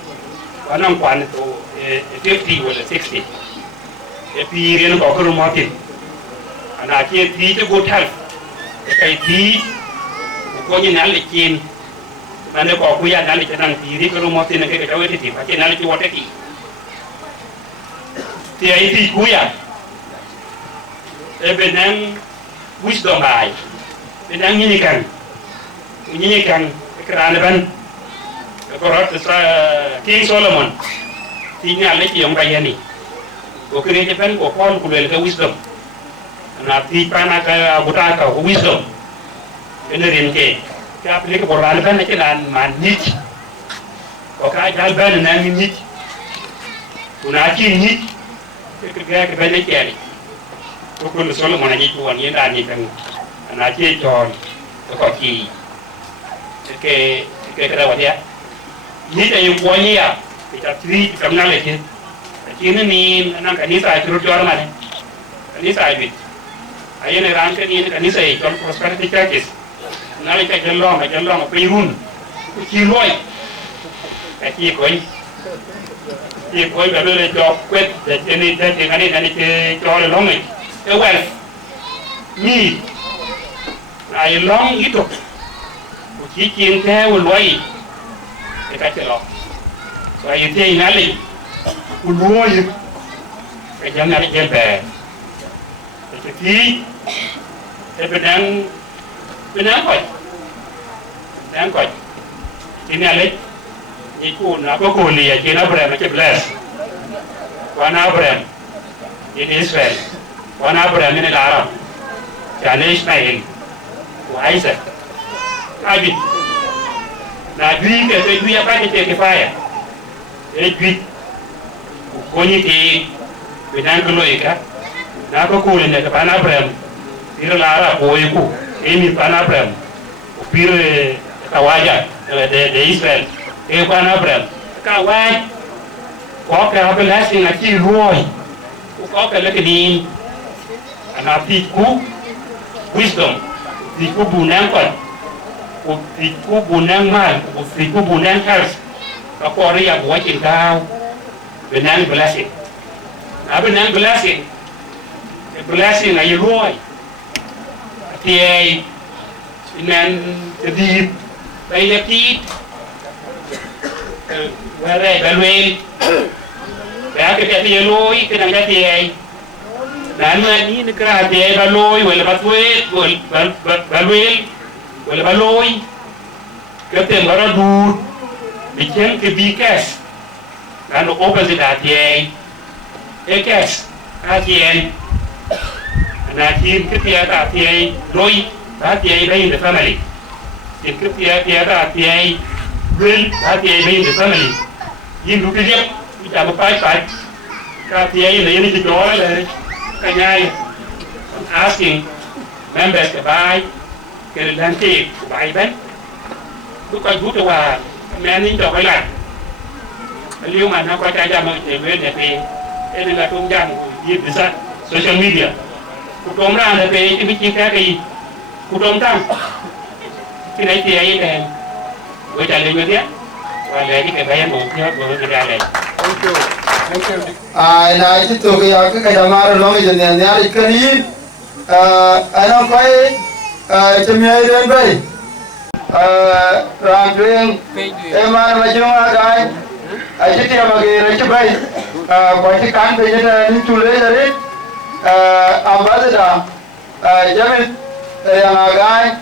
wa nan pa ne to 50 wala 60 e pi ren ko ko mo tin ana ke ti te go tal kai ti ko ni nali kin nane ko kuya nali tenang tiri ko mo tin ke jawe ti pa ke nali ti wote ti ai ti kuya e benang wisdom bai benang ni kan krane ban ko rat sa King Solomon ti nyale ti yong bayani ko kire je ban ko kon ku le ka wisdom na ti pana ka buta ka wisdom ene rin ke ka aplik boral ban ke nan man nit ko ka jal ban nan nit una ki nit ke ga ke ban ke ali ko ko solo mona ni tuan ye dan ni kan na ki jon ko ki ke kada wadia ni da yin kwani ya ta tri kam na le ke ki ni nan ka ni sa tru jor ma ne ni sa bi ayene ran ke ni ka ni sa e kon prosperity churches nale ka jallo pe run ki loy ka ki ba le job kwet de ni de ngani ke jole longi e wel ni ai long ito ki kin te wo loy e ka chelo so ai te nale ku loy ka janga ni ke be ke ti e bedang coi ini alik iku na ko ko liya kina Abraham ke bless wana Abraham in Israel wana Abraham in Arab kana Ismail wa Isaac abi na dui ke te dui apa ke faya e dui ko ni ke bidan ko loika na ko ko le ke pana Abraham ira la Arab ko iku ini pana Abraham upir kawaja de Israel e pana Abraham kawai ko ka blessing a chi ruoi ko ka le kedin ana tiku wisdom tiku bunang kon tiku bunang mal tiku bunang health ka ko ria bo chin tao benang blessing na benang blessing ay ruoi thì nên đi đây là tí về đây về luôn đã cái thì lôi cái này thì dan ni ni kra thì về lôi hoặc là bắt quét về luôn hoặc là về lôi cái tiền đó đút the chen ke bi kes and opposite at ye e kes at ye na tin ke tia at ye roi at ye in the family in ke tia at ye will at ye in the family yin du ke yep ta ba pai ka tia in the ni jo le ka nyai asking members to buy cái lần thì buy bên lúc coi bút là mẹ nín cho cái này liêu mà nó coi trái ra mà để về để về cái này là trung gian gì bị sát social media cuộc sống ra là về cái việc khác cái cuộc sống tăng cái này thì ấy là với trả lời như thế và lấy cái bài một nhớ của cái ra này. Này chứ tụi cái đám mà nó mới dần dần nhá cái này anh không coi chấm nhớ đến vậy làm chuyện em mà chúng ta cái chỉ là cái này chứ vậy quay cái cán bây giờ đi chùa lấy rồi ambas đó jamin yang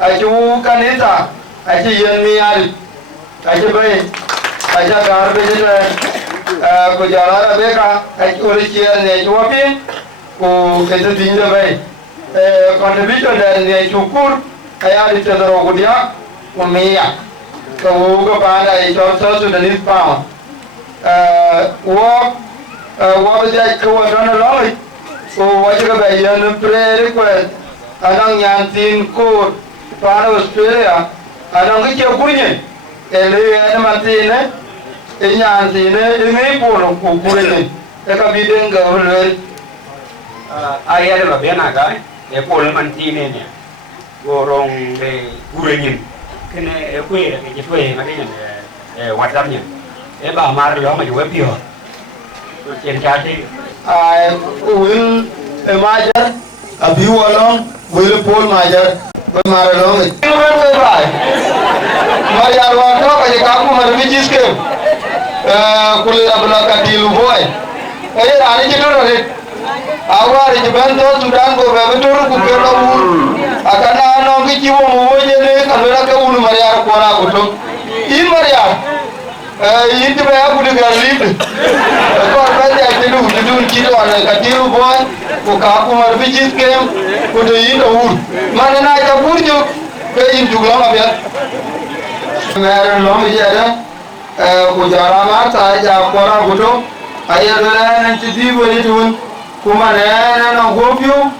cái chú can đến ta chỉ yên mi ari chỉ vậy chỉ gar bây giờ ko jala beka chú ori chia này chú apin ko cái thứ tin rồi vậy contribution dari ne cukur ayah di cedera dia umia ke pada contoh sudah di pam walk jadi kawan lagi wajib bayan pre-request anang nyantin ko pada Australia anang kecil punya ele ada mati ne nyantin ini pun kukurin mereka bideng gaul ayah ada lebih naga e pol man tine ne gorong de gurenin kene e kue ke tue ngari ne e whatsapp ne e ba mar lo ma juwe pio chen chati ai will majar abi walong will pol majar mar lo ngi ko bai mar ya wa to ka ka ku mar mi jiske kul abla ka dilu boy e ani jitu re awari jibando Sudan go bebetur ku kero ur akana no ki chiwo moje ne kamera ka unu maria ko na goto in maria in tiba ya kudu garlip ko ba ya tilu judun kilo ana ka tilu boy ko ka ku mar bijit kem ko do in ur mana na ka burjo ke in jugla ma bia mer lo mi jada ko jara ma ta ja ko na goto ayero na ti bo ni tun kuma nena na gopio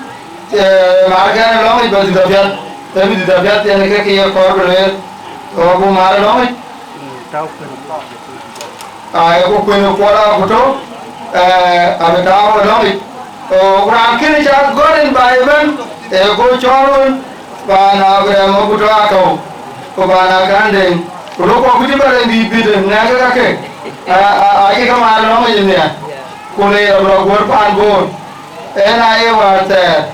margana long iba didabiat tapi didabiat yang ke korber to ko mar long ay ko ko pora foto ame tawo long to gram kini ja goren baiben ko choron bana gra mo buto akau ko bana gandeng ko ko biti bare di biden naga ke ay ka mar long ya kule abra gor pan gor ena e warte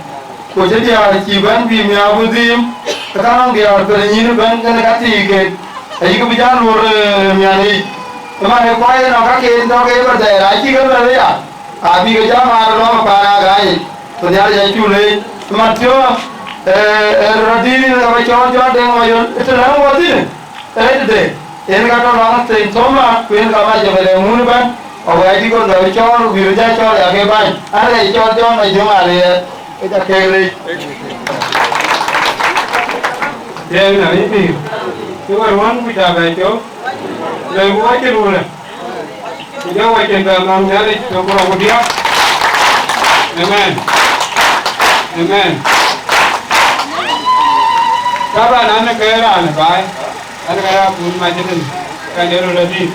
ko je dia ci ban bi mi abudim kanang dia ko ni ban kan ka ti ke ai ko bijan lor mi ani ma ne ko ai no ka ke ndo ke ba de ra ci ga ba ya abi ga ja ma ro ma pa na gai to dia ja chu le ma tio radini na ba cho de mo yo ito na mo ti ne de en ga to na te toma ko en ga ba je le mun ban ở đây thì con đời cho vì ra cho là cái bay anh này cho này chúng mà thì cái ta kêu đi Deng này thì chúng ta muốn bây giờ về chỗ lời của cái luôn này thì cháu quay trên tờ mang nhớ đi cho cô một điếu amen amen các bạn ăn cái là phải ăn cái là cuốn mai trên cái điều là gì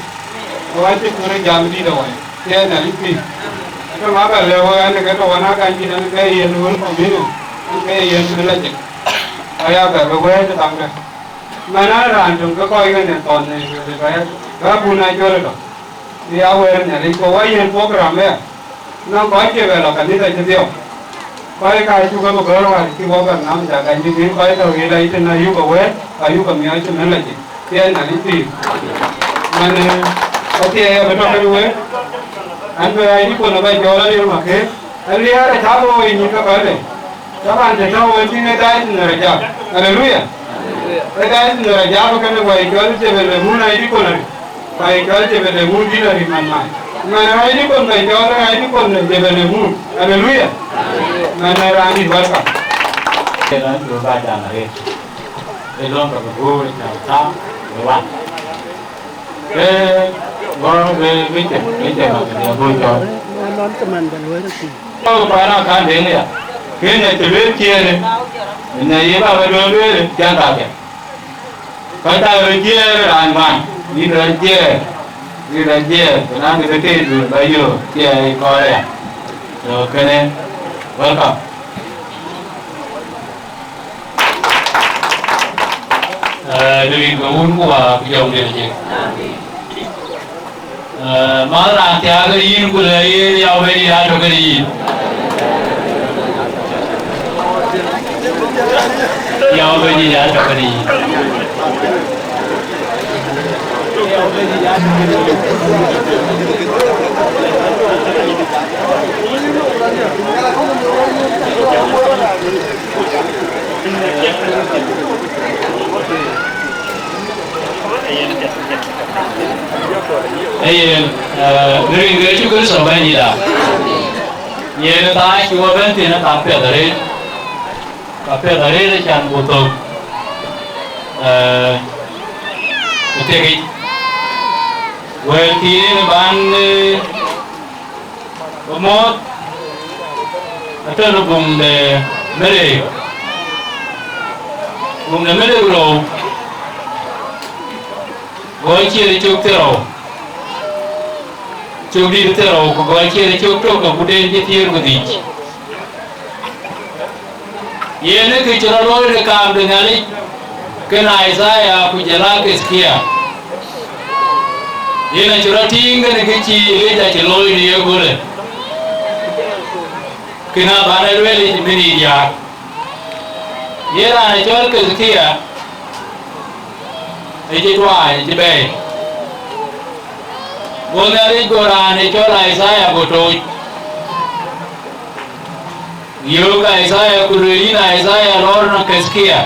wajib kurang jam di dawai dia nak lipi kalau makan lewat ni kalau wana kan kita ni kaya yang luar peminu kaya yang melajak ayah berbagai tu tangga mana rantung kau ingat yang tahun ni kaya kau punai jual tu dia awal ni ni kau yang program ya nak kau je bela kan ni tak jadi kau kaya juga bergerak di bawah nama jaga ini kau tahu dia itu na yuk ayu kami ayu melajak dia nak lipi mana okay, betul betul. Anda ini pun apa jualan di rumah ke? Anda ada tahu ini ke apa? Siapa anda tahu ini negara itu neraja? Haleluya. Negara itu neraja bukan negara jualan je bermula ini pun. Pai kal jebele mu di dari mana? Mana ini pun pai orang ini pun jebele mu. Haleluya. Mana rani barka. Kita berubah jangan hari. Elong berguru kita lewat. Gor bincang macam bocor. Non teman dan luar tu. Kalau para kan Deng ya. Kena terus kiri. Ini apa berdua jangan tak. Kata berkiri ramai. Ini raja, kenapa kita tu baju dia Korea. So kena welcome. Dari kaum gua jauh dia je. Malah tiada ini pula ini awal ini ada kali. Yang awal ini ada kali. Người chú cứ sợ bên gì đó. Nhiều tai chú bên thì nó tạm biệt ở đây. Tạm biệt ở đây là chẳng bộ tục. Cái gì? Well, thì ban một ở nó vùng để mấy vùng để mấy rồi gói chia để chụp theo chụp đi theo gói chia để chụp theo cái đen cái thiêu cái gì ये ने कि चलो लोग ने काम देना नहीं कि ना ऐसा है आप जला के किया ये ना चलो ठीक है कि चीज़ ले जाके लोग ने ये बोले कि ना बाने वाले मिनी दिया ये ना चलो के किया ये जो आए ये बे बोले अरे गोरा ने चलो ऐसा है बोटो Yoga Isaiah Kurina Isaiah Lord na keskia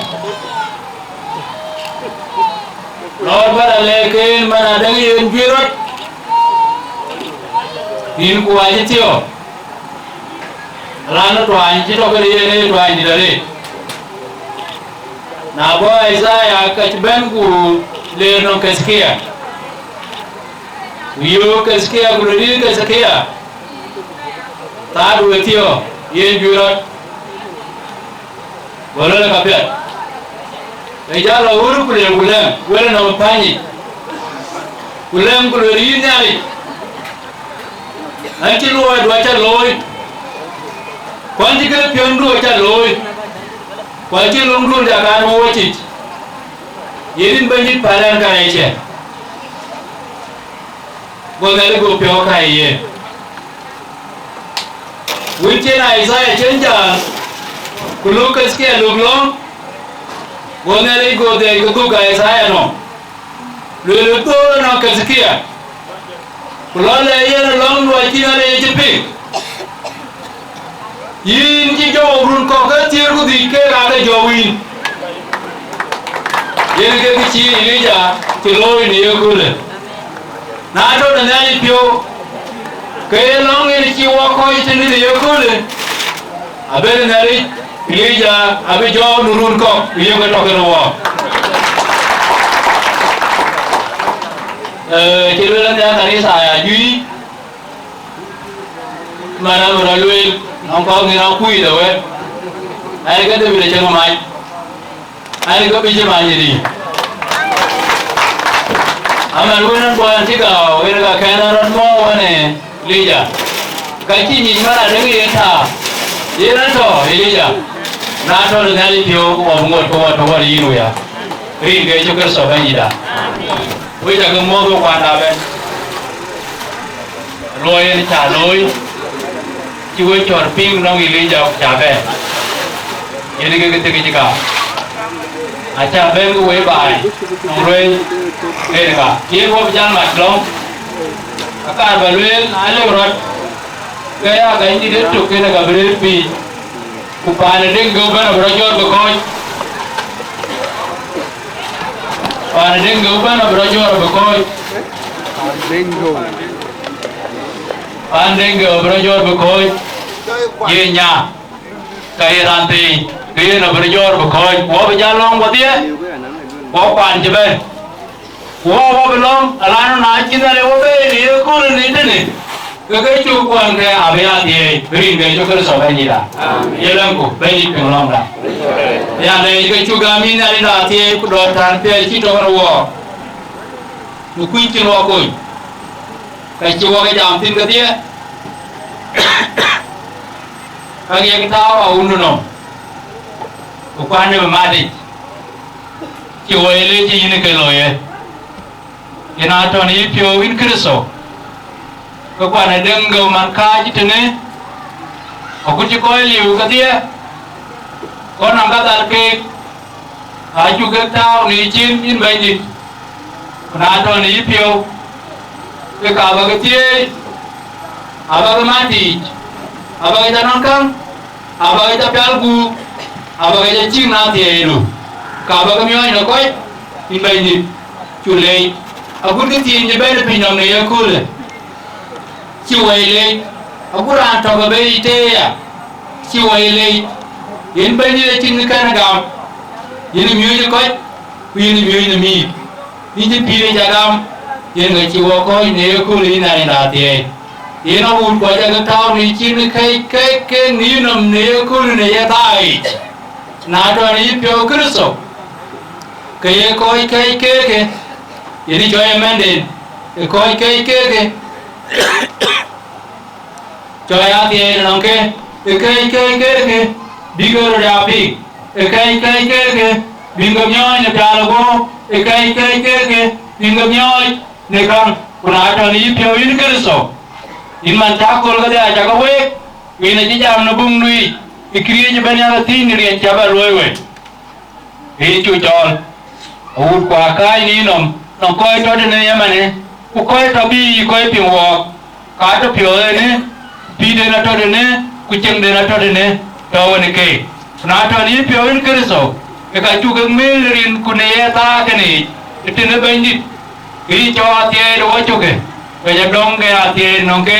Lord bara lekin mana dangi yun birot Nin ku aja tio Lana tu anji to kali yene tu anji dale Na bo Isaiah kachben ku le no keskia Yo keskia kurina keskia Tadu tio ये जुरत बोलो ना कपिया इजाला उरु कुले ना पानी कुले रीन्याली अंची लोय द्वाचा लोय कौन जिक्र प्योंडू अच्छा लोय कौन लुंडू जाकार में वो चीज ये दिन बंजित पालन कराए चे बोले को प्यो खाए ये Winche na Isaiah chenja kulukas ke luglong bonele go de go ga Isaiah no lulu to na kaskia kulale yena long wa tina le jipi yin ji jo run ko ka tir ku di ke ra le jo win yen ke chi ni ja ti loi ni ko le na do na ni pio Kaya long ini kiwa kau itu ni dia kule, abe nari pilih ja, abe jauh nurun kau, dia kata kena wah. Kira dia tadi saya jui, mana berlalu, nampak ngira kui dah weh. Ayah kata bila cakap mai, ayah kata bija mai jadi. Amal bukan bukan tiga, mereka kena orang mau ni. Leja, kaci ni mana dengi entah, ye nanto leja, nanto dengan itu kau ini ya, ring ke juga sobat ida, wujud kemau tu kuat ben, loy caloi, cuci corping nong leja cabe, ini kita juga, acar ben ku webai, nong loy, mereka, dia kau berjalan macam Akar baluen ale urut kaya ganti dia tu kena gabril pi kupane deng gauban berajor bekoi pane deng gauban berajor bekoi Pan Dinka berjor berkoi, ye nya, kaya ranti, kaya na berjor berkoi, wah berjalan buat dia, wah pan jeben, wah belum, alam nak kita lewat ni, kau ni ni. Cái chú quan cái à bây giờ thì bên cái chú cái số bên gì là, giờ làm cô bên gì cũng làm là, giờ này cái chú cái mình này là thì cũng đòi thằng thì chỉ cho nó vào, nó quy trình vào coi, cái chú cái giảm tin cái gì, cái thao vào uống nó, cái quan này mà đi, chú ấy lấy chỉ những cái lối ấy, cái nào cho nó phiêu in cái số cơ quan này đừng gầu mặt khai chứ thế họ cũng chỉ coi liều cái kia có nằm các tàn kê ai chú cái tao ní chín in bệnh gì na cho ní phiêu cái cả vào cái kia à vào cái mati à vào cái non căng à vào cái tapal gu à vào cái chim na thì đủ cả vào cái miếng nó coi in bệnh gì chủ lấy à cũng cái tiền như bây giờ mình làm này cool chiu ấy lên, ông cũng ăn cho cái bê tê à, chiu ấy lên, hiện bây giờ chính cái này gam, hiện miếng như coi, hiện miếng như mì, hiện phi lên giá gam, hiện cái chiu coi nếu cô lấy này là thì, hiện nó uốn qua cái thao này chính cái ní nằm nếu cô này là thay, nãy giờ này biểu cái số, cái coi cái hiện cho em ăn đến, coi cái cho ai thì làm cái bigger ra big cái bình gặp nhau nhập ra là cô cái bình gặp nhau này không còn ai cho đi phiêu in cái số in mà chắc cô cái đấy chắc có quê vì là chỉ làm nó bung nuôi cái kia cho bên nhau là tin người cha bà nuôi vậy thì chú chọn út quả cái ní nó coi cho đến này mà này cô coi cho bi coi phiêu hòa cái cho phiêu này pi de na to de ne kucing de na to de ne to ne ke na to ni pyo in kerso e ka chu ke melrin kune ta ke ni itine benji i cho atie do chu ke be ja dong ke atie no ke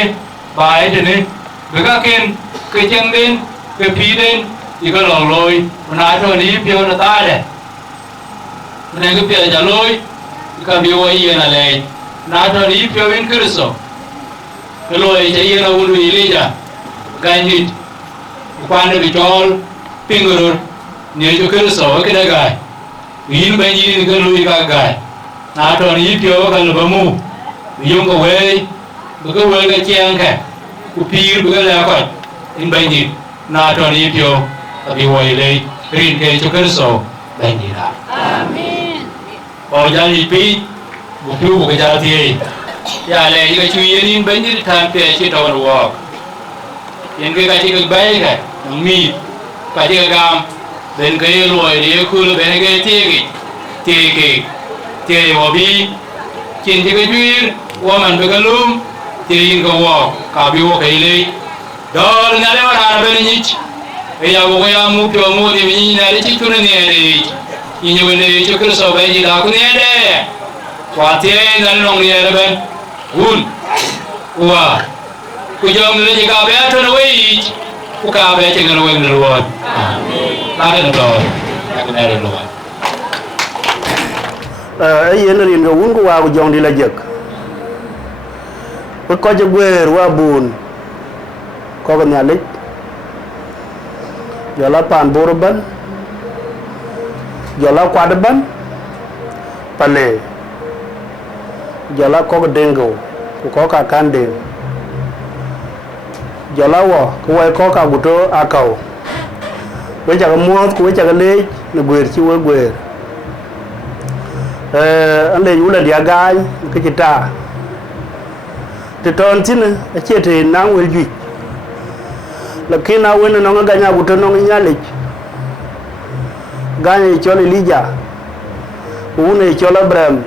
bai de ne be ka ken ke chang den ke pi den i ka long loi na to ni pyo na ta de ne ke pyo ja loi ka bi wo i na le na to ni pyo in kerso lôi chạy yên là uống đi lấy ra gai nhịt quan được bị tròn pin rồi nếu cho cái sổ cái đấy gai in bên gì cái lôi gai na tròn ý phiếu cái là bơm mu dùng cái quay cái chén cái pi cái là quạt in bên gì na tròn ý phiếu bị quay lấy green cái cho cái sổ bên gì đó bỏ ra đi pi một phiếu một cái giá thì ya le cái chú ý đến bên dưới tham tiền chỉ đầu nó vào, những cái chỉ cái bay cái mì, cái chỉ cái gam, bên cái lồi đi khu bên cái tiề vào bi, trên cái chú ý, mình bị cái lúm, tiề cái vào, cả bị vào cái lấy, đó là cái mà bên nhít, bây giờ cái mua phiếu mua thì mình này chỉ chú này đi, như vậy này chú cái số bên gì đó cũng này đấy, quả tiề nó nông này là bên un wa kujong le jika be to no wi ku ka be che ngalo wen lo ta de do ka ne lo ai yen rin go un ku wa kujong di la jek ko je gwer wa bun ko ga nya lik yo la pan borban yo la kwadban pale jala ko dengo ko ka kande jala wo ko wai ko ka Aguto Akau we ja mo ko we ja le ne gwer chi we gwer ande yu la dia gai ke kita te ton tin a chete na wel ju lakina we no ga nya Aguto no nya le ga ni cho le lija une cho la bram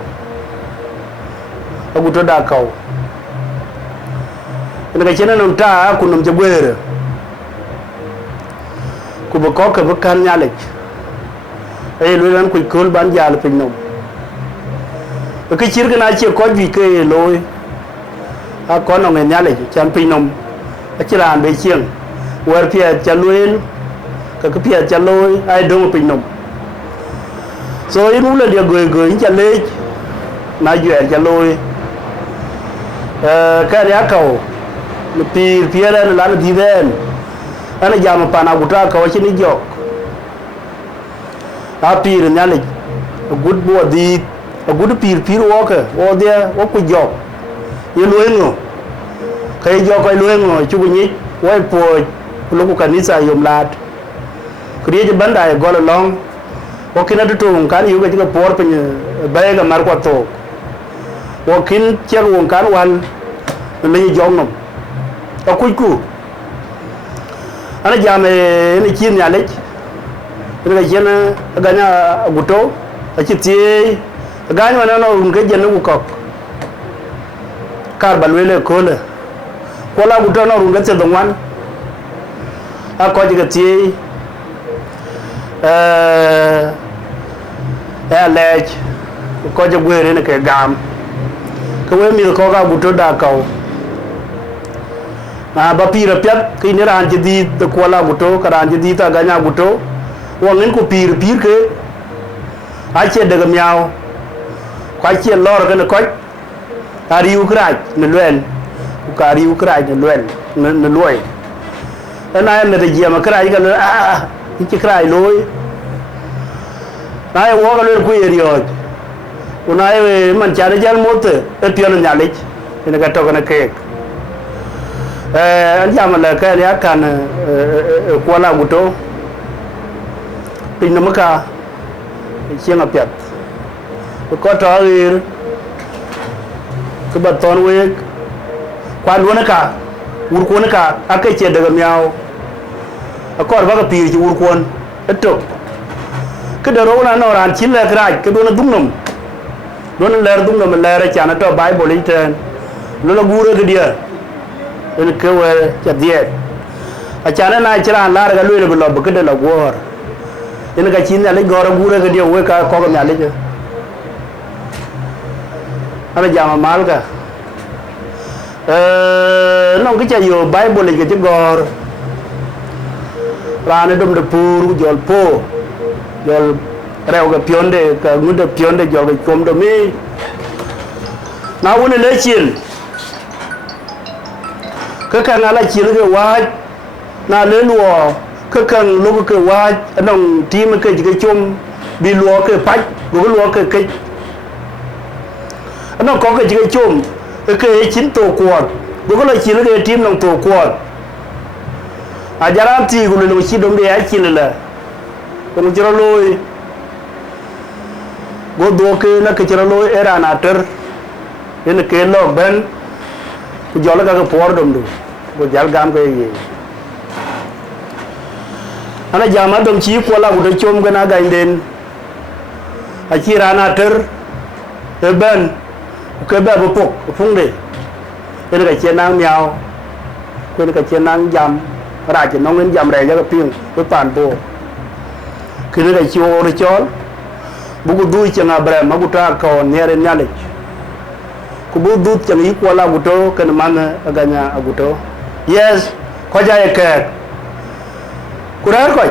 Aguto Akau ina chena no ta ku nom jagwere ku ba ko ka kan nyale ay lu ran ku kol ban jall pin no cái chiếc cái này chưa có gì cái lôi có nó nghe nhá lại chan pin nông chỉ là để chiêng vừa phía cha lôi cái phía cha lôi ai đông pin nông rồi muốn là điều người cha lê na duyên cha lôi cái này Akau phía đây là đi về anh jam pa na gutra Akau chỉ ní jok pir nhá lại good boy đi good pir walker or there what could jok you luengo kai jok kai luengo chu ni wai po lu ka ni sa yom lat kriye je banda go long wakina tu kan yu ga por pe ba ga mar ko to wakin cher won kan wan le jong no ku ana jame ni chin ya lech ni jena ganya Aguto achiti ganya na no nge jena ku kok kar balwele kole kola Aguto no runga se dongwan a ko ji ti lech ko je gwere ne ke gam ko we mi ko ga Aguto da Akau ba pira pet ki ni ran ji di to kola Aguto ka ran ji di ta ganya Aguto wangin ko pir ke a che daga miao kwa che lor ka ne ko ariu kraj ne lwen ka ariu kraj ne lwen ne loy ana ne de jema kraj ka ki kraj loy na wo ga le ku yerio una man cha de jal mote e piano nyalik ne ka to ka ne ke anh jam là cái này kan kola Aguto pin nam ka chiang apiat ko to ir ke baton we kwan wona ka ur ko ka akai che daga miao akor ba ka pir ji ur kon eto ke da ro na no ran chin la kraj ke do na dumnom don ler dumnom ler cha na to bible iten lo la gure ke dia en ke we cha die a cha na chira la ga lu le lo ke de la gor en ga chin ya le gor gure ke dia we ka ko ga ya le je ana jama mal ka no ke cha yo bible ke gor ra ne dum de pur jol po jol rew ga pionde ka ngude pionde jol ga kom do mi na woni le chin cái càng là chỉ là cái quá na lên lúa cái càng lúc cái quá đồng team cái chôm bị lúa cái bách cái lúa cái nó có cái chôm cái chín tổ quạt cái là chỉ là cái team đồng tổ quạt ajaran ti cái lúa chỉ đồng để chỉ là đồng chỉ là lôi go do cái là cái chỉ là lôi era nater nên cái lo ben giờ là cái por đồng đủ có giáo gam cái gì anh jama đồng chí kola Aguto chôm cái na gai den a chi rana ter e ben cái bé bộ phục phung đi cái này cái nang miao cái này cái nang jam ra chỉ nong lên jam rẻ cho cái pieng cái pan bộ cái này cái chiu rồi chol buku dui chang abram Aguto Akau nere nyalik kubu dut chang yi kola Aguto kan man aganya Aguto yes ko jaye ke kurar ko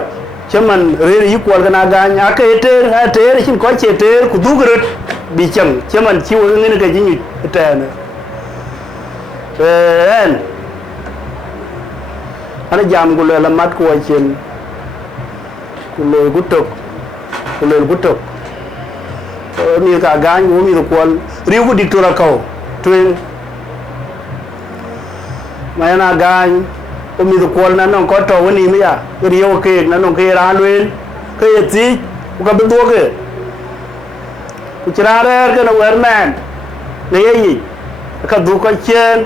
chaman re yi kol kana ganya aka ete chin ko che te ku dugrut bi chang chaman chi wo ngene ka jinyi tane en ana jam gule la mat ko chen ku le gutok mi ka gany wo mi ko riu ku diktora Akau tuen mayana gany o mi ko na non ko to woni mi ya riu ke na non ke ra luen ke ti ku ka do ke ku chira re ke na wer man ne yi ka du ko chen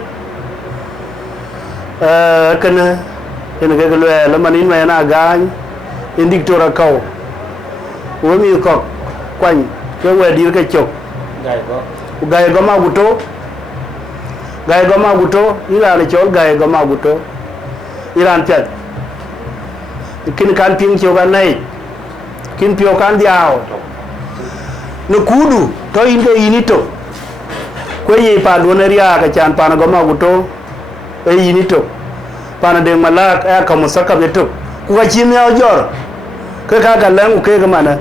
kana ke le la manin mayana gany in diktora Akau wo mi ko kwany ke we dir ke chok gai go ma Aguto ira le chol gai go ma Aguto iran chat kin kan ping cho gan nei kin pio kan diao no kudu to inde inito ko yi pa do na ria ka chan pa na go ma guto e yini to pa na Deng malak a ka musaka be to ku ka chim ya jor ke ka lang ke ka mana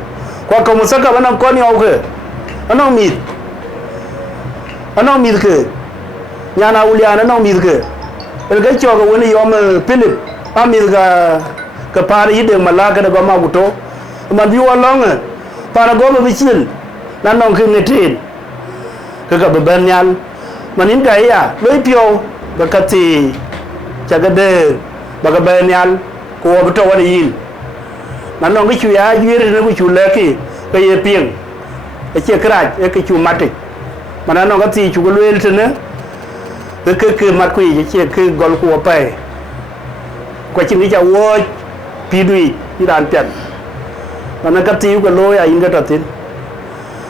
ko ka musaka bana ko ni au ke anong mit ke nyana uliana anong mit ke el ga cho ga woni yom Philip amir ka pa yi Deng malak ka go ma guto man bi wa long pa na go be chin nan nong ke netin ke ka be ban nyal manin ga ya loi pio ba ka ti cha ga de ba ga ban nyal ko ba to wa yin nan nong ki chu ya yir ne ku chu le ki ke ye pieng e che kraj e ke chu mati man nong ka ti chu go lel tene ke mat ku ye che ke gol ku pa ko chin ni cha wo pi dui ti dan pet man ka ti ku lo ya yin ga ta tin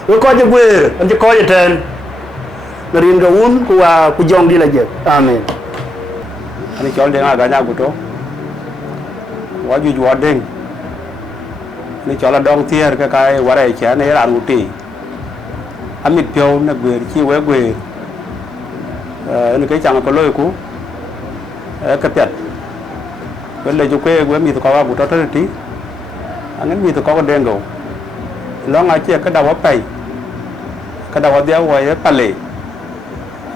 ko je gwe an je ko je ten rin ga un ku jong di la je amen ani chol de ga nya guto wa ju wa Deng ni chola dong tier ka kai ware cha ne ran uti amit pyo na gwe chi we gwe ni cái chang ko loy ku ka pet wen le ju kwe gwe mi to ka guto ta ti an mi to ko Deng go lo nga che ka da wa pai ka da wa dia wa ye pale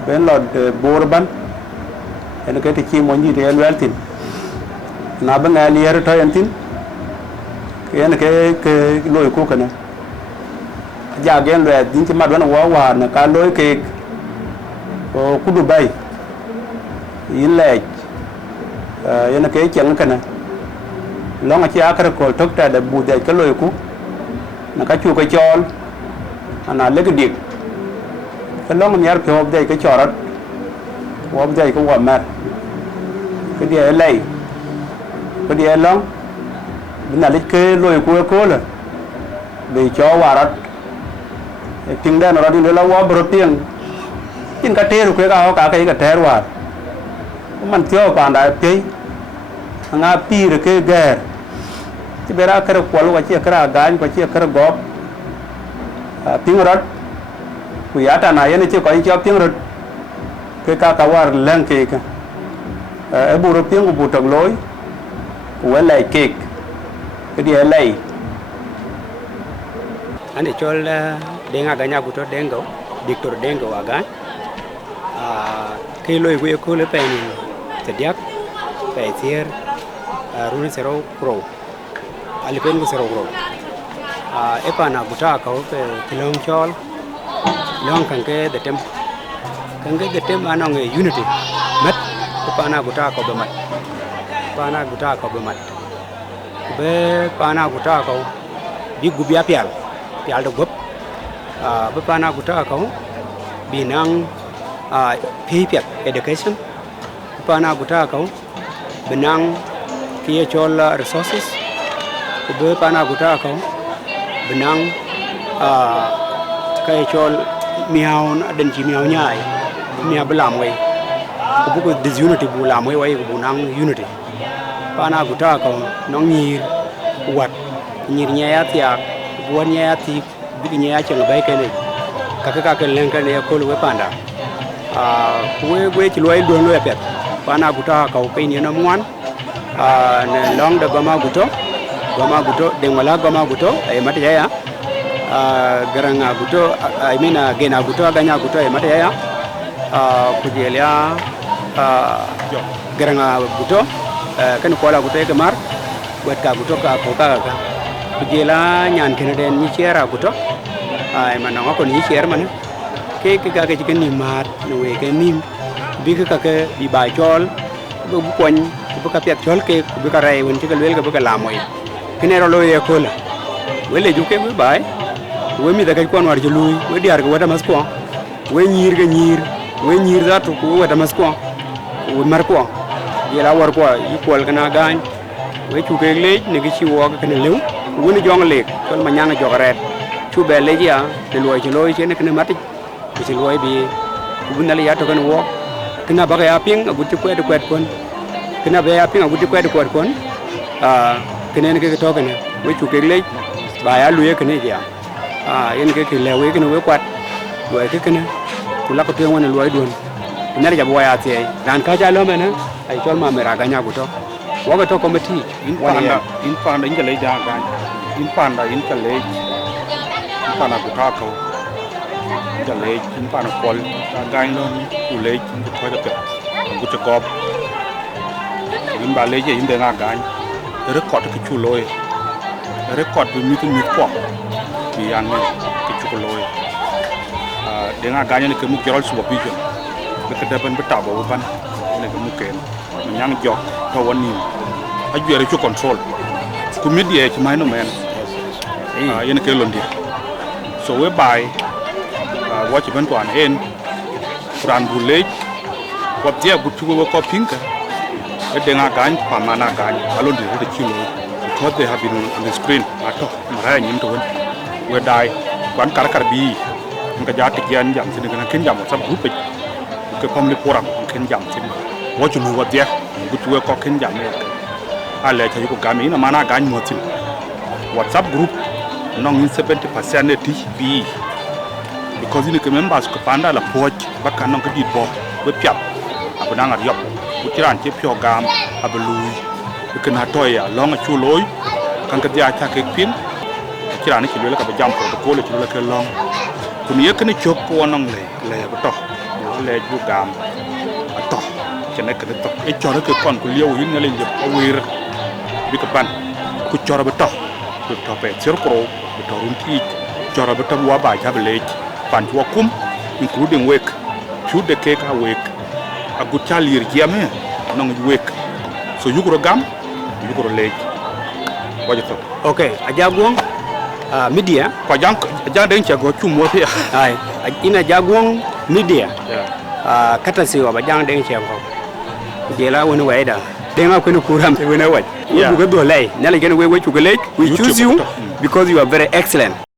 bên lọt bùa ban, anh cái thì chi muốn gì thì anh wel tin, na bên này liar thôi anh tin, cái lối cô cái này, giờ cái lối tin chỉ mà đoán hóa là cái lối cái khu Dubai, in lệ, anh cái chẳng cái này, lo mà chỉ ăn cái thức ra để bù cái lối cô, là cái chu cái chol, anh lấy cái điện cái lo mình nhớ cái hộp dây cái chỏ đó hộp dây cái quần mặt cái đĩa lầy cái đĩa lông bên này lấy cái lôi cô là để cho vào đó tiếng đen nó đi nữa là quá bự tiếng trên cái thế rồi cái thế rồi mình theo còn đại thế ngã pi rồi cái ghẻ chứ bây giờ cái quần cái chiếc cái gán cái chiếc cái góp tiếng rồi ku ya ta na yene che ko cho pieng rut ke ka war lang ke ka e bu ro pieng bu tok loy ku we lai ke ke dia lai ane chol Deng aga nya guto dengo dictor dengo aga ke loy we ko le pe ni tediak pe tier rune sero pro ali pen sero pro e pa na guta ka pe kilong chol long kan ke the tem anong unity mat pana guta ko be mat pana guta ko be mat be pana guta ko bi gubya pial do gop be pana guta ko binang pipiat education pana guta ko benang kia chol resources be pana guta ko benang kai chol miao den chi miao nyai mia belam wei ko bu ko disunity bu lam wei ko bu nang unity pana guta ko nong nyir wat nyir nya ya tia bu nya ya ti bi nya ya chang bai kai ka len kan ya ko we panda we chi loi don loi pet pana guta ko kai ni na mwan ne long da gama guto Deng malak gama guto ai mat ya garanga guto I mean gena guto aganya guto e mate ya kujelia garanga guto kan kola guto e kamar buat ka guto ka ko ka kujela nyan keneden ni chera guto ai mana ngako ni cher mana ke ka chicken ni mat no we ke nim bi ka bi ba chol bu kon bu ka pet chol ke bu ka rai won ti ka wel ka bu ka lamoy kinero lo ye kola wele juke bu bai we mi da kai kon war jului we diar ko wata masko we nyir za to ko wata masko we mar ko yela war ko yi kol kana gan we chu ke le ne gi chi wo ka ne lew we ni jong le kon ma nyanga jogaret chu be le ya te loy chi loy che ne kana mati chi loy bi bu na le ya to kan wo kana ba ya ping agu ti kwet kon kana ba ya ping agu ti kwet kon kana ne ke to kana we chu ke le ba ya lu ye kana ya yen ke lewe ke we kwat we ke kana kula ko tuwa na luai don ina ja boya te ran ka ja lo mena ai chol ma mera ganya Aguto wa to committee in panda in jale ja gan in panda in kale in pana Aguto Akau jale in pana kol gan lo ule in ko da pe Aguto kop in ba le je in de na gan record ki chu loy record bi mi ko bi an me ki chu loy de nga gan ne ke mu jorol su bi jo be ke da ban ba ta bo ban ne ke mu ken nyang jok to woni ajure chu control ku media ki mai no men yen ke londi so we by watch ban to an en kuran bule ko dia gutu ko pinka de nga gan pa mana gan alondi de kilo because they have been on the screen ato mara nyim to we dai kwan kar bi nga ja ti yan jam sin ga ken jam sab group ke family forum ken jam sin wo chu lu wa dia gutu ko ken jam ne ale ta yuko gami na mana gan motin WhatsApp group non 70% ne ti bi because ni ke members ko panda la poch bakka non ko dit bo be piap abuna ngar yop ku tiran che pyo gam abului ke na toya long chu loy kan ka dia ta ke pin tiran ki le ka be jam ko le chu le ke long ku ni ke ni chok ko non le ba to le ju gam ato ke ne ke to e choro ke kon ku lieu yin ne le je awir bi ka ban ku choro ba to pe sir ko to run ti choro ba to wa ba ja le pan wa kum including wake shoot the cake a wake a good chalir jame non wake so yugro gam yugro le wajo okay Ajakguong media ko jang den che go chum mo fi ai ina Ajakguong media kata siwa ba jang den che ko jela woni waida denga ko ni kuram te wona waj you go do lay nala gene we chu go lay we choose you because you are very excellent.